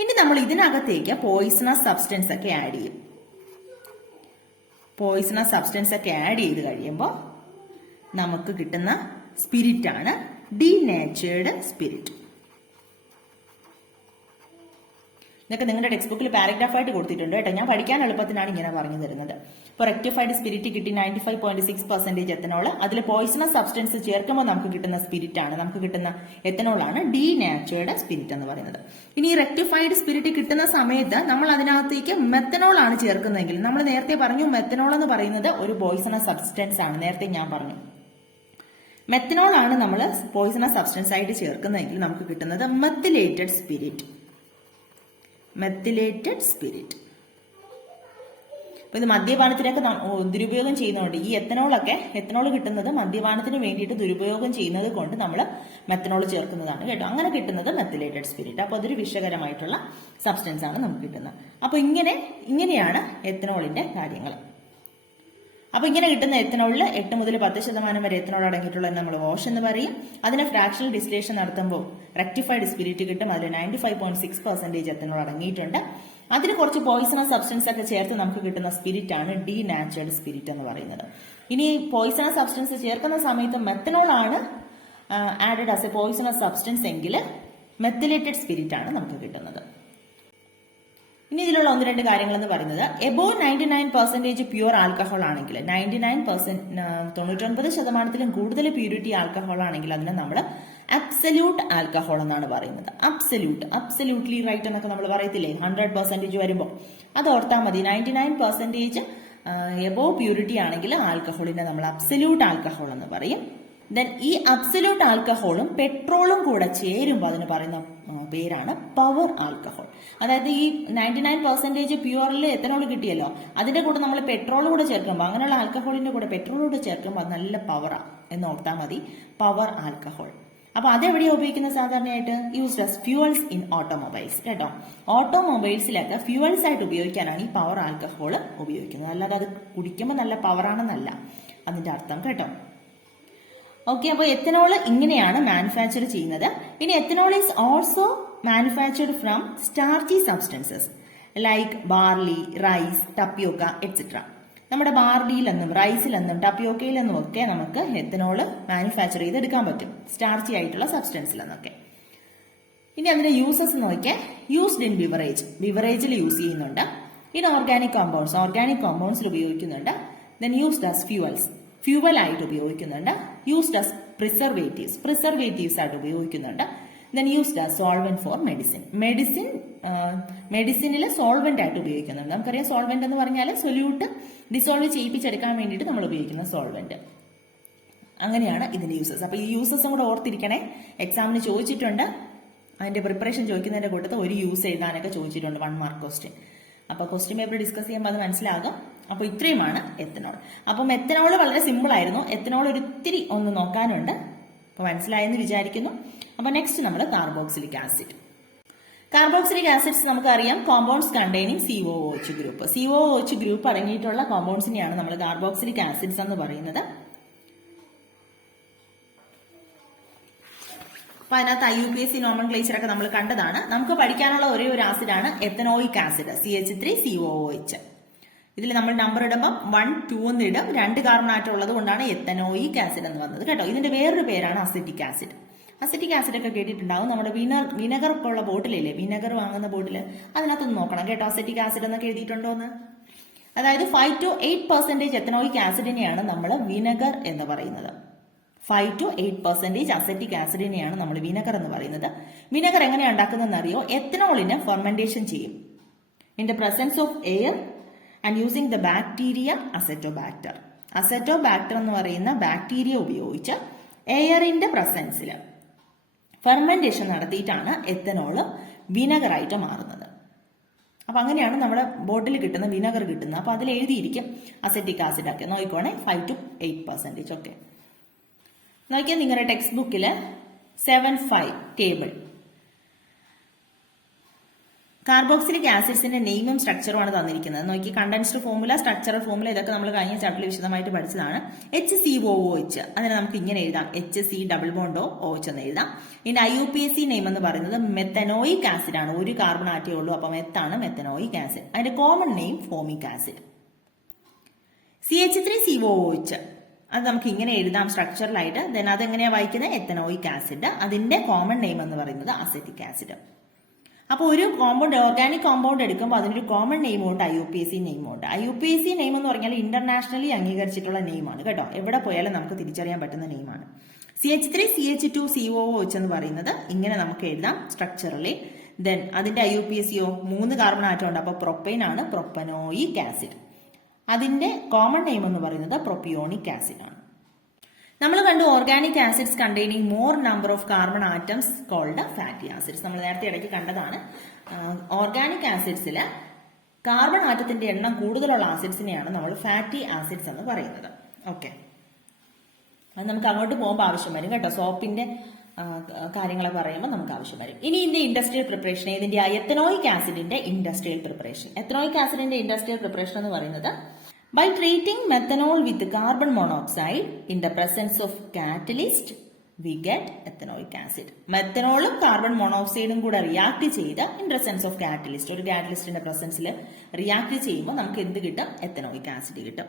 ഇനി നമ്മൾ ഇതിനകത്തേക്ക് പോയിസണസ് സബ്സ്റ്റൻസ് ഒക്കെ ആഡ് ചെയ്യും. പോയിസണസ് സബ്സ്റ്റൻസ് ഒക്കെ ആഡ് ചെയ്ത് കഴിയുമ്പോൾ നമുക്ക് കിട്ടുന്ന സ്പിരിറ്റ് ആണ് ഡീനേച്ചേർഡ് സ്പിരിറ്റ്. ഇതൊക്കെ നിങ്ങളുടെ ടെക്സ്റ്റ് ബുക്കിൽ പാരഗ്രാഫായിട്ട് കൊടുത്തിട്ടുണ്ട് കേട്ടോ. ഞാൻ പഠിക്കാൻ എളുപ്പത്തിനാണ് ഇങ്ങനെ പറഞ്ഞു തരുന്നത്. ഇപ്പോൾ റെക്ടിഫൈഡ് സ്പിരിറ്റ് കിട്ടി 95.6% എത്തനോൾ. അതിൽ പോയിസണസ് സബ്സ്റ്റൻസ് ചേർക്കുമ്പോൾ നമുക്ക് കിട്ടുന്ന സ്പിരിറ്റ് ആണ്, നമുക്ക് കിട്ടുന്ന എത്തനോളാണ് ഡീനാച്ചുറേഡ് സ്പിരിറ്റ് എന്ന് പറയുന്നത്. ഇനി റെക്ടിഫൈഡ് സ്പിരിറ്റ് കിട്ടുന്ന സമയത്ത് നമ്മൾ അതിനകത്തേക്ക് മെത്തനോൾ ആണ് ചേർക്കുന്നതെങ്കിൽ, നമ്മൾ നേരത്തെ പറഞ്ഞു മെത്തനോൾ എന്ന് പറയുന്നത് ഒരു പോയിസണസ് സബ്സ്റ്റൻസ് ആണ്. നേരത്തെ ഞാൻ പറഞ്ഞു മെത്തനോൾ ആണ് നമ്മൾ പോയിസണസ് സബ്സ്റ്റൻസ് ആയിട്ട് ചേർക്കുന്നതെങ്കിൽ നമുക്ക് കിട്ടുന്നത് മെത്തിലേറ്റഡ് സ്പിരിറ്റ്. അപ്പൊ ഇത് മദ്യപാനത്തിനൊക്കെ ദുരുപയോഗം ചെയ്യുന്നതുകൊണ്ട് ഈ എത്തനോൾ കിട്ടുന്നത് മദ്യപാനത്തിന് വേണ്ടിയിട്ട് ദുരുപയോഗം ചെയ്യുന്നത് കൊണ്ട് നമ്മൾ മെത്തനോൾ ചേർക്കുന്നതാണ് കേട്ടോ. അങ്ങനെ കിട്ടുന്നത് മെത്തിലേറ്റഡ് സ്പിരിറ്റ്. അപ്പൊ അതൊരു വിഷകരമായിട്ടുള്ള സബ്സ്റ്റൻസ് ആണ് നമുക്ക് കിട്ടുന്നത്. അപ്പൊ ഇങ്ങനെയാണ് എത്തനോളിന്റെ കാര്യങ്ങൾ. അപ്പൊ ഇങ്ങനെ കിട്ടുന്ന എത്തനോളിൽ 8 മുതൽ 10% വരെ എത്തനോൾ അടങ്ങിയിട്ടുള്ളത് നമ്മൾ വാഷ് എന്ന് പറയും. അതിനെ ഫ്രാക്ഷണൽ ഡിസ്റ്റിലേഷൻ നടത്തുമ്പോൾ റെക്ടിഫൈഡ് സ്പിരിറ്റ് കിട്ടും. അതിൽ 95.6% എത്തനോൾ അടങ്ങിയിട്ടുണ്ട്. അതിന് കുറച്ച് പോയിസണസ് സബ്സ്റ്റൻസ് ഒക്കെ ചേർത്ത് നമുക്ക് കിട്ടുന്ന സ്പിരിറ്റ് ആണ് ഡീനാച്ചുറേഡ് സ്പിരിറ്റ് എന്ന് പറയുന്നത്. ഇനി പോയിസണസ് സബ്സ്റ്റൻസ് ചേർക്കുന്ന സമയത്ത് മെത്തനോൾ ആണ് added as A poisonous substance എങ്കിൽ മെത്തിലേറ്റഡ് സ്പിരിറ്റ് ആണ് നമുക്ക് കിട്ടുന്നത്. ഇനി ഇതിലുള്ള 1-2 കാര്യങ്ങൾ എന്ന് പറയുന്നത്, എബോവ് 99% പ്യുവർ ആൽക്കഹോൾ ആണെങ്കിൽ, 99% കൂടുതൽ പ്യൂരിറ്റി ആൽക്കഹോൾ ആണെങ്കിൽ അതിനെ നമ്മൾ അബ്സല്യൂട്ട് ആൽക്കഹോൾ എന്നാണ് പറയുന്നത്. അബ്സല്യൂട്ട്ലി റൈറ്റ് എന്നൊക്കെ നമ്മൾ പറയത്തില്ലേ 100% വരുമ്പോൾ, അത് ഓർത്താൽ മതി. 99% എബോവ് പ്യൂരിറ്റി ആണെങ്കിൽ ആൽക്കഹോളിനെ നമ്മൾ അബ്സല്യൂട്ട് ആൽക്കഹോൾ എന്ന് പറയും. ദെൻ ഈ അബ്സല്യൂട്ട് ആൽക്കഹോളും പെട്രോളും കൂടെ ചേരുമ്പോൾ അതിന് പറയുന്ന പേരാണ് പവർ ആൽക്കഹോൾ. അതായത് ഈ 99% പ്യുവറിൽ എത്തനോൾ കിട്ടിയല്ലോ, അതിന്റെ കൂടെ നമ്മൾ പെട്രോൾ കൂടെ ചേർക്കുമ്പോൾ, അങ്ങനെയുള്ള ആൽക്കഹോളിന്റെ കൂടെ പെട്രോൾ കൂടെ ചേർക്കുമ്പോൾ അത് നല്ല പവറാണ് എന്ന് ഓർത്താൽ മതി, പവർ ആൽക്കഹോൾ. അപ്പൊ അതെവിടെയാണ് ഉപയോഗിക്കുന്നത് സാധാരണയായിട്ട്? Used as fuels in automobiles കേട്ടോ. ഓട്ടോമൊബൈൽസിലൊക്കെ ഫ്യൂവൽസ് ആയിട്ട് ഉപയോഗിക്കാനാണ് ഈ പവർ ആൽക്കഹോൾ ഉപയോഗിക്കുന്നത്. അല്ലാതെ അത് കുടിക്കുമ്പോൾ നല്ല പവറാണെന്നല്ല അതിന്റെ അർത്ഥം കേട്ടോ. ഓക്കെ, അപ്പോൾ എത്തനോൾ ഇങ്ങനെയാണ് മാനുഫാക്ചർ ചെയ്യുന്നത്. ഇനി ethanol is also manufactured from starchy substances like barley, rice, tapioca etcetera. നമ്മുടെ ബാർലിയിൽ നിന്നും റൈസിൽ നിന്നും ടപ്പിയോക്കയിൽ നിന്നും ഒക്കെ നമുക്ക് എത്തനോൾ മാനുഫാക്ചർ ചെയ്തെടുക്കാൻ പറ്റും, സ്റ്റാർച്ചി ആയിട്ടുള്ള സബ്സ്റ്റൻസിൽ നിന്നൊക്കെ. ഇനി അതിന്റെ യൂസസ് നോക്കിയാൽ യൂസ്ഡ് ഇൻ ബിവറേജിൽ യൂസ് ചെയ്യുന്നുണ്ട്. ഇൻ ഓർഗാനിക് കോമ്പൗണ്ട്സിൽ ഉപയോഗിക്കുന്നുണ്ട്. ദെൻ യൂസ്ഡ് ആസ് ഫ്യൂവൽ ആയിട്ട് ഉപയോഗിക്കുന്നുണ്ട്. യൂസ്ഡ് ആസ് പ്രിസർവേറ്റീവ്സ് ആയിട്ട് ഉപയോഗിക്കുന്നുണ്ട്. Then used as solvent for മെഡിസിനിൽ സോൾവെന്റ് ആയിട്ട് ഉപയോഗിക്കുന്നുണ്ട്. നമുക്കറിയാം സോൾവെന്റ് എന്ന് പറഞ്ഞാൽ സൊല്യൂട്ട് ഡിസോൾവ് ചെയ്യിപ്പിച്ചെടുക്കാൻ വേണ്ടിയിട്ട് നമ്മൾ ഉപയോഗിക്കുന്ന സോൾവെന്റ്. അങ്ങനെയാണ് ഇതിന്റെ യൂസസ്. അപ്പൊ ഈ യൂസസും കൂടെ ഓർത്തിരിക്കണേ, എക്സാമിന് ചോദിച്ചിട്ടുണ്ട്. അതിന്റെ പ്രിപ്പറേഷൻ ചോദിക്കുന്നതിന്റെ കൂട്ടത്തിൽ ഒരു യൂസ് എഴുതാനൊക്കെ ചോദിച്ചിട്ടുണ്ട്, 1 മാർക്ക് ക്വസ്റ്റ്യൻ. അപ്പൊ ക്വസ്റ്റ്യൻ പേപ്പർ ഡിസ്കസ് ചെയ്യുമ്പോൾ അത് മനസ്സിലാകും. അപ്പൊ ഇത്രയുമാണ് എത്തനോൾ. അപ്പം എത്തനോൾ വളരെ സിമ്പിൾ ആയിരുന്നു. എത്തനോൾ ഒരിത്തിരി ഒന്ന് നോക്കാനുണ്ട്. അപ്പൊ മനസ്സിലായെന്ന് വിചാരിക്കുന്നു. അപ്പൊ നെക്സ്റ്റ് നമ്മൾ കാർബോക്സിലിക് ആസിഡ്സ് നമുക്കറിയാം compounds containing COOH group. COOH group അടങ്ങിയിട്ടുള്ള കോമ്പൗണ്ട്സിനെയാണ് നമ്മൾ കാർബോക്സിലിക് ആസിഡ്സ് എന്ന് പറയുന്നത്. അപ്പൊ അതിനകത്ത് IUPAC നോമൻക്ലേച്ചർ ഒക്കെ നമ്മൾ കണ്ടതാണ്. നമുക്ക് പഠിക്കാനുള്ള ഒരേ ഒരു ആസിഡാണ് എത്തനോയിക് ആസിഡ്, CH3COOH. ഇതിൽ നമ്മൾ നമ്പർ ഇടുമ്പോൾ 1, 2 എന്ന് ഇടും. 2 കാർബൺ ആറ്റം ഉള്ളത് കൊണ്ടാണ് എത്തനോയിക് ആസിഡ് എന്ന് വന്നത് കേട്ടോ. ഇതിന്റെ വേറൊരു പേരാണ് അസറ്റിക് ആസിഡ്. അസറ്റിക് ആസിഡ് ഒക്കെ കേട്ടിട്ടുണ്ടാവും. നമ്മുടെ വിനെഗർ ഒക്കെ ഉള്ള ബോട്ടിലില്ലേ, വിനെഗർ വാങ്ങുന്ന ബോട്ടിൽ, അതിനകത്തൊന്ന് നോക്കണം കേട്ടോ, അസറ്റിക് ആസിഡ് എന്നൊക്കെ എഴുതിയിട്ടുണ്ടോ എന്ന്. അതായത് 5 to 8% എത്തനോയിക് ആസിഡിനെയാണ് നമ്മൾ വിനെഗർ എന്ന് പറയുന്നത്. 5 to 8% അസറ്റിക് ആസിഡിനെയാണ് നമ്മൾ വിനെഗർ എന്ന് പറയുന്നത്. വിനെഗർ എങ്ങനെയാണ് ഉണ്ടാക്കുന്നതെന്ന് അറിയോ? എത്തനോളിനെ ഫെർമെന്റേഷൻ ചെയ്യും in the presence of air and using the bacteria acetobacter. Acetobacter എന്ന് പറയുന്ന ബാക്ടീരിയ ഉപയോഗിച്ച് എയറിന്റെ പ്രസൻസിൽ ഫെർമെന്റേഷൻ നടത്തിയിട്ടാണ് എത്തനോള് വിനെഗറായിട്ട് മാറുന്നത്. അപ്പൊ അങ്ങനെയാണ് നമ്മുടെ ബോട്ടിൽ കിട്ടുന്ന വിനെഗർ കിട്ടുന്നത്. അപ്പൊ അതിൽ എഴുതിയിരിക്കും അസറ്റിക് ആസിഡ് ഒക്കെ നോക്കിക്കോണേ, 5 to 8% ഒക്കെ. നോക്കിയാൽ നിങ്ങളുടെ ടെക്സ്റ്റ് ബുക്കിൽ 7.5 ടേബിൾ കാർബോക്സിലിക് ആസിഡ്സിന്റെ നെയിമും സ്ട്രക്ചറുമാണ് തന്നിരിക്കുന്നത്. നോക്കി, കണ്ടൻസ്ഡ് ഫോർമുല, സ്ട്രക്ചറൽ ഫോർമുല, ഇതൊക്കെ നമ്മൾ കഴിഞ്ഞ ചാപ്റ്ററിൽ വിശദമായിട്ട് പഠിച്ചതാണ്. HCOOH അതിനെ നമുക്ക് ഇങ്ങനെ എഴുതാം, HC_OH എന്ന് എഴുതാം. ഇതിന്റെ IUPAC നെയിം എന്ന് പറയുന്നത് മെത്തനോയിക് ആസിഡ് ആണ്. ഒരു കാർബൺ ആറ്റേ ഉള്ളൂ, അപ്പൊ മെത്താണ് മെത്തനോയിക് ആസിഡ്. അതിന്റെ common name formic acid. CH3COOH അത് നമുക്ക് ഇങ്ങനെ എഴുതാം സ്ട്രക്ചറലായിട്ട്. ദെൻ അതെങ്ങനെയാ വായിക്കുന്നത്? Ethanoic acid. അതിന്റെ കോമൺ നെയിം എന്ന് പറയുന്നത് അസറ്റിക് ആസിഡ്. അപ്പോൾ ഒരു കോമ്പൗണ്ട്, ഓർഗാനിക് കോമ്പൗണ്ട് എടുക്കുമ്പോൾ അതിനൊരു കോമൺ നെയിമും ഉണ്ട്, IUPAC നെയിമും ഉണ്ട്. IUPAC നെയിം എന്ന് പറഞ്ഞാൽ ഇന്റർനാഷണലി അംഗീകരിച്ചിട്ടുള്ള നെയിമാണ് കേട്ടോ. എവിടെ പോയാലും നമുക്ക് തിരിച്ചറിയാൻ പറ്റുന്ന നെയിമാണ്. CH3CH2COOH എന്ന് പറയുന്നത് ഇങ്ങനെ നമുക്ക് എഴുതാം സ്ട്രക്ചറലി. ദെൻ അതിന്റെ IUPACയോ 3 കാർബൺ ആറ്റം ഉണ്ട്, അപ്പോൾ പ്രൊപ്പൈൻ ആണ്, പ്രൊപ്പനോയിക് ആസിഡ്. അതിന്റെ കോമൺ നെയിം എന്ന് പറയുന്നത് പ്രൊപ്പിയോണിക് ആസിഡ് ആണ്. നമ്മൾ കണ്ടു organic acids containing more number of carbon atoms called fatty acids. നമ്മൾ നേരത്തെ ഇടയ്ക്ക് കണ്ടതാണ്. ഓർഗാനിക് ആസിഡ്സിൽ കാർബൺ ആറ്റത്തിന്റെ എണ്ണം കൂടുതലുള്ള ആസിഡ്സിനെയാണ് നമ്മൾ ഫാറ്റി ആസിഡ്സ് എന്ന് പറയുന്നത്. ഓക്കെ, അത് നമുക്ക് അങ്ങോട്ട് പോകുമ്പോൾ ആവശ്യം വരും കേട്ടോ. സോപ്പിന്റെ കാര്യങ്ങളൊക്കെ പറയുമ്പോൾ നമുക്ക് ആവശ്യം വരും. ഇനി ഇതിന്റെ ഇൻഡസ്ട്രിയൽ പ്രിപ്പറേഷൻ, ഇതിന്റെ എത്തനോയിക് ആസിഡിന്റെ ഇൻഡസ്ട്രിയൽ പ്രിപ്പറേഷൻ. എത്തനോയിക് ആസിഡിന്റെ ഇൻഡസ്ട്രിയൽ പ്രിപ്പറേഷൻ എന്ന് പറയുന്നത് by treating methanol with carbon monoxide in the presence of catalyst we get ethanoic acid. മെത്തനോളും കാർബൺ മോണോക്സൈഡും കൂടെ റിയാക്ട് ചെയ്ത് ഇൻ പ്രസൻസ് ഓഫ് കാറ്റലിസ്റ്റ്, ഒരു കാറ്റലിസ്റ്റിന്റെ പ്രസൻസിൽ റിയാക്ട് ചെയ്യുമ്പോൾ നമുക്ക് എന്ത് കിട്ടും? എത്തനോയിക് ആസിഡ് കിട്ടും.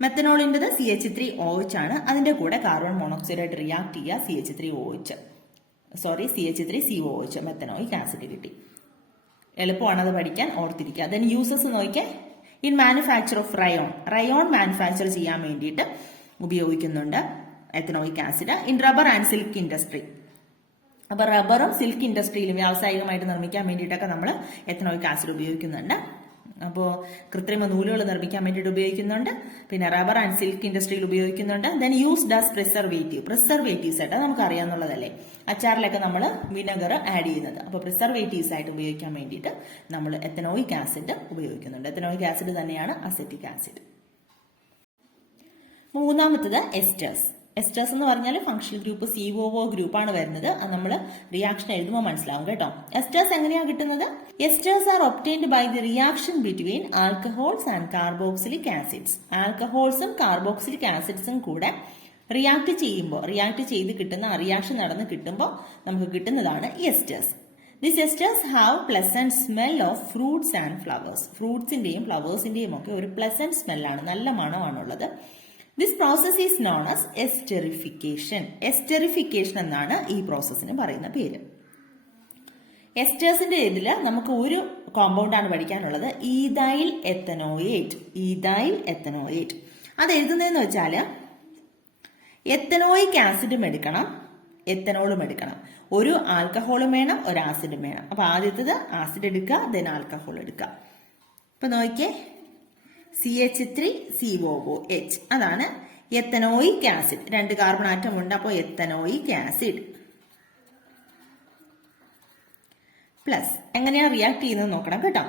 മെത്തനോളിൻ്റെത് CH3OH ആണ്. അതിന്റെ കൂടെ കാർബൺ മോണോക്സൈഡ് ആയിട്ട് റിയാക്ട് ചെയ്യുക CH3COH, മെത്തനോയിക് ആസിഡ് കിട്ടി. എളുപ്പമാണ് അത് പഠിക്കാൻ, ഓർത്തിരിക്കുക. ദെൻ യൂസസ് നോക്കിയാൽ in manufacture of rayon manufacture ചെയ്യാൻ വേണ്ടിയിട്ട് ഉപയോഗിക്കുന്നുണ്ട് ethanoic acid. In rubber and silk industry, അപ്പൊ റബ്ബറും സിൽക്ക് ഇൻഡസ്ട്രിയിലും വ്യാവസായികമായിട്ട് നിർമ്മിക്കാൻ വേണ്ടിയിട്ടൊക്കെ നമ്മൾ എത്തനോയിക് ആസിഡ് ഉപയോഗിക്കുന്നുണ്ട്. അപ്പോൾ കൃത്രിമ നൂലുകൾ നിർമ്മിക്കാൻ വേണ്ടിയിട്ട് ഉപയോഗിക്കുന്നുണ്ട്. പിന്നെ റബ്ബർ ആൻഡ് സിൽക്ക് ഇൻഡസ്ട്രിയിൽ ഉപയോഗിക്കുന്നുണ്ട്. ദെൻ യൂസ്ഡ് ആസ് പ്രിസർവേറ്റീവ്സ് ആയിട്ട് നമുക്ക് അറിയാവുന്നതല്ലേ, അച്ചാറിലൊക്കെ നമ്മൾ വിനെഗർ ആഡ് ചെയ്യുന്നത്. അപ്പോൾ പ്രിസർവേറ്റീവ്സ് ആയിട്ട് ഉപയോഗിക്കാൻ വേണ്ടിയിട്ട് നമ്മൾ എത്തനോയിക് ആസിഡ് ഉപയോഗിക്കുന്നുണ്ട്. എത്തനോയിക് ആസിഡ് തന്നെയാണ് അസറ്റിക് ആസിഡ്. മൂന്നാമത്തത് എസ്റ്റേഴ്സ്. എസ്റ്റേഴ്സ് എന്ന് പറഞ്ഞാൽ ഫംഗ്ഷണൽ ഗ്രൂപ്പ് COO ഗ്രൂപ്പാണ് വരുന്നത്. അത് നമ്മൾ റിയാക്ഷൻ എഴുതുമ്പോൾ മനസ്സിലാവും കേട്ടോ. എസ്റ്റേഴ്സ് എങ്ങനെയാണ് കിട്ടുന്നത്? Esters are obtained by the reaction between alcohols and carboxylic acids. ആൽക്കഹോൾസും കാർബോക്സിലിക് ആസിഡ്സും കൂടെ റിയാക്ട് ചെയ്ത് കിട്ടുന്ന റിയാക്ഷൻ നടന്ന് കിട്ടുമ്പോൾ നമുക്ക് കിട്ടുന്നതാണ് എസ്റ്റേഴ്സ്. These esters have pleasant smell of fruits and flowers. ഫ്രൂട്ട്സിന്റെയും ഫ്ലവേഴ്സിന്റെയും ഒക്കെ ഒരു പ്ലസന്റ് സ്മെല്ലാണ്, നല്ല മണമാണുള്ളത്. This process is known as esterification. Esterification എന്നാണ് ഈ പ്രോസസ്സിന് പറയുന്ന പേര്. എസ്റ്റേഴ്സിന്റെ ഇതിൽ നമുക്ക് ഒരു കോമ്പൗണ്ട് ആണ് പഠിക്കാനുള്ളത്, ഈഥൈൽ എത്തനോയേറ്റ്. അത് എഴുതുന്നതെന്ന് വെച്ചാൽ എത്തനോയിക് ആസിഡും എടുക്കണം, എത്തനോളും എടുക്കണം. ഒരു ആൽക്കഹോളും വേണം, ഒരു ആസിഡും വേണം. അപ്പൊ ആദ്യത്തത് ആസിഡ് എടുക്കുക, ദെൻ ആൽക്കഹോൾ എടുക്കുക. അപ്പൊ നോക്കിയേ, CH3COOH അതാണ് എത്തനോയിക് ആസിഡ്. 2 കാർബൺ ആറ്റം ഉണ്ട്, അപ്പോൾ എത്തനോയിക് ആസിഡ് പ്ലസ്. എങ്ങനെയാണ് റിയാക്ട് ചെയ്യുന്നത് നോക്കണം കേട്ടോ.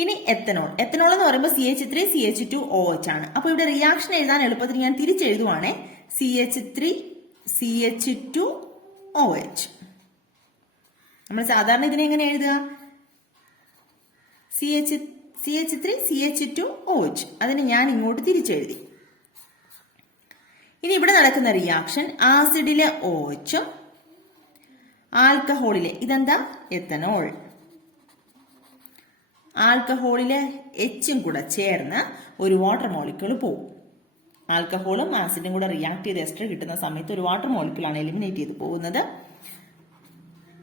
ഇനി എത്തനോൾ എന്ന് പറയുമ്പോൾ CH3CH2OH ആണ്. അപ്പൊ ഇവിടെ റിയാക്ഷൻ എഴുതാൻ എളുപ്പത്തിൽ ഞാൻ തിരിച്ചെഴുതുവാണേ, CH3CH2OH. നമ്മൾ സാധാരണ ഇതിനെ എങ്ങനെ എഴുതുക? CH3CH2OH. അതിന് ഞാൻ ഇങ്ങോട്ട് തിരിച്ചെഴുതി. ഇനി ഇവിടെ നടക്കുന്ന റിയാക്ഷൻ ആസിഡിലെ OHും ആൽക്കഹോളിലെ ഇതെന്താ എത്തനോൾ, ആൽക്കഹോളിലെ Hഉം കൂടെ ചേർന്ന് ഒരു വാട്ടർ മോളിക്യൂൾ പോകും. ആൽക്കഹോളും ആസിഡും കൂടെ റിയാക്ട് ചെയ്ത് എസ്റ്റർ കിട്ടുന്ന സമയത്ത് ഒരു വാട്ടർ മോളിക്യൂളാണ് എലിമിനേറ്റ് ചെയ്ത് പോകുന്നത്.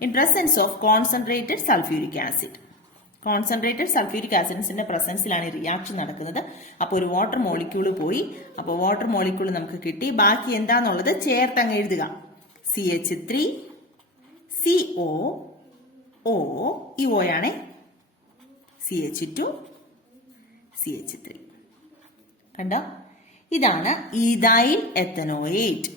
In presence of concentrated sulphuric acid. Concentrated sulphuric ആസിഡ്സിന്റെ പ്രസൻസിലാണ് ഈ റിയാക്ഷൻ നടക്കുന്നത്. അപ്പോൾ ഒരു വാട്ടർ മോളിക്യൂൾ പോയി. അപ്പോൾ വാട്ടർ മോളിക്യൂൾ നമുക്ക് കിട്ടി. ബാക്കി എന്താന്നുള്ളത് ചേർത്തങ്ങ് എഴുതുക. CH3COO, ഈ O ആണേ, CH2CH3. കണ്ടോ? ഇതാണ് ഈഥൈൽ എത്തനോയേറ്റ്.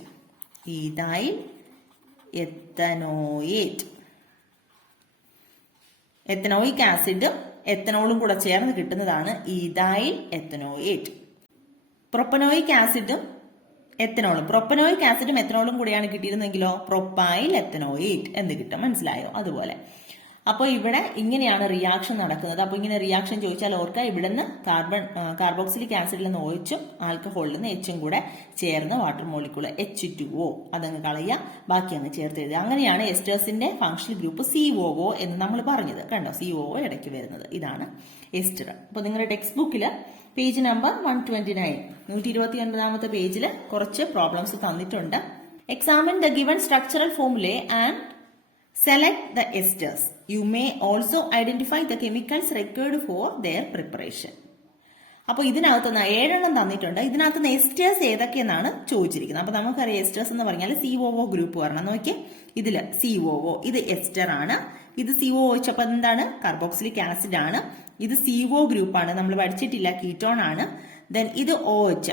എത്തനോയിക് ആസിഡും എത്തനോളും കൂടെ ചേർന്ന് കിട്ടുന്നതാണ് ഈഥൈൽ എത്തനോയേറ്റ്. പ്രൊപ്പനോയിക് ആസിഡും എത്തനോളും കൂടെയാണ് കിട്ടിയിരുന്നെങ്കിലോ പ്രൊപ്പൈൽ എത്തനോയേറ്റ് എന്ന് കിട്ടും. മനസ്സിലായോ? അതുപോലെ അപ്പോൾ ഇവിടെ ഇങ്ങനെയാണ് റിയാക്ഷൻ നടക്കുന്നത്. അപ്പോൾ ഇങ്ങനെ റിയാക്ഷൻ ചോദിച്ചാൽ ഓർക്കുക, ഇവിടുന്ന് കാർബോക്സിലിക് ആസിഡിൽ നിന്ന് OHും ആൽക്കഹോളിൽ നിന്ന് Hഉം കൂടെ ചേർന്ന് വാട്ടർ മോളിക്യൂൾ H2O അതങ്ങ് കളയുക, ബാക്കി അങ്ങ് ചേർത്ത് എഴുതുക. അങ്ങനെയാണ് എസ്റ്റേഴ്സിന്റെ ഫംഗ്ഷണൽ ഗ്രൂപ്പ് COO എന്ന് നമ്മൾ പറഞ്ഞത്. കണ്ടോ, COO ഇടയ്ക്ക് വരുന്നത്. ഇതാണ് എസ്റ്റർ. അപ്പോൾ നിങ്ങളുടെ ടെക്സ്റ്റ് ബുക്കിൽ പേജ് നമ്പർ 129 129ാമത്തെ പേജിൽ കുറച്ച് പ്രോബ്ലംസ് തന്നിട്ടുണ്ട്. Examine the given structural formula and select the esters. You may also identify the chemicals required for their preparation. അപ്പോൾ ഇതിനകത്തുനിന്ന് 7 എണ്ണം തന്നിട്ടുണ്ട്. ഇതിനകത്തുനിന്ന് എസ്റ്റേഴ്സ് ഏതൊക്കെയെന്നാണ് ചോദിച്ചിരിക്കുന്നത്. അപ്പോൾ നമുക്കറിയാം എസ്റ്റേഴ്സ് എന്ന് പറഞ്ഞാൽ COO ഗ്രൂപ്പ് വരണം. നോക്കിയേ, ഇതില് COO, ഇത് എസ്റ്റർ ആണ്. ഇത് COOH, അപ്പോൾ എന്താണ്? കാർബോക്സിലിക് ആസിഡ് ആണ്. ഇത് CO ഗ്രൂപ്പാണ്, നമ്മൾ പഠിച്ചിട്ടില്ല, കീറ്റോൺ ആണ്. ദെൻ ഇത് OH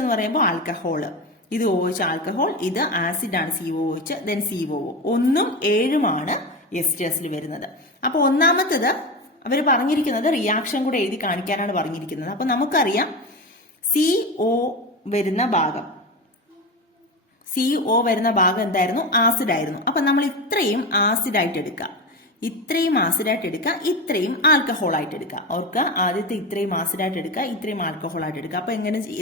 എന്ന് പറയുമ്പോൾ ആൽക്കഹോള്. ഇത് OH ആൽക്കഹോൾ, ഇത് ആസിഡ് ആണ് COOH, ദെൻ COO. 1ഉം 7ഉമാണ് എസ്റ്റേഴ്സിൽ വരുന്നത്. അപ്പൊ ഒന്നാമത്തത് അവർ പറഞ്ഞിരിക്കുന്നത് റിയാക്ഷൻ കൂടെ എഴുതി കാണിക്കാനാണ് പറഞ്ഞിരിക്കുന്നത്. അപ്പൊ നമുക്കറിയാം CO വരുന്ന ഭാഗം എന്തായിരുന്നു? ആസിഡ് ആയിരുന്നു. അപ്പൊ നമ്മൾ ഇത്രയും ആസിഡായിട്ട് എടുക്കുക, ഇത്രയും ആൽക്കഹോൾ ആയിട്ട് എടുക്കുക. ഓർക്കുക, ആദ്യത്തെ ഇത്രയും ആസിഡായിട്ട് എടുക്കുക, ഇത്രയും ആൽക്കഹോൾ ആയിട്ട് എടുക്കുക. അപ്പൊ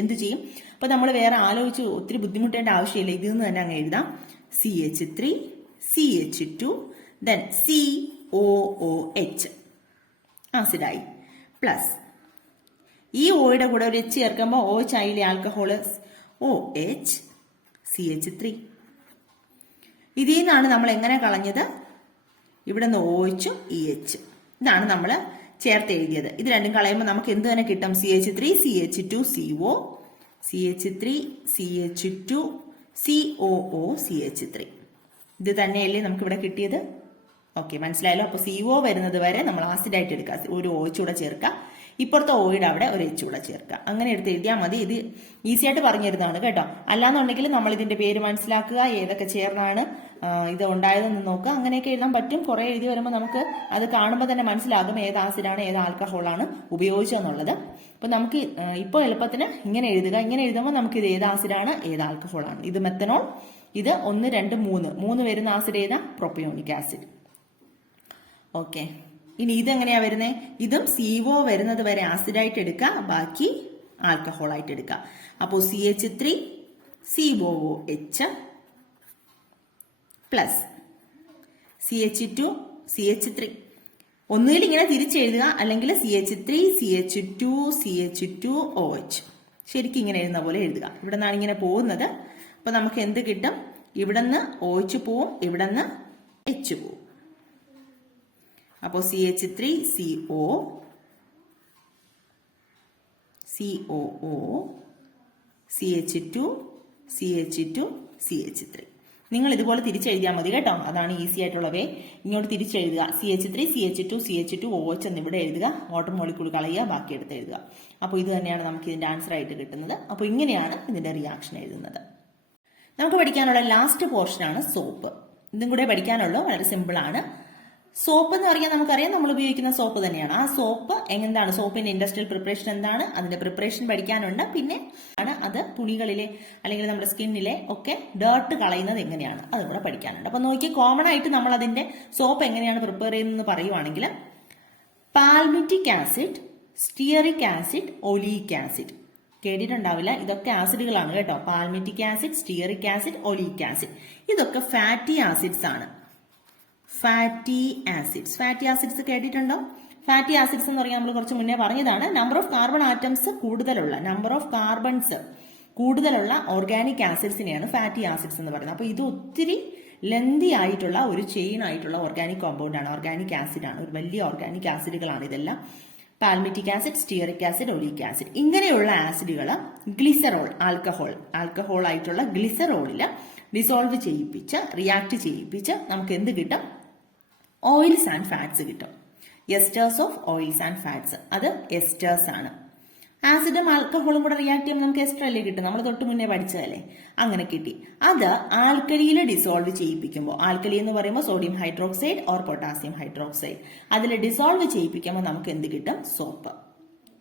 എന്ത് ചെയ്യും? അപ്പൊ നമ്മൾ വേറെ ആലോചിച്ച് ഒത്തിരി ബുദ്ധിമുട്ടേണ്ട ആവശ്യമില്ല. ഇതിൽ നിന്ന് തന്നെ അങ്ങ് എഴുതാം. CH3 CH2 then COOH ആസിഡായി, plus ഈ ഓയുടെ കൂടെ ഒരു H ചേർക്കുമ്പോൾ OH ആയില്ലേ ആൽക്കഹോള്, OH CH3. ഇതിൽ നിന്നാണ് നമ്മൾ എങ്ങനെ കളഞ്ഞത്? ഇവിടെ നിന്ന് OHും EH. ഇതാണ് നമ്മൾ ചേർത്ത് എഴുതിയത്. ഇത് രണ്ടും കളയുമ്പോൾ നമുക്ക് എന്ത് തന്നെ കിട്ടും? CH3 CH2 CO, CH3 CH2 COO CH3. ഇത് തന്നെയല്ലേ നമുക്ക് ഇവിടെ കിട്ടിയത്? ഓക്കെ, മനസ്സിലായല്ലോ. അപ്പൊ CO വരുന്നത് വരെ നമ്മൾ ആസിഡായിട്ട് എടുക്കുക, ഒരു OH കൂടെ ചേർക്കുക. ഇപ്പുറത്തെ ഓയുടെ അവിടെ ഒരു എച്ച് കൂടെ ചേർക്കുക. അങ്ങനെ എടുത്ത് എഴുതിയാൽ മതി. ഇത് ഈസി ആയിട്ട് പറഞ്ഞു തരുന്നതാണ് കേട്ടോ. അല്ലാന്നുണ്ടെങ്കിൽ നമ്മൾ ഇതിന്റെ പേര് മനസ്സിലാക്കുക, ഏതൊക്കെ ചേർന്നാണ് ഇത് ഉണ്ടായതെന്ന് നോക്കുക. അങ്ങനെയൊക്കെ എഴുതാൻ പറ്റും. കുറെ എഴുതി വരുമ്പോൾ നമുക്ക് അത് കാണുമ്പോൾ തന്നെ മനസ്സിലാകും ഏത് ആസിഡാണ് ഏത് ആൽക്കഹോളാണ് ഉപയോഗിച്ചതെന്നുള്ളത്. അപ്പൊ നമുക്ക് ഇപ്പോൾ എളുപ്പത്തിന് ഇങ്ങനെ എഴുതുക. ഇങ്ങനെ എഴുതുമ്പോൾ നമുക്ക് ഇത് ഏത് ആസിഡാണ് ഏത് ആൽക്കഹോളാണ്. ഇത് മെത്തനോൾ, ഇത് 1, 2, 3 വരുന്ന ആസിഡ് ഏതാ? Propionic acid. ഓക്കെ, ഇനി ഇതെങ്ങനെയാ വരുന്നത്? ഇതും CO വരുന്നത് വരെ ആസിഡായിട്ട് എടുക്കുക, ബാക്കി ആൽക്കഹോൾ ആയിട്ട് എടുക്കുക. അപ്പോൾ CH3 COOH plus CH2 CH3. ഒന്നുകിൽ ഇങ്ങനെ തിരിച്ചെഴുതുക, അല്ലെങ്കിൽ CH3 CH2 CH2OH. ശരിക്കും ഇങ്ങനെ എഴുതുന്ന പോലെ എഴുതുക. ഇവിടെ നിന്നാണ് ഇങ്ങനെ പോകുന്നത്. അപ്പൊ നമുക്ക് എന്ത് കിട്ടും? ഇവിടെ നിന്ന് OH പോവും, ഇവിടെ നിന്ന് H പോവും. അപ്പോൾ CH3 CO COO CH2 CH2 CH3. നിങ്ങൾ ഇതുപോലെ തിരിച്ചെഴുതിയാൽ മതി കേട്ടോ. അതാണ് ഈസി ആയിട്ടുള്ള വേ. ഇങ്ങോട്ട് തിരിച്ചെഴുതുക. CH3 CH2 CH2OH എന്ന് ഇവിടെ എഴുതുക, വാട്ടർ മോളിക്യൂൾ കളയുക, ബാക്കി എടുത്ത് എഴുതുക. അപ്പോൾ ഇത് തന്നെയാണ് നമുക്ക് ഇതിന്റെ ആൻസർ ആയിട്ട് കിട്ടുന്നത്. അപ്പോൾ ഇങ്ങനെയാണ് ഇതിന്റെ റിയാക്ഷൻ എഴുതുന്നത്. നമുക്ക് പഠിക്കാനുള്ള ലാസ്റ്റ് പോർഷനാണ് സോപ്പ്. ഇതും കൂടെ പഠിക്കാനുള്ളൂ. വളരെ സിമ്പിൾ ആണ്. സോപ്പ് എന്ന് പറഞ്ഞാൽ നമുക്കറിയാം നമ്മൾ ഉപയോഗിക്കുന്ന സോപ്പ് തന്നെയാണ്. ആ സോപ്പ് എന്താണ്, സോപ്പിന്റെ ഇൻഡസ്ട്രിയൽ പ്രിപ്പറേഷൻ എന്താണ്, അതിന്റെ പ്രിപ്പറേഷൻ പഠിക്കാനുണ്ട്. പിന്നെ അത് തുണികളിലെ അല്ലെങ്കിൽ നമ്മുടെ സ്കിന്നിലെ ഒക്കെ ഡേർട്ട് കളയുന്നത് എങ്ങനെയാണ് അതും കൂടെ പഠിക്കാനുണ്ട്. അപ്പൊ നോക്കി, കോമൺ ആയിട്ട് നമ്മൾ അതിന്റെ സോപ്പ് എങ്ങനെയാണ് പ്രിപ്പയർ ചെയ്യുന്നത് പറയുവാണെങ്കിൽ, palmitic acid, stearic acid, oleic acid. കേട്ടിട്ടുണ്ടാവില്ല, ഇതൊക്കെ ആസിഡുകളാണ് കേട്ടോ. Palmitic acid, stearic acid, oleic acid, ഇതൊക്കെ ഫാറ്റി ആസിഡ്സ് ആണ്. ഫാറ്റി ആസിഡ്സ് കേട്ടിട്ടുണ്ടോ? ഫാറ്റി ആസിഡ്സ് എന്ന് പറഞ്ഞാൽ നമ്മൾ കുറച്ച് മുന്നേ പറഞ്ഞതാണ്. നമ്പർ ഓഫ് കാർബൺ ആറ്റംസ് കൂടുതലുള്ള, നമ്പർ ഓഫ് കാർബൺസ് കൂടുതലുള്ള ഓർഗാനിക് ആസിഡ്സിനെയാണ് ഫാറ്റി ആസിഡ്സ് എന്ന് പറയുന്നത്. അപ്പൊ ഇത് ഒത്തിരി ലെന്തി ആയിട്ടുള്ള ഒരു ചെയിൻ ആയിട്ടുള്ള ഓർഗാനിക് കോമ്പൗണ്ട് ആണ്, ഓർഗാനിക് ആസിഡ് ആണ്. ഒരു വലിയ ഓർഗാനിക് ആസിഡുകളാണ് ഇതെല്ലാം. Palmitic acid, stearic acid, oleic acid, ഇങ്ങനെയുള്ള ആസിഡുകൾ ഗ്ലിസറോൾ, ആൽക്കഹോൾ ആയിട്ടുള്ള ഗ്ലിസറോളിൽ ഡിസോൾവ് ചെയ്യിപ്പിച്ച്, റിയാക്ട് ചെയ്യിപ്പിച്ച് നമുക്ക് എന്ത് കിട്ടും? ഓയിൽസ് ആൻഡ് ഫാറ്റ്സ് കിട്ടും. എസ്റ്റേഴ്സ് ഓഫ് ഓയിൽസ് ആൻഡ് ഫാറ്റ്സ്, അത് എസ്റ്റേഴ്സ് ആണ്. ആസിഡും ആൽക്കഹോളും കൂടെ റിയാക്ട് ചെയ്യുമ്പോൾ നമുക്ക് എസ്റ്റർ അല്ലേ കിട്ടും, നമ്മൾ തൊട്ട് മുന്നേ പഠിച്ചതല്ലേ. അങ്ങനെ കിട്ടി. അത് ആൽക്കലിയിൽ ഡിസോൾവ് ചെയ്യിപ്പിക്കുമ്പോൾ, ആൽക്കലി എന്ന് പറയുമ്പോൾ sodium hydroxide or potassium hydroxide, അതിൽ ഡിസോൾവ് ചെയ്യിപ്പിക്കുമ്പോൾ നമുക്ക് എന്ത് കിട്ടും? സോപ്പ്.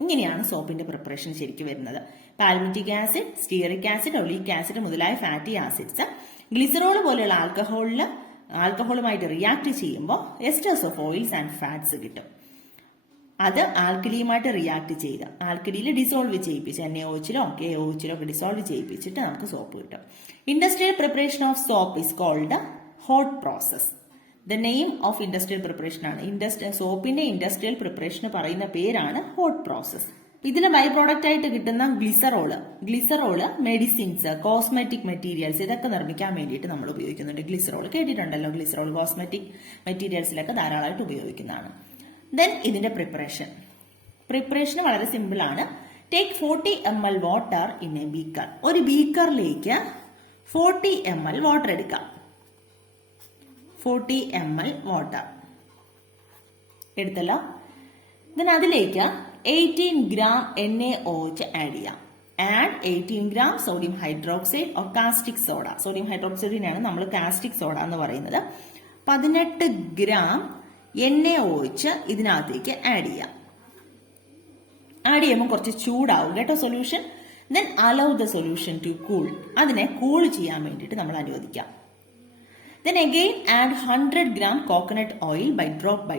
ഇങ്ങനെയാണ് സോപ്പിന്റെ പ്രിപ്പറേഷൻ ശരിക്കും വരുന്നത്. Palmitic acid, stearic acid, oleic acid മുതലായ ഫാറ്റി ആസിഡ്സ് ഗ്ലിസറോൾ പോലെയുള്ള ആൽക്കഹോളുമായിട്ട് റിയാക്ട് ചെയ്യുമ്പോൾ എസ്റ്റേഴ്സ് ഓഫ് ഓയിൽസ് ആൻഡ് ഫാറ്റ്സ് കിട്ടും. അത് ആൽക്കലിയുമായിട്ട് റിയാക്ട് ചെയ്ത് ആൽക്കലിയിൽ ഡിസോൾവ് ചെയ്യിപ്പിച്ച് NaOHലോ KOHലോ ഒക്കെ ഡിസോൾവ് ചെയ്യിപ്പിച്ചിട്ട് നമുക്ക് സോപ്പ് കിട്ടും. Industrial preparation of soap is called hot process. The name of industrial preparation ആണ്. സോപ്പിന്റെ ഇൻഡസ്ട്രിയൽ പ്രിപ്പറേഷന് പറയുന്ന പേരാണ് ഹോട്ട് പ്രോസസ്. ഇതിലെ ബൈ പ്രോഡക്റ്റ് ആയിട്ട് കിട്ടുന്ന ഗ്ലിസറോള് മെഡിസിൻസ്, കോസ്മെറ്റിക് മെറ്റീരിയൽസ്, ഇതൊക്കെ നിർമ്മിക്കാൻ വേണ്ടിയിട്ട് നമ്മൾ ഉപയോഗിക്കുന്നുണ്ട്. ഗ്ലിസറോൾ കേട്ടിട്ടുണ്ടല്ലോ. ഗ്ലിസറോൾ കോസ്മെറ്റിക് മെറ്റീരിയൽസിലൊക്കെ ധാരാളമായിട്ട് ഉപയോഗിക്കുന്നതാണ്. ദെൻ ഇതിന്റെ പ്രിപ്പറേഷൻ വളരെ സിമ്പിൾ ആണ്. Take 40 ml water in A beaker. ഒരു ബീക്കറിലേക്ക് 40 ml വാട്ടർ എടുക്കാം. 40 ml വാട്ടർ എടുത്തല്ലോ. ദെൻ അതിലേക്ക് 18 gram NaOH ആഡ് ചെയ്യാം. Add 18 gram sodium hydroxide or caustic soda. Sodium ഹൈഡ്രോക്സൈഡിനാണ് നമ്മൾ കാസ്റ്റിക് സോഡ എന്ന് പറയുന്നത്. 18 gram NaOH ഇതിനകത്തേക്ക് ആഡ് ചെയ്യാം. ആഡ് ചെയ്യുമ്പോൾ കുറച്ച് ചൂടാവും കേട്ടോ solution. Then allow the solution to cool. അതിനെ കൂൾ ചെയ്യാൻ വേണ്ടിയിട്ട് നമ്മൾ അനുവദിക്കാം. Then again add 100 gram coconut oil by drop.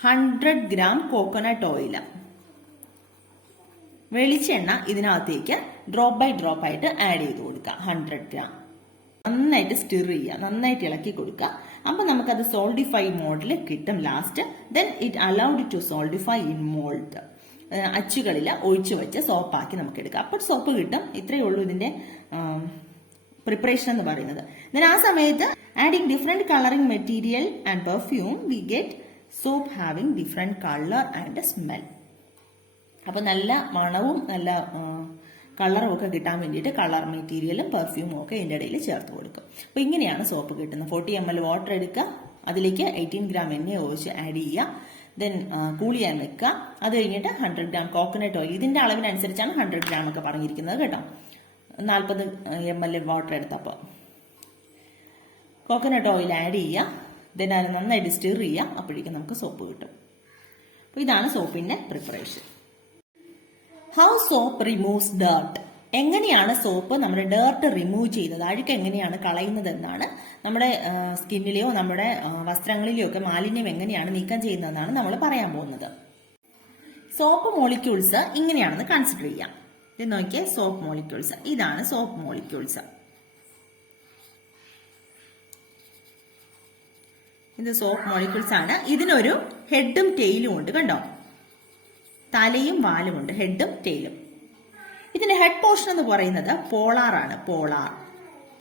100 gram coconut oil. വെളിച്ചെണ്ണ ഇതിനകത്തേക്ക് ഡ്രോപ്പ് ബൈ ഡ്രോപ്പ് ആയിട്ട് ആഡ് ചെയ്ത് കൊടുക്കുക. 100 gram. നന്നായിട്ട് സ്റ്റിർ ചെയ്യുക, നന്നായിട്ട് ഇളക്കി കൊടുക്കുക. അപ്പൊ നമുക്കത് സോൾഡിഫൈ മോഡിൽ കിട്ടും last. Then it allowed to solidify in mould. അച്ചുകളിൽ ഒഴിച്ചു വെച്ച് സോപ്പാക്കി നമുക്ക് എടുക്കാം. അപ്പോൾ സോപ്പ് കിട്ടും. ഇത്രയേ ഉള്ളൂ ഇതിന്റെ പ്രിപ്പറേഷൻ എന്ന് പറയുന്നത്. ദെൻ ആ സമയത്ത് adding different colouring material and perfume we get soap having different colour and smell. അപ്പൊ നല്ല മണവും നല്ല കളറും ഒക്കെ കിട്ടാൻ വേണ്ടിയിട്ട് കളർ മെറ്റീരിയലും പെർഫ്യൂമും ഒക്കെ ഇതിന്റെ ഇടയിൽ ചേർത്ത് കൊടുക്കും. അപ്പൊ ഇങ്ങനെയാണ് സോപ്പ് കിട്ടുന്നത്. 40 ml വാട്ടർ എടുക്കുക, അതിലേക്ക് 18 gram NaOH ആഡ് ചെയ്യുക. ദെൻ കൂൾ ചെയ്യാൻ വെക്കുക. അത് കഴിഞ്ഞിട്ട് 100 ഗ്രാം കോക്കനട്ട് ഓയിൽ, ഇതിന്റെ അളവിനനുസരിച്ചാണ് 100 ഗ്രാം ഒക്കെ പറഞ്ഞിരിക്കുന്നത് കേട്ടോ. 40 ml വാട്ടർ എടുത്തപ്പോൾ കോക്കനട്ട് ഓയിൽ ആഡ് ചെയ്യുക. ദെൻ അത് നന്നായിട്ട് സ്റ്റിർ ചെയ്യുക. അപ്പോഴേക്കും നമുക്ക് സോപ്പ് കിട്ടും. അപ്പോൾ ഇതാണ് സോപ്പിന്റെ preparation. How soap removes dirt. എങ്ങനെയാണ് സോപ്പ് നമ്മുടെ ഡേർട്ട് റിമൂവ് ചെയ്യുന്നത്, അഴുക്ക് എങ്ങനെയാണ് കളയുന്നത് എന്നാണ്, നമ്മുടെ സ്കിന്നിലെയോ നമ്മുടെ വസ്ത്രങ്ങളിലെയോ ഒക്കെ മാലിന്യം എങ്ങനെയാണ് നീക്കം ചെയ്യുന്നതെന്നാണ് നമ്മൾ പറയാൻ പോകുന്നത്. സോപ്പ് മോളിക്യൂൾസ് ഇങ്ങനെയാണെന്ന് കൺസിഡർ ചെയ്യാം. ഇത് നോക്കിയേ, സോപ്പ് മോളിക്യൂൾസ്. ഇതാണ് സോപ്പ് മോളിക്യൂൾസ്. ഇത് സോപ്പ് മോളിക്യൂൾസ് ആണ്. ഇതിനൊരു ഹെഡും ടെയിലും ഉണ്ട്, കണ്ടോ? തലയും വാലും ഉണ്ട്, ഹെഡും ടെയിലും. ഇതിന്റെ ഹെഡ് പോർഷൻ എന്ന് പറയുന്നത് പോളാർ ആണ്,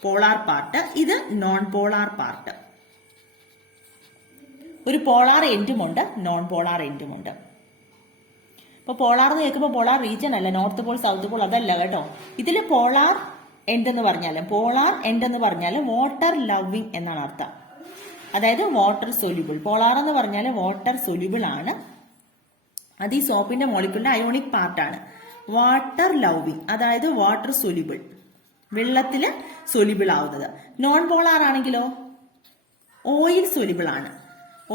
പോളാർ പാർട്ട്. ഇത് നോൺ പോളാർ പാർട്ട്. ഒരു പോളാർ എൻഡും ഉണ്ട്, നോൺ പോളാർ എൻഡും ഉണ്ട്. ഇപ്പൊ പോളാർ എന്ന് കേൾക്കുമ്പോൾ പോളാർ റീജിയൻ അല്ല, നോർത്ത് പോൾ സൗത്ത് പോൾ അതല്ല കേട്ടോ. ഇതിൽ പോളാർ എൻഡ് എന്ന് പറഞ്ഞാൽ വാട്ടർ ലവിങ് എന്നാണ് അർത്ഥം. അതായത് വാട്ടർ സൊല്യൂബിൾ. പോളാർ എന്ന് പറഞ്ഞാൽ വാട്ടർ സൊല്യൂബിൾ ആണ്. അത് ഈ സോപ്പിന്റെ മോളിക്യൂളിന്റെ അയോണിക് പാർട്ടാണ്. വാട്ടർ ലവിങ്, അതായത് വാട്ടർ സൊല്യൂബിൾ, വെള്ളത്തില് സൊല്യൂബിൾ ആവുന്നത്. നോൺ പോളാർ ആണെങ്കിലോ ഓയിൽ സൊല്യൂബിൾ ആണ്.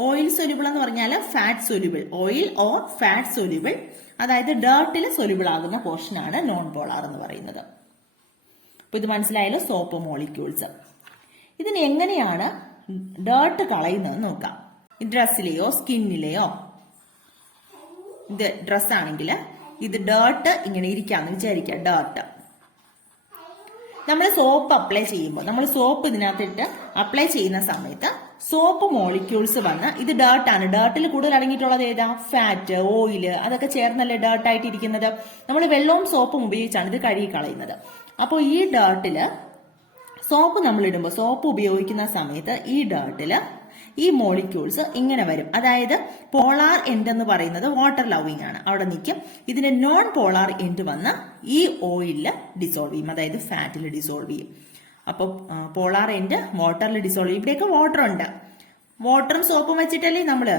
ഓയിൽ സൊല്യൂബിൾ എന്ന് പറഞ്ഞാൽ fat soluble, oil or fat soluble, അതായത് ഡേർട്ടിൽ സൊല്യൂബിൾ ആകുന്ന പോർഷൻ ആണ് നോൺ പോളാർ എന്ന് പറയുന്നത്. അപ്പൊ ഇത് മനസ്സിലായാലോ, സോപ്പ് മോളിക്യൂൾസ്. ഇതിന് എങ്ങനെയാണ് ഡേർട്ട് കളയുന്നത് നോക്കാം. ഡ്രസ്സിലെയോ സ്കിന്നിലെയോ, ഇത് ഡ്രസ്സാണെങ്കിൽ ഇത് ഡേർട്ട് ഇങ്ങനെ ഇരിക്കാന്ന് വിചാരിക്കുക. ഡേർട്ട് നമ്മൾ സോപ്പ് അപ്ലൈ ചെയ്യുമ്പോൾ, നമ്മൾ സോപ്പ് ഇതിനകത്തിട്ട് അപ്ലൈ ചെയ്യുന്ന സമയത്ത് സോപ്പ് മോളിക്യൂൾസ് വന്ന്, ഇത് ഡേർട്ടാണ്. ഡേർട്ടിൽ കൂടുതൽ അടങ്ങിയിട്ടുള്ളത് ഏതാ? ഫാറ്റ്, ഓയില്, അതൊക്കെ ചേർന്നല്ലേ ഡേർട്ടായിട്ട് ഇരിക്കുന്നത്. നമ്മൾ വെള്ളവും സോപ്പും ഉപയോഗിച്ചാണ് ഇത് കഴുകി കളയുന്നത്. അപ്പോൾ ഈ ഡേർട്ടില് സോപ്പ് നമ്മൾ ഇടുമ്പോൾ, സോപ്പ് ഉപയോഗിക്കുന്ന സമയത്ത് ഈ ഡേർട്ടില് ഈ മോളിക്യൂൾസ് ഇങ്ങനെ വരും. അതായത് പോളാർ എൻഡ് എന്ന് പറയുന്നത് വാട്ടർ ലവിങ് ആണ്, അവിടെ നിൽക്കും. ഇതിന്റെ നോൺ പോളാർ എൻഡ് വന്ന് ഈ ഓയിലിൽ ഡിസോൾവ് ചെയ്യും, അതായത് ഫാറ്റിൽ ഡിസോൾവ് ചെയ്യും. അപ്പോൾ പോളാർ എൻഡ് വാട്ടറിൽ ഡിസോൾവ് ചെയ്യും. ഇവിടെയൊക്കെ വാട്ടർ ഉണ്ട്. വാട്ടറും സോപ്പും വെച്ചിട്ടല്ലേ നമ്മള്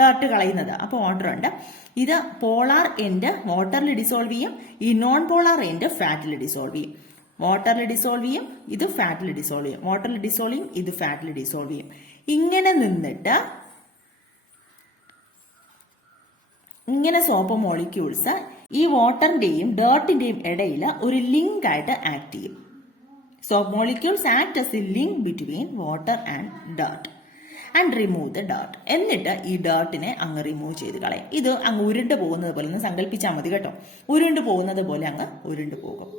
ഡേർട്ട് കളയുന്നത്. അപ്പോൾ വാട്ടർ ഉണ്ട്. ഇത് പോളാർ എൻഡ് വാട്ടറിൽ ഡിസോൾവ് ചെയ്യും, ഈ നോൺ പോളാർ എൻഡ് ഫാറ്റിൽ ഡിസോൾവ് ചെയ്യും. വാട്ടറിൽ ഡിസോൾവ് ചെയ്യും, ഇത് ഫാറ്റിൽ ഡിസോൾവ് ചെയ്യും. വാട്ടറിൽ ഡിസോൾവ് ചെയ്യും, ഇത് ഫാറ്റിൽ ഡിസോൾവ് ചെയ്യും. ഇങ്ങനെ നിന്നിട്ട് ഇങ്ങനെ സോപ്പ് മോളിക്യൂൾസ് ഈ വാട്ടറിന്റെയും ഡേർട്ടിന്റെയും ഇടയിൽ ഒരു ലിങ്ക് ആയിട്ട് ആക്ട് ചെയ്യും. Soap molecules act as A link between water and dirt and remove the dirt. എന്നിട്ട് ഈ ഡേർട്ടിനെ അങ്ങ് റിമൂവ് ചെയ്ത് കളയും. ഇത് അങ്ങ് ഉരുണ്ട് പോകുന്നത് പോലെ ഒന്ന് സങ്കല്പിച്ചാൽ മതി കേട്ടോ. ഉരുണ്ട് പോകുന്നത് പോലെ അങ്ങ് ഉരുണ്ട് പോകും.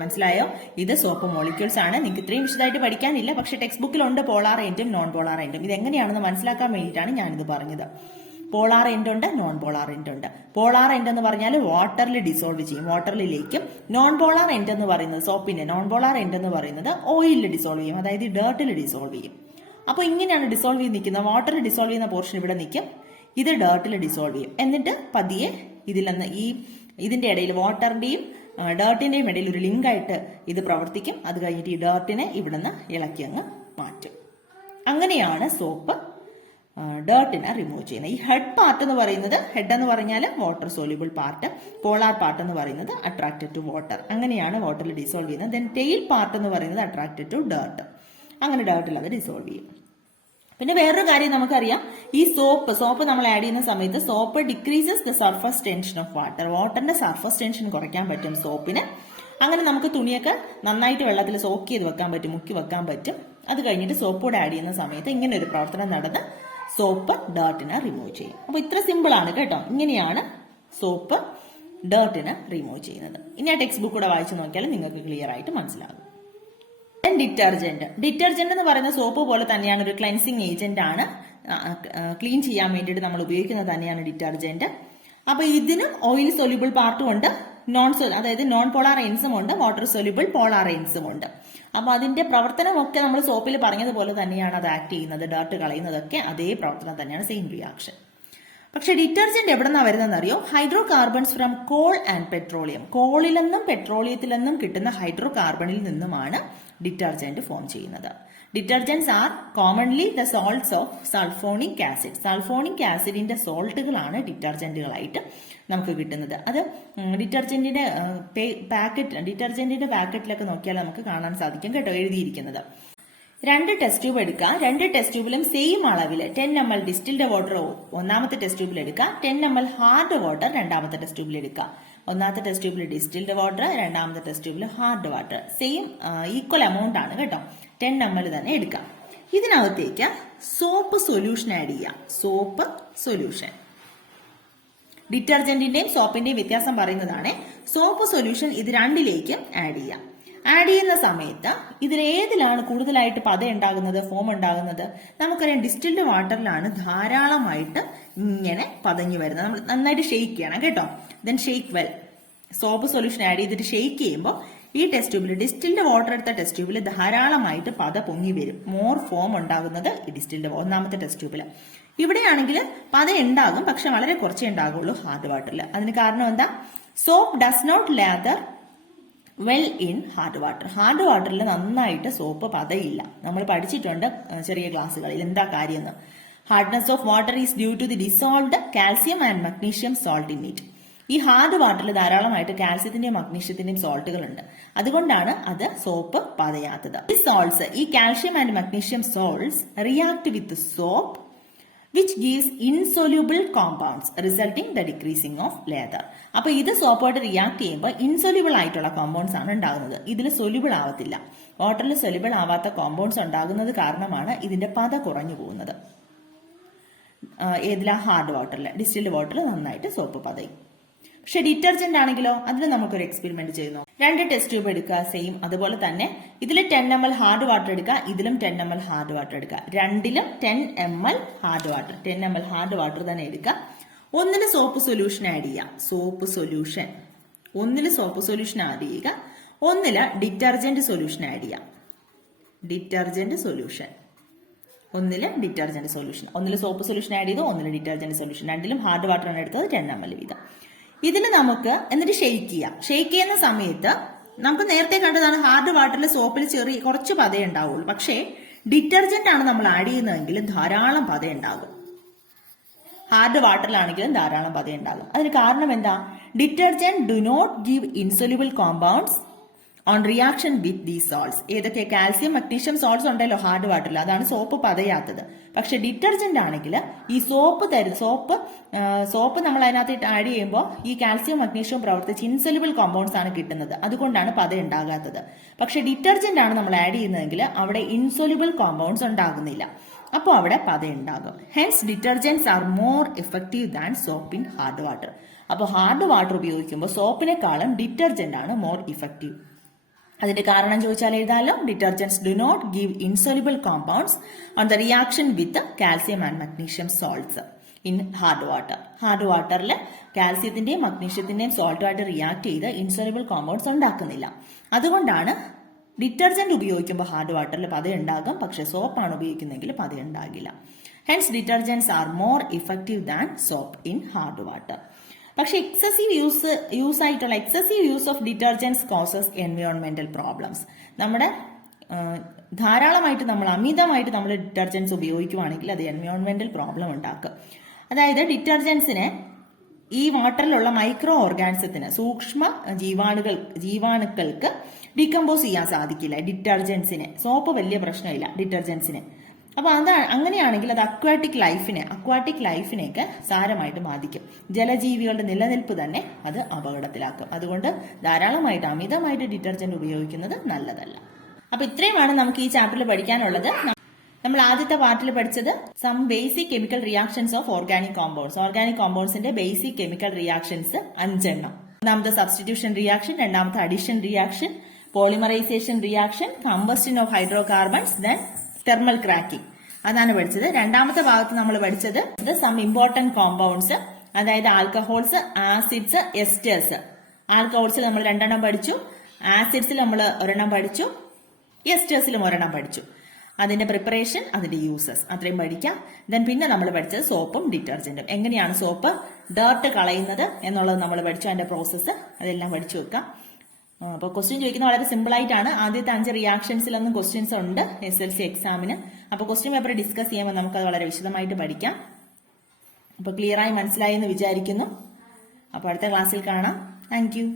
മനസ്സിലായോ? ഇത് സോപ്പ് മോളിക്യൂൾസ് ആണ്. നിങ്ങൾക്ക് ഇത്രയും വിശദമായിട്ട് പഠിക്കാനില്ല, പക്ഷെ ടെക്സ്റ്റ് ബുക്കിലുണ്ട് പോളാർ എൻഡും നോൺ പോളാർ എൻഡും. ഇത് എങ്ങനെയാണെന്ന് മനസ്സിലാക്കാൻ വേണ്ടിയിട്ടാണ് ഞാനിത് പറഞ്ഞത്. പോളാർ എൻഡ് ഉണ്ട്, നോൺ പോളാർ എൻഡ് ഉണ്ട്. പോളാർ എൻഡ് എന്ന് പറഞ്ഞാൽ വാട്ടറിൽ ഡിസോൾവ് ചെയ്യും, വാട്ടറിലേക്കും. നോൺ പോളാർ എൻഡ് എന്ന് പറയുന്നത്, സോപ്പിന്റെ നോൺ പോളാർ എൻഡ് എന്ന് പറയുന്നത് ഓയിലിൽ ഡിസോൾവ് ചെയ്യും, അതായത് ഡേർട്ടിൽ ഡിസോൾവ് ചെയ്യും. അപ്പോൾ ഇങ്ങനെയാണ് ഡിസോൾവ് ചെയ്ത് നിൽക്കുന്നത്. വാട്ടറിൽ ഡിസോൾവ് ചെയ്യുന്ന പോർഷൻ ഇവിടെ നിൽക്കും, ഇത് ഡേർട്ടിൽ ഡിസോൾവ് ചെയ്യും. എന്നിട്ട് പതിയെ ഇതിലെന്ന് ഇതിന്റെ ഇടയിൽ വാട്ടറിന്റെയും ഡേർട്ടിന്റെയും ഇടയിൽ ഒരു ലിങ്ക് ആയിട്ട് ഇത് പ്രവർത്തിക്കും. അത് കഴിഞ്ഞിട്ട് ഈ ഡേർട്ടിനെ ഇവിടുന്ന് ഇളക്കി അങ്ങ് മാറ്റും. അങ്ങനെയാണ് സോപ്പ് ഡേർട്ടിനെ റിമൂവ് ചെയ്യുന്നത്. ഈ ഹെഡ് പാർട്ട് എന്ന് പറയുന്നത്, ഹെഡ് എന്ന് പറഞ്ഞാൽ water soluble part, polar part എന്ന് പറയുന്നത് അട്രാക്റ്റഡ് ടു വാട്ടർ, അങ്ങനെയാണ് വാട്ടറിൽ ഡിസോൾവ് ചെയ്യുന്നത്. ദെൻ ടെയിൽ പാർട്ട് എന്ന് പറയുന്നത് അട്രാക്റ്റഡ് ടു ഡേർട്ട്, അങ്ങനെ ഡേർട്ടിൽ അത് ഡിസോൾവ് ചെയ്യും. പിന്നെ വേറൊരു കാര്യം നമുക്കറിയാം, ഈ സോപ്പ് നമ്മൾ ആഡ് ചെയ്യുന്ന സമയത്ത് soap decreases the surface tension of water. വാട്ടറിന്റെ സർഫസ് ടെൻഷൻ കുറയ്ക്കാൻ പറ്റും സോപ്പിന്. അങ്ങനെ നമുക്ക് തുണിയൊക്കെ നന്നായിട്ട് വെള്ളത്തിൽ സോക്ക് ചെയ്ത് വെക്കാൻ പറ്റും, മുക്കി വെക്കാൻ പറ്റും. അത് കഴിഞ്ഞിട്ട് സോപ്പ് കൂടെ ആഡ് ചെയ്യുന്ന സമയത്ത് ഇങ്ങനെ ഒരു പ്രവർത്തനം നടന്ന് സോപ്പ് ഡേർട്ടിനെ റിമൂവ് ചെയ്യും. അപ്പോൾ ഇത്ര സിമ്പിൾ ആണ് കേട്ടോ. ഇങ്ങനെയാണ് സോപ്പ് ഡേർട്ടിനെ റിമൂവ് ചെയ്യുന്നത്. ഇനി ആ ടെക്സ്റ്റ് ബുക്ക് കൂടെ വായിച്ചു നോക്കിയാൽ നിങ്ങൾക്ക് ക്ലിയർ ആയിട്ട് മനസ്സിലാകും. ഡിറ്റർജന്റ് എന്ന് പറയുന്ന സോപ്പ് പോലെ തന്നെയാണ്, ഒരു ക്ലെൻസിങ് ഏജന്റ് ആണ്. ക്ലീൻ ചെയ്യാൻ വേണ്ടിയിട്ട് നമ്മൾ ഉപയോഗിക്കുന്നത് തന്നെയാണ് ഡിറ്റർജന്റ്. അപ്പൊ ഇതിനും ഓയിൽ സൊല്യൂബിൾ പാർട്ടും ഉണ്ട്, അതായത് നോൺ പോളാർ എൻസും ഉണ്ട്, വാട്ടർ സൊല്യൂബിൾ പോളാർ എൻസും ഉണ്ട്. അപ്പൊ അതിന്റെ പ്രവർത്തനമൊക്കെ നമ്മൾ സോപ്പിൽ പറഞ്ഞതുപോലെ തന്നെയാണ് അത് ആക്ട് ചെയ്യുന്നത്. ഡേർട്ട് കളയുന്നതൊക്കെ അതേ പ്രവർത്തനം തന്നെയാണ്, സെയിം റിയാക്ഷൻ. പക്ഷെ ഡിറ്റർജന്റ് എവിടെ നിന്നാണ് വരുന്നതെന്ന് അറിയോ? Hydrocarbons from coal and petroleum. കോളിൽ നിന്നും പെട്രോളിയത്തിൽ നിന്നും കിട്ടുന്ന ഹൈഡ്രോ കാർബണിൽ നിന്നുമാണ് ഡിറ്റർജന്റ് ഫോം ചെയ്യുന്നത്. Detergents are commonly the salts of sulphonic acid. Sulphonic ആസിഡിന്റെ സോൾട്ടുകളാണ് ഡിറ്റർജന്റുകളായിട്ട് നമുക്ക് കിട്ടുന്നത്. അത് ഡിറ്റർജന്റിന്റെ പാക്കറ്റിലൊക്കെ നോക്കിയാൽ നമുക്ക് കാണാൻ സാധിക്കും കേട്ടോ, എഴുതിയിരിക്കുന്നത്. 2 ടെസ്റ്റ് ട്യൂബ് എടുക്കുക. 2 ടെസ്റ്റ് ട്യൂബിലും സെയിം അളവിൽ 10 ml ഡിസ്റ്റിൽഡ് വാട്ടർ ഒന്നാമത്തെ ടെസ്റ്റ് ട്യൂബിൽ എടുക്കുക, 10 ml ഹാർഡ് വാട്ടർ രണ്ടാമത്തെ ടെസ്റ്റ് ട്യൂബിൽ എടുക്കുക. ഒന്നാമത്തെ ടെസ്റ്റ് ട്യൂബിൽ ഡിസ്റ്റിൽഡ് വാട്ടർ, രണ്ടാമത്തെ ടെസ്റ്റ് ട്യൂബിൽ hard water. Same equal amount ആണ് കേട്ടോ, 10 ml തന്നെ എടുക്കാം. ഇതിനകത്തേക്ക് സോപ്പ് സൊല്യൂഷൻ ആഡ് ചെയ്യാം. സോപ്പ് സൊല്യൂഷൻ, ഡിറ്റർജന്റിന്റെയും സോപ്പിന്റെയും വ്യത്യാസം പറയുന്നതാണ്. സോപ്പ് സൊല്യൂഷൻ ഇത് രണ്ടിലേക്കും ആഡ് ചെയ്യാം. ആഡ് ചെയ്യുന്ന സമയത്ത് ഇതിലേതിലാണ് കൂടുതലായിട്ട് പത ഉണ്ടാകുന്നത്, ഫോം ഉണ്ടാകുന്നത്? നമുക്കറിയാം ഡിസ്റ്റിൽഡ് വാട്ടറിലാണ് ധാരാളമായിട്ട് ഇങ്ങനെ പതഞ്ഞു വരുന്നത്. നമ്മൾ നന്നായിട്ട് ഷെയ്ക്ക് ചെയ്യണം കേട്ടോ. Then shake well. Soap solution add ചെയ്തിട്ട് ഷെയ്ക്ക് ചെയ്യുമ്പോൾ ഈ ടെസ്റ്റ് ട്യൂബിൽ, ഡിസ്റ്റിൽഡ് വാട്ടർ എടുത്ത ടെസ്റ്റ് ട്യൂബിൽ ധാരാളമായിട്ട് പത പൊങ്ങി വരും. മോർ ഫോം ഉണ്ടാകുന്നത് ഈ ഡിസ്റ്റിൽഡ് ഒന്നാമത്തെ ടെസ്റ്റ് ട്യൂബിൽ. ഇവിടെയാണെങ്കിൽ പത ഉണ്ടാകും, പക്ഷെ വളരെ കുറച്ചേ ഉണ്ടാകുള്ളൂ ഹാർഡ് വാട്ടറിൽ. അതിന് കാരണം എന്താ? Soap does not lather well in hard water. Hard വാട്ടറിൽ നന്നായിട്ട് സോപ്പ് പതയില്ല. നമ്മൾ പഠിച്ചിട്ടുണ്ട് ചെറിയ ക്ലാസ്സുകളിൽ എന്താ കാര്യമെന്ന്. Hardness of water is due to the dissolved calcium and magnesium salt in it. ഈ ഹാർഡ് വാട്ടറിൽ ധാരാളമായിട്ട് കാൽസ്യത്തിന്റെയും മഗ്നീഷ്യത്തിന്റെയും സോൾട്ടുകളുണ്ട്. അതുകൊണ്ടാണ് അത് സോപ്പ് പതയാത്തത്. ഈ സോൾട്ട്സ്, ഈ calcium and magnesium salts react with soap which gives insoluble compounds resulting the decreasing of lather. അപ്പൊ ഇത് സോപ്പോട്ട് റിയാക്ട് ചെയ്യുമ്പോൾ ഇൻസൊല്യൂബിൾ ആയിട്ടുള്ള കോമ്പൗണ്ട്സ് ആണ് ഉണ്ടാകുന്നത്. ഇതിൽ സൊല്യൂബിൾ ആവത്തില്ല. വാട്ടറിൽ സൊല്യൂബിൾ ആവാത്ത കോമ്പൗണ്ട്സ് ഉണ്ടാകുന്നത് കാരണമാണ് ഇതിന്റെ പത കുറഞ്ഞു പോകുന്നത്. ഏതിലാ? ഹാർഡ് വാട്ടറിൽ. ഡിസ്റ്റിൽഡ് വാട്ടറിൽ നന്നായിട്ട് സോപ്പ് പതയും. പക്ഷെ ഡിറ്റർജന്റ് ആണെങ്കിലോ, അതിൽ നമുക്കൊരു എക്സ്പെരിമെന്റ് ചെയ്യുന്നു. 2 ടെസ്റ്റ് ട്യൂബ് എടുക്കുക, സെയിം അതുപോലെ തന്നെ. ഇതിൽ 10 ml ഹാർഡ് വാട്ടർ എടുക്കുക, ഇതിലും 10 ml ഹാർഡ് വാട്ടർ എടുക്കുക. രണ്ടിലും 10 ml hard water, 10 ml hard water തന്നെ എടുക്കുക. ഒന്നിന് സോപ്പ് സൊല്യൂഷൻ ആഡ് ചെയ്യുക. സോപ്പ് സൊല്യൂഷൻ, ഒന്നില് സോപ്പ് സൊല്യൂഷൻ ആഡ് ചെയ്യുക, ഒന്നില് ഡിറ്റർജന്റ് സൊല്യൂഷൻ ആഡ് ചെയ്യാം. ഡിറ്റർജന്റ് സൊല്യൂഷൻ, ഒന്നില് ഡിറ്റർജന്റ് സൊല്യൂഷൻ, ഒന്നില് സോപ്പ് സൊല്യൂഷൻ ആഡ് ചെയ്തു, ഒന്നില് ഡിറ്റർജന്റ് സൊല്യൂഷൻ. രണ്ടിലും ഹാർഡ് വാട്ടർ ആണ് എടുത്തത്, 10 ml വീതം. ഇതിന് നമുക്ക് എന്നിട്ട് ഷെയ്ക്ക് ചെയ്യാം. ഷെയ്ക്ക് ചെയ്യുന്ന സമയത്ത് നമുക്ക് നേരത്തെ കണ്ടതാണ് ഹാർഡ് വാട്ടറിൽ സോപ്പിൽ കുറച്ച് പതേ ഉണ്ടാവുള്ളൂ. പക്ഷേ ഡിറ്റർജന്റ് ആണ് നമ്മൾ ആഡ് ചെയ്യുന്നതെങ്കിൽ ധാരാളം പത ഉണ്ടാകും. ഹാർഡ് വാട്ടറിലാണെങ്കിലും ധാരാളം പത ഉണ്ടാകും. അതിന് കാരണം എന്താ? Detergent do not give insoluble compounds on reaction with these salts. ഏതൊക്കെ? കാൽസ്യം മഗ്നീഷ്യം സോൾട്ട്സ് ഉണ്ടല്ലോ ഹാർഡ് വാട്ടറിൽ, അതാണ് സോപ്പ് പതയാത്തത്. പക്ഷെ ഡിറ്റർജന്റ് ആണെങ്കിൽ ഈ സോപ്പ് നമ്മൾ അതിനകത്ത് ആഡ് ചെയ്യുമ്പോൾ ഈ കാൽസ്യം മഗ്നീഷ്യവും പ്രവർത്തിച്ച് ഇൻസൊല്യൂബിൾ കോമ്പൗണ്ട്സ് ആണ് കിട്ടുന്നത്. അതുകൊണ്ടാണ് പത ഉണ്ടാകാത്തത്. പക്ഷെ ഡിറ്റർജന്റ് ആണ് നമ്മൾ ആഡ് ചെയ്യുന്നതെങ്കിൽ അവിടെ ഇൻസൊല്യൂബിൾ കോമ്പൗണ്ട്സ് ഉണ്ടാകുന്നില്ല. അപ്പോൾ അവിടെ പത ഉണ്ടാകും. Hence detergents are more effective than soap in hard water. അപ്പോൾ ഹാർഡ് വാട്ടർ ഉപയോഗിക്കുമ്പോൾ സോപ്പിനെക്കാളും ഡിറ്റർജന്റ് ആണ് മോർ ഇഫക്റ്റീവ്. അതിന്റെ കാരണം ചോദിച്ചാൽ എഴുതാലോ. Detergents do not give insoluble compounds on the reaction with calcium and magnesium salts in hard water. Hard വാട്ടറിൽ കാൽസ്യത്തിന്റെയും മഗ്നീഷ്യത്തിന്റെയും സോൾട്ടുമായിട്ട് റിയാക്ട് ചെയ്ത് ഇൻസൊല്യൂബിൾ കോമ്പൗണ്ട്സ് ഉണ്ടാക്കുന്നില്ല. അതുകൊണ്ടാണ് ഡിറ്റർജന്റ് ഉപയോഗിക്കുമ്പോൾ ഹാർഡ് വാട്ടറിൽ പത ഉണ്ടാകും, പക്ഷെ സോപ്പാണ് ഉപയോഗിക്കുന്നതെങ്കിൽ പത ഉണ്ടാകില്ല. Hence detergents are more effective than soap in hard water. പക്ഷെ excessive use of detergents causes എൻവയോൺമെന്റൽ പ്രോബ്ലംസ്. നമ്മുടെ ധാരാളമായിട്ട് അമിതമായിട്ട് നമ്മൾ ഡിറ്റർജൻസ് ഉപയോഗിക്കുവാണെങ്കിൽ അത് എൻവയോൺമെന്റൽ പ്രോബ്ലം ഉണ്ടാക്കും. അതായത് ഡിറ്റർജൻസിനെ ഈ വാട്ടറിലുള്ള മൈക്രോ ഓർഗാനിസത്തിന്, സൂക്ഷ്മ ജീവാണുക്കൾക്ക് ഡീകമ്പോസ് ചെയ്യാൻ സാധിക്കില്ല ഡിറ്റർജൻസിനെ. സോപ്പ് വലിയ പ്രശ്നമില്ല ഡിറ്റർജൻസിനെ. അപ്പൊ അങ്ങനെയാണെങ്കിൽ അത് അക്വാറ്റിക് ലൈഫിനെയൊക്കെ സാരമായിട്ട് ബാധിക്കും. ജലജീവികളുടെ നിലനിൽപ്പ് തന്നെ അത് അപകടത്തിലാക്കും. അതുകൊണ്ട് ധാരാളമായിട്ട് അമിതമായിട്ട് ഡിറ്റർജന്റ് ഉപയോഗിക്കുന്നത് നല്ലതല്ല. അപ്പൊ ഇത്രയുമാണ് നമുക്ക് ഈ ചാപ്റ്ററിൽ പഠിക്കാനുള്ളത്. നമ്മൾ ആദ്യത്തെ പാർട്ടിൽ പഠിച്ചത് some basic chemical reactions of organic compounds. Organic കോമ്പൗണ്ട്സിന്റെ ബേസിക് കെമിക്കൽ റിയാക്ഷൻസ് 5 എണ്ണം. ഒന്നാമത്തെ സബ്സ്റ്റിറ്റ്യൂഷൻ റിയാക്ഷൻ, രണ്ടാമത്തെ addition reaction, polymerisation reaction, combustion of hydrocarbons, then thermal cracking. അതാണ് പഠിച്ചത്. രണ്ടാമത്തെ ഭാഗത്ത് നമ്മൾ പഠിച്ചത് സം ഇമ്പോർട്ടന്റ് കോമ്പൗണ്ട്സ്, അതായത് ആൽക്കഹോൾസ്, ആസിഡ്സ്, എസ്റ്റേഴ്സ്. ആൽക്കഹോൾസിൽ നമ്മൾ 2 എണ്ണം പഠിച്ചു, ആസിഡ്സിൽ നമ്മൾ 1 എണ്ണം പഠിച്ചു, എസ്റ്റേഴ്സിലും 1 എണ്ണം പഠിച്ചു. അതിന്റെ പ്രിപ്പറേഷൻ, അതിന്റെ യൂസസ്, അത്രയും പഠിക്കാം. ദെൻ പിന്നെ നമ്മൾ പഠിച്ചത് സോപ്പും ഡിറ്റർജന്റും, എങ്ങനെയാണ് സോപ്പ് ഡേർട്ട് കളയുന്നത് എന്നുള്ളത് നമ്മൾ പഠിച്ചു. അതിന്റെ പ്രോസസ്സ് അതെല്ലാം പഠിച്ചു വെക്കാം. അപ്പോൾ ക്വസ്റ്റ്യൻ ചോദിക്കുന്നത് വളരെ സിമ്പിൾ ആയിട്ടാണ്. ആദ്യത്തെ 5 റിയാക്ഷൻസിലൊന്നും ക്വസ്റ്റ്യൻസ് ഉണ്ട് SLC എക്സാമിന്. അപ്പോൾ ക്വസ്റ്റ്യൻ പേപ്പർ ഡിസ്കസ് ചെയ്യുമ്പോൾ നമുക്കത് വളരെ വിശദമായിട്ട് പഠിക്കാം. അപ്പോൾ ക്ലിയർ ആയി മനസ്സിലായി എന്ന് വിചാരിക്കുന്നു. അപ്പോൾ അടുത്ത ക്ലാസ്സിൽ കാണാം. Thank you.